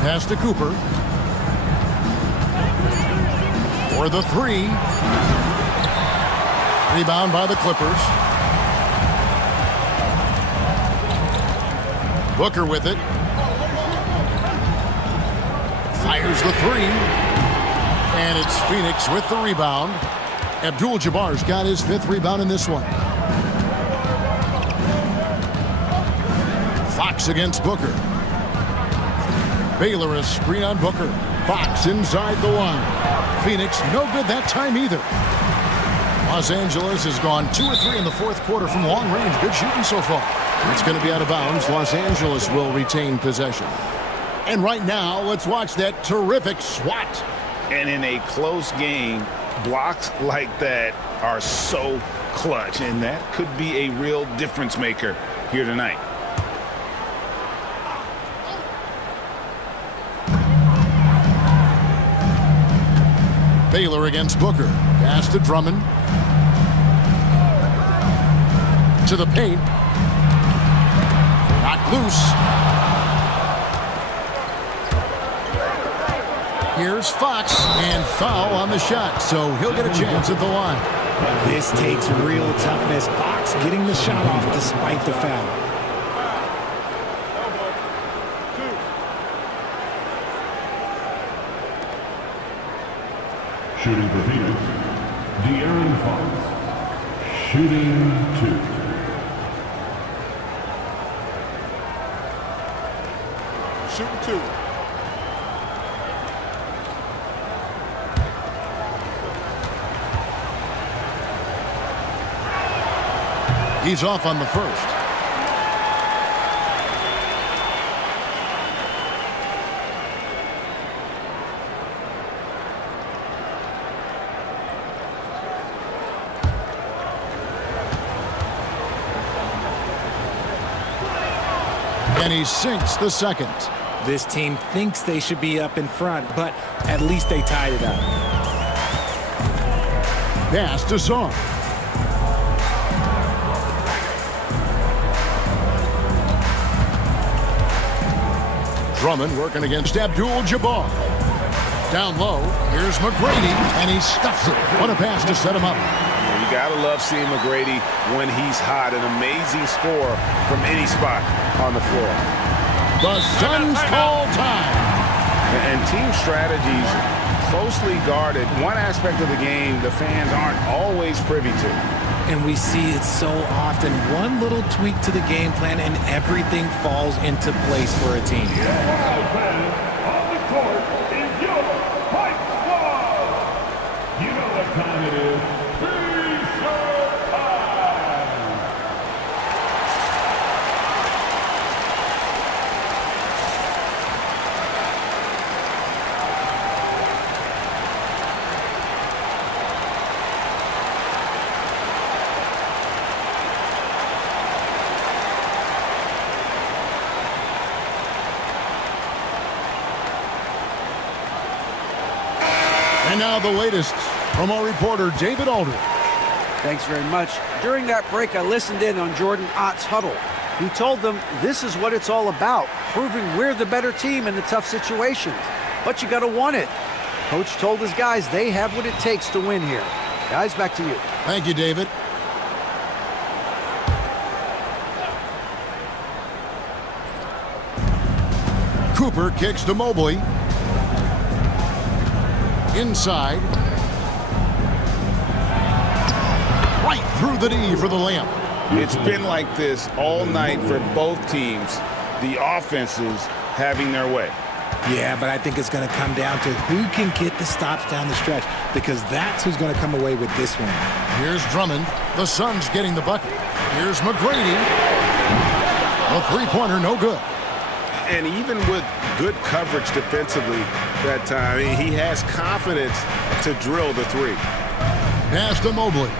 Pass to Cooper. For the 3. Rebound by the Clippers. Booker with it. Fires the 3. And it's Phoenix with the rebound. Abdul-Jabbar's got his 5th rebound in this one. Fox against Booker. Baylor a screen on Booker. Fox inside the line. Phoenix no good that time either. Los Angeles has gone 2 or 3 in the fourth quarter from long range. Good shooting so far. It's going to be out of bounds. Los Angeles will retain possession. And right now, let's watch that terrific swat. And in a close game, blocks like that are so clutch, and that could be a real difference maker here tonight. Baylor against Booker. Pass to Drummond. To the paint. Not loose. Here's Fox, and foul on the shot, so he'll get a chance at the line. This takes real toughness. Fox getting the shot off despite the foul. Shooting for Phoenix, De'Aaron Fox. Shooting 2. Shooting 2. He's off on the first. And he sinks the second. This team thinks they should be up in front, but at least they tied it up. Pass to Sarr. Drummond working against Abdul-Jabbar. Down low, here's McGrady, and he stuffs it. What a pass to set him up. You gotta love seeing McGrady when he's hot. An amazing score from any spot on the floor. The Suns call time. And team strategies closely guarded. One aspect of the game the fans aren't always privy to. And we see it so often. One little tweak to the game plan and everything falls into place for a team. On the court is your Pipe Squad. You know what time it is. T-shirt time. And now the latest from our reporter, David Aldridge. Thanks very much. During that break, I listened in on Jordan Ott's huddle. He told them this is what it's all about, proving we're the better team in the tough situations. But you got to want it. Coach told his guys they have what it takes to win here. Guys, back to you. Thank you, David. Cooper kicks to Mobley. Inside. Right through the D for the layup. It's been like this all night for both teams. The offenses having their way. Yeah, but I think it's going to come down to who can get the stops down the stretch, because that's who's going to come away with this one. Here's Drummond. The Suns getting the bucket. Here's McGrady. A three-pointer, no good. And even with good coverage defensively that time, he has confidence to drill the three. Pass to Mobley.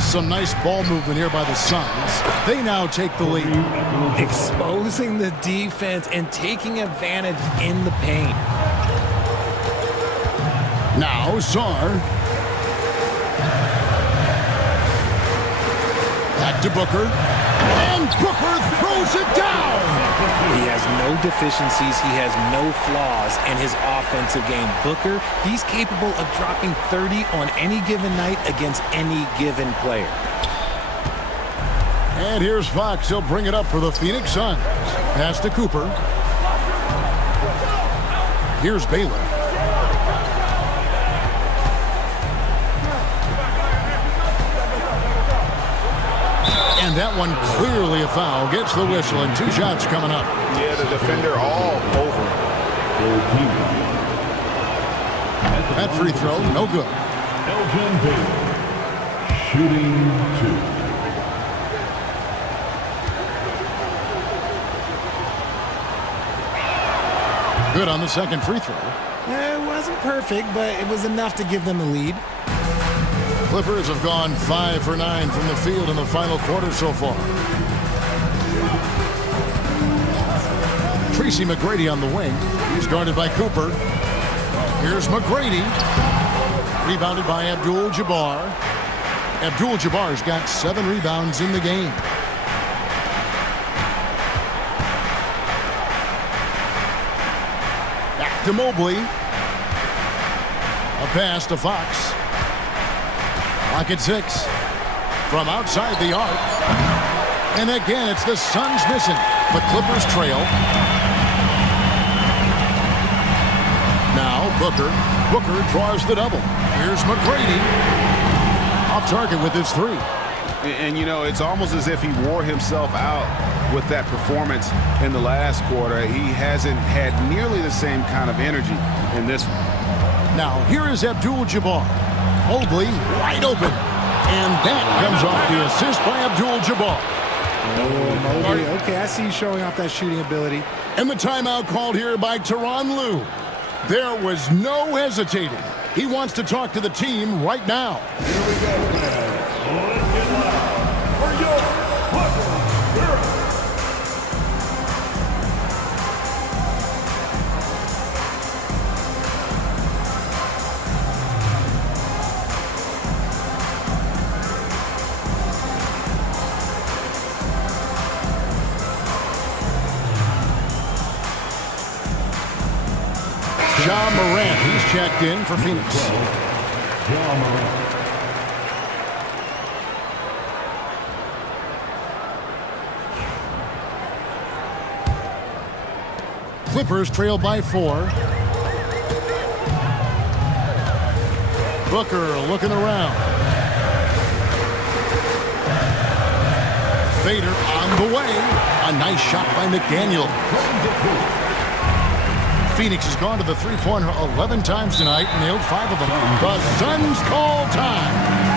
Some nice ball movement here by the Suns. They now take the lead. Exposing the defense and taking advantage in the paint. Now Sarr. Back to Booker. And Booker throws it down. He has no deficiencies. He has no flaws in his offensive game. Booker, he's capable of dropping 30 on any given night against any given player. And here's Fox. He'll bring it up for the Phoenix Suns. Pass to Cooper. Here's Baylor. And that one clearly a foul. Gets the whistle, and 2 shots coming up. Yeah, the defender all over. That free throw, no good. Elgin Baylor, shooting 2. Good on the second free throw. It wasn't perfect, but it was enough to give them the lead. Clippers have gone 5 for 9 from the field in the final quarter so far. Tracy McGrady on the wing. He's guarded by Cooper. Here's McGrady. Rebounded by Abdul-Jabbar. Abdul-Jabbar's got 7 rebounds in the game. Back to Mobley. A pass to Fox. Clock at 6. From outside the arc. And again, it's the Suns missing. The Clippers trail. Now Booker. Booker draws the double. Here's McGrady. Off target with his 3. And you know, it's almost as if he wore himself out with that performance in the last quarter. He hasn't had nearly the same kind of energy in this one. Now here is Abdul-Jabbar. Mobley wide open. And that comes off the assist by Abdul-Jabbar. Oh, Mobley. Okay, I see you showing off that shooting ability. And the timeout called here by Tyronn Lue. There was no hesitating. He wants to talk to the team right now. Here we go, guys. Let's get loud for your Clippers. John Morant, he's checked in for Phoenix. John Morant. Clippers trail by 4. Booker looking around. Vader on the way. A nice shot by McDaniel. Phoenix has gone to the three-pointer 11 times tonight and nailed 5 of them. The Suns call time.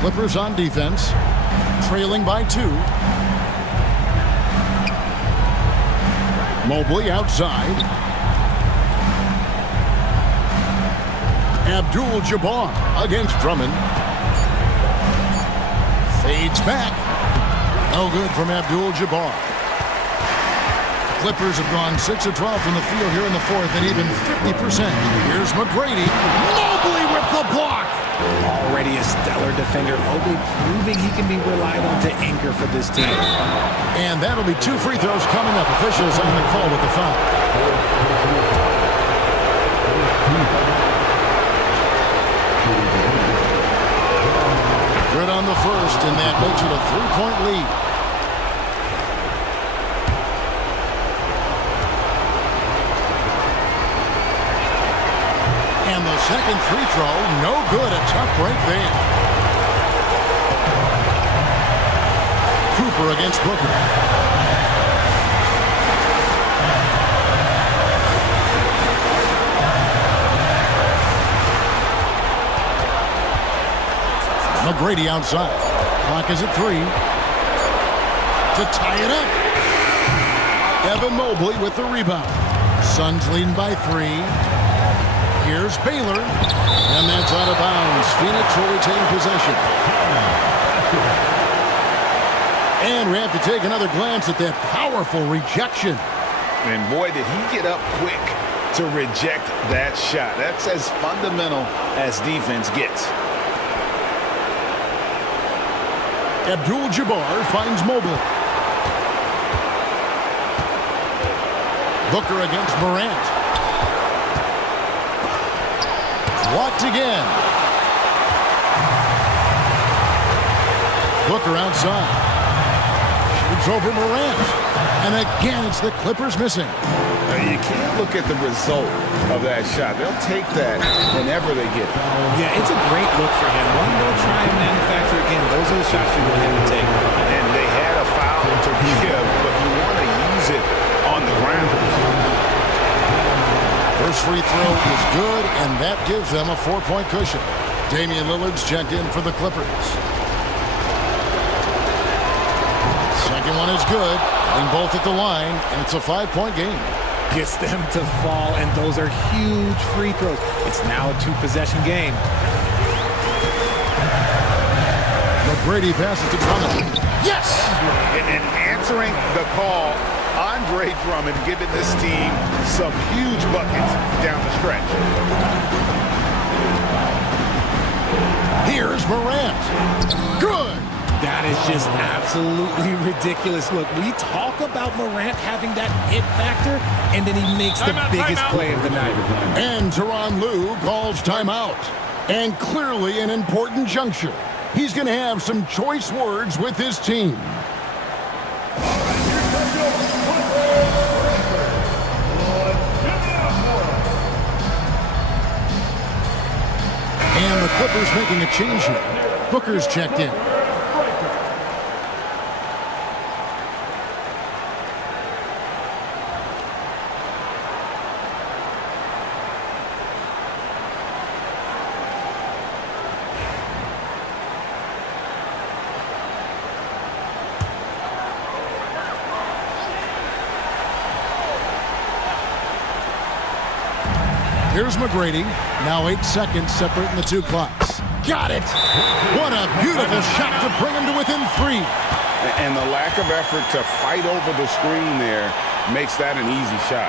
Clippers on defense, trailing by 2. Mobley outside. Abdul-Jabbar against Drummond. Fades back. No good from Abdul-Jabbar. Clippers have gone 6 of 12 from the field here in the fourth and even 50%. Here's McGrady. Mobley with the block. Already a stellar defender, Mobley proving he can be relied on to anchor for this team. And that'll be 2 free throws coming up. Officials on the call with the foul. Good on the first, and that makes it a 3-point lead. And the second free throw, no good. A tough break there. Cooper against Booker. McGrady outside. Clock is at 3. To tie it up. Evan Mobley with the rebound. Suns leading by 3. Here's Baylor, and that's out of bounds. Phoenix will retain possession. And we have to take another glance at that powerful rejection. And boy, did he get up quick to reject that shot. That's as fundamental as defense gets. Abdul-Jabbar finds Mobley. Booker against Morant. Blocked again. Booker outside. Shoots over Morant. And again, it's the Clippers missing. You can't look at the result of that shot. They'll take that whenever they get it. Yeah, it's a great look for him. One, they'll try and manufacture again. Those are the shots you want him to take. And they had a foul to give, but you want to use it on the ground. First free throw is good, and that gives them a 4-point cushion. Damian Lillard's checked in for the Clippers. Second one is good. Getting both at the line, and it's a 5-point game. Gets them to fall, and those are huge free throws. It's now a 2-possession game. McGrady passes to Drummond. Yes! And answering the call, Andre Drummond giving this team some huge buckets down the stretch. Here's Morant. Good! That is just absolutely ridiculous. Look, we talk about Morant having that it factor, and then he makes the biggest play of the night. And Tyronn Lue calls timeout. And clearly an important juncture. He's going to have some choice words with his team. And the Clippers making a change here. Booker's checked in. Here's McGrady. Now 8 seconds separating the 2 clocks. Got it! What a beautiful shot to bring him to within 3. And the lack of effort to fight over the screen there makes that an easy shot.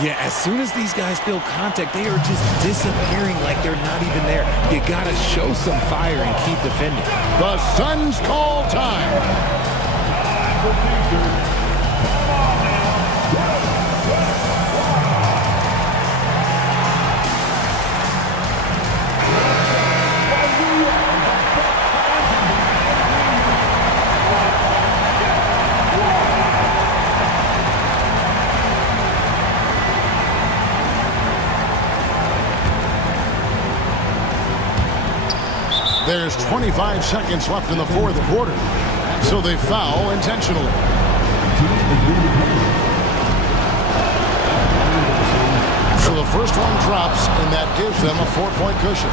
Yeah, as soon as these guys feel contact, they are just disappearing like they're not even there. You got to show some fire and keep defending. The Suns call time. There's 25 seconds left in the fourth quarter, so they foul intentionally. So the first one drops, and that gives them a 4-point cushion.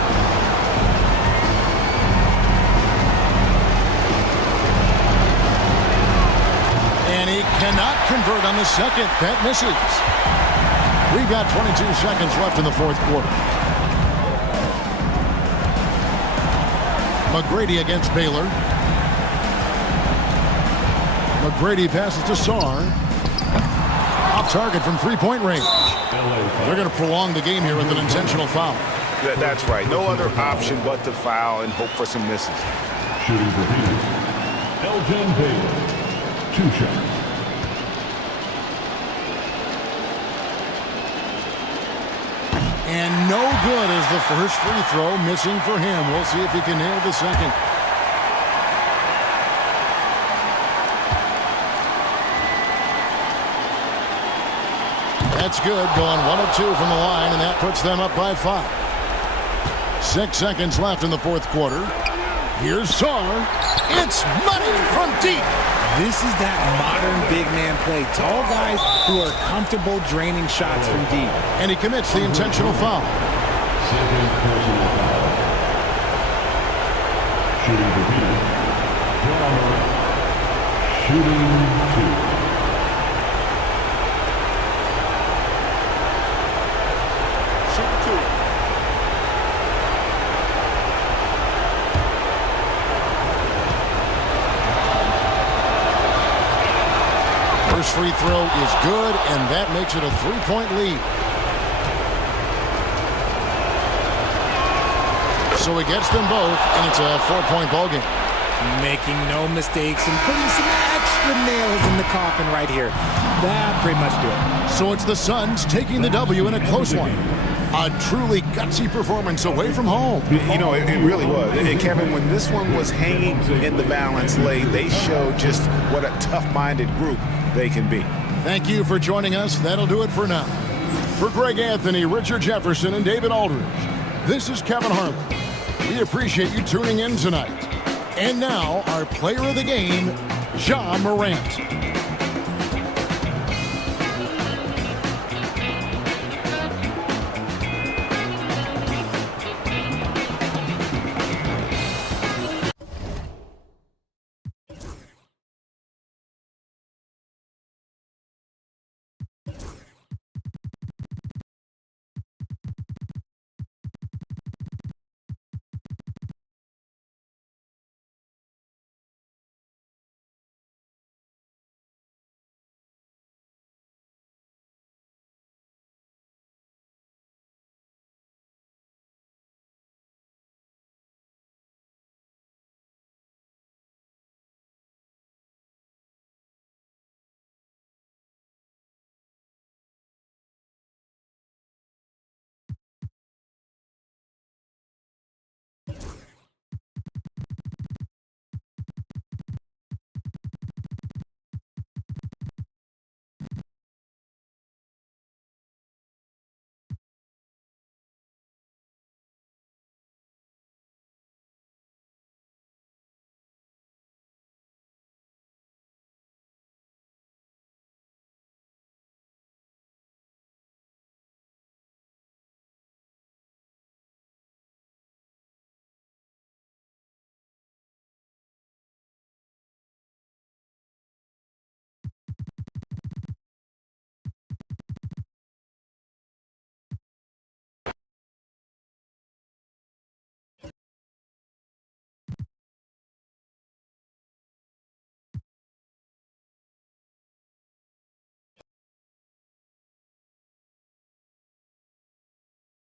And he cannot convert on the second. That misses. We've got 22 seconds left in the fourth quarter. McGrady against Baylor. McGrady passes to Sarr. Off target from three-point range. They're going to prolong the game here with an intentional foul. That's right. No other option but to foul and hope for some misses. Shooting for Phoenix, Elgin Baylor, 2 shots. And no good as the first free throw, missing for him. We'll see if he can nail the second. That's good, going 1 of 2 from the line, and that puts them up by 5. 6 seconds left in the fourth quarter. Here's Sarr. It's money from deep. This is that modern big man play. Tall guys who are comfortable draining shots from deep. And he commits the intentional foul. Second personal foul. Shooting for Phoenix, Shooting 2. First free throw is good, and that makes it a 3-point lead. So he gets them both, and it's a 4-point ballgame. Making no mistakes and putting some extra nails in the coffin right here. That pretty much do it. So it's the Suns taking the W in a close one. A truly gutsy performance away from home. You know, it really was. And Kevin, when this one was hanging in the balance late, they showed just what a tough-minded group they can be. Thank you for joining us. That'll do it for now. For Greg Anthony, Richard Jefferson, and David Aldridge, this is Kevin Harlan. We appreciate you tuning in tonight. And now, our player of the game, Ja Morant.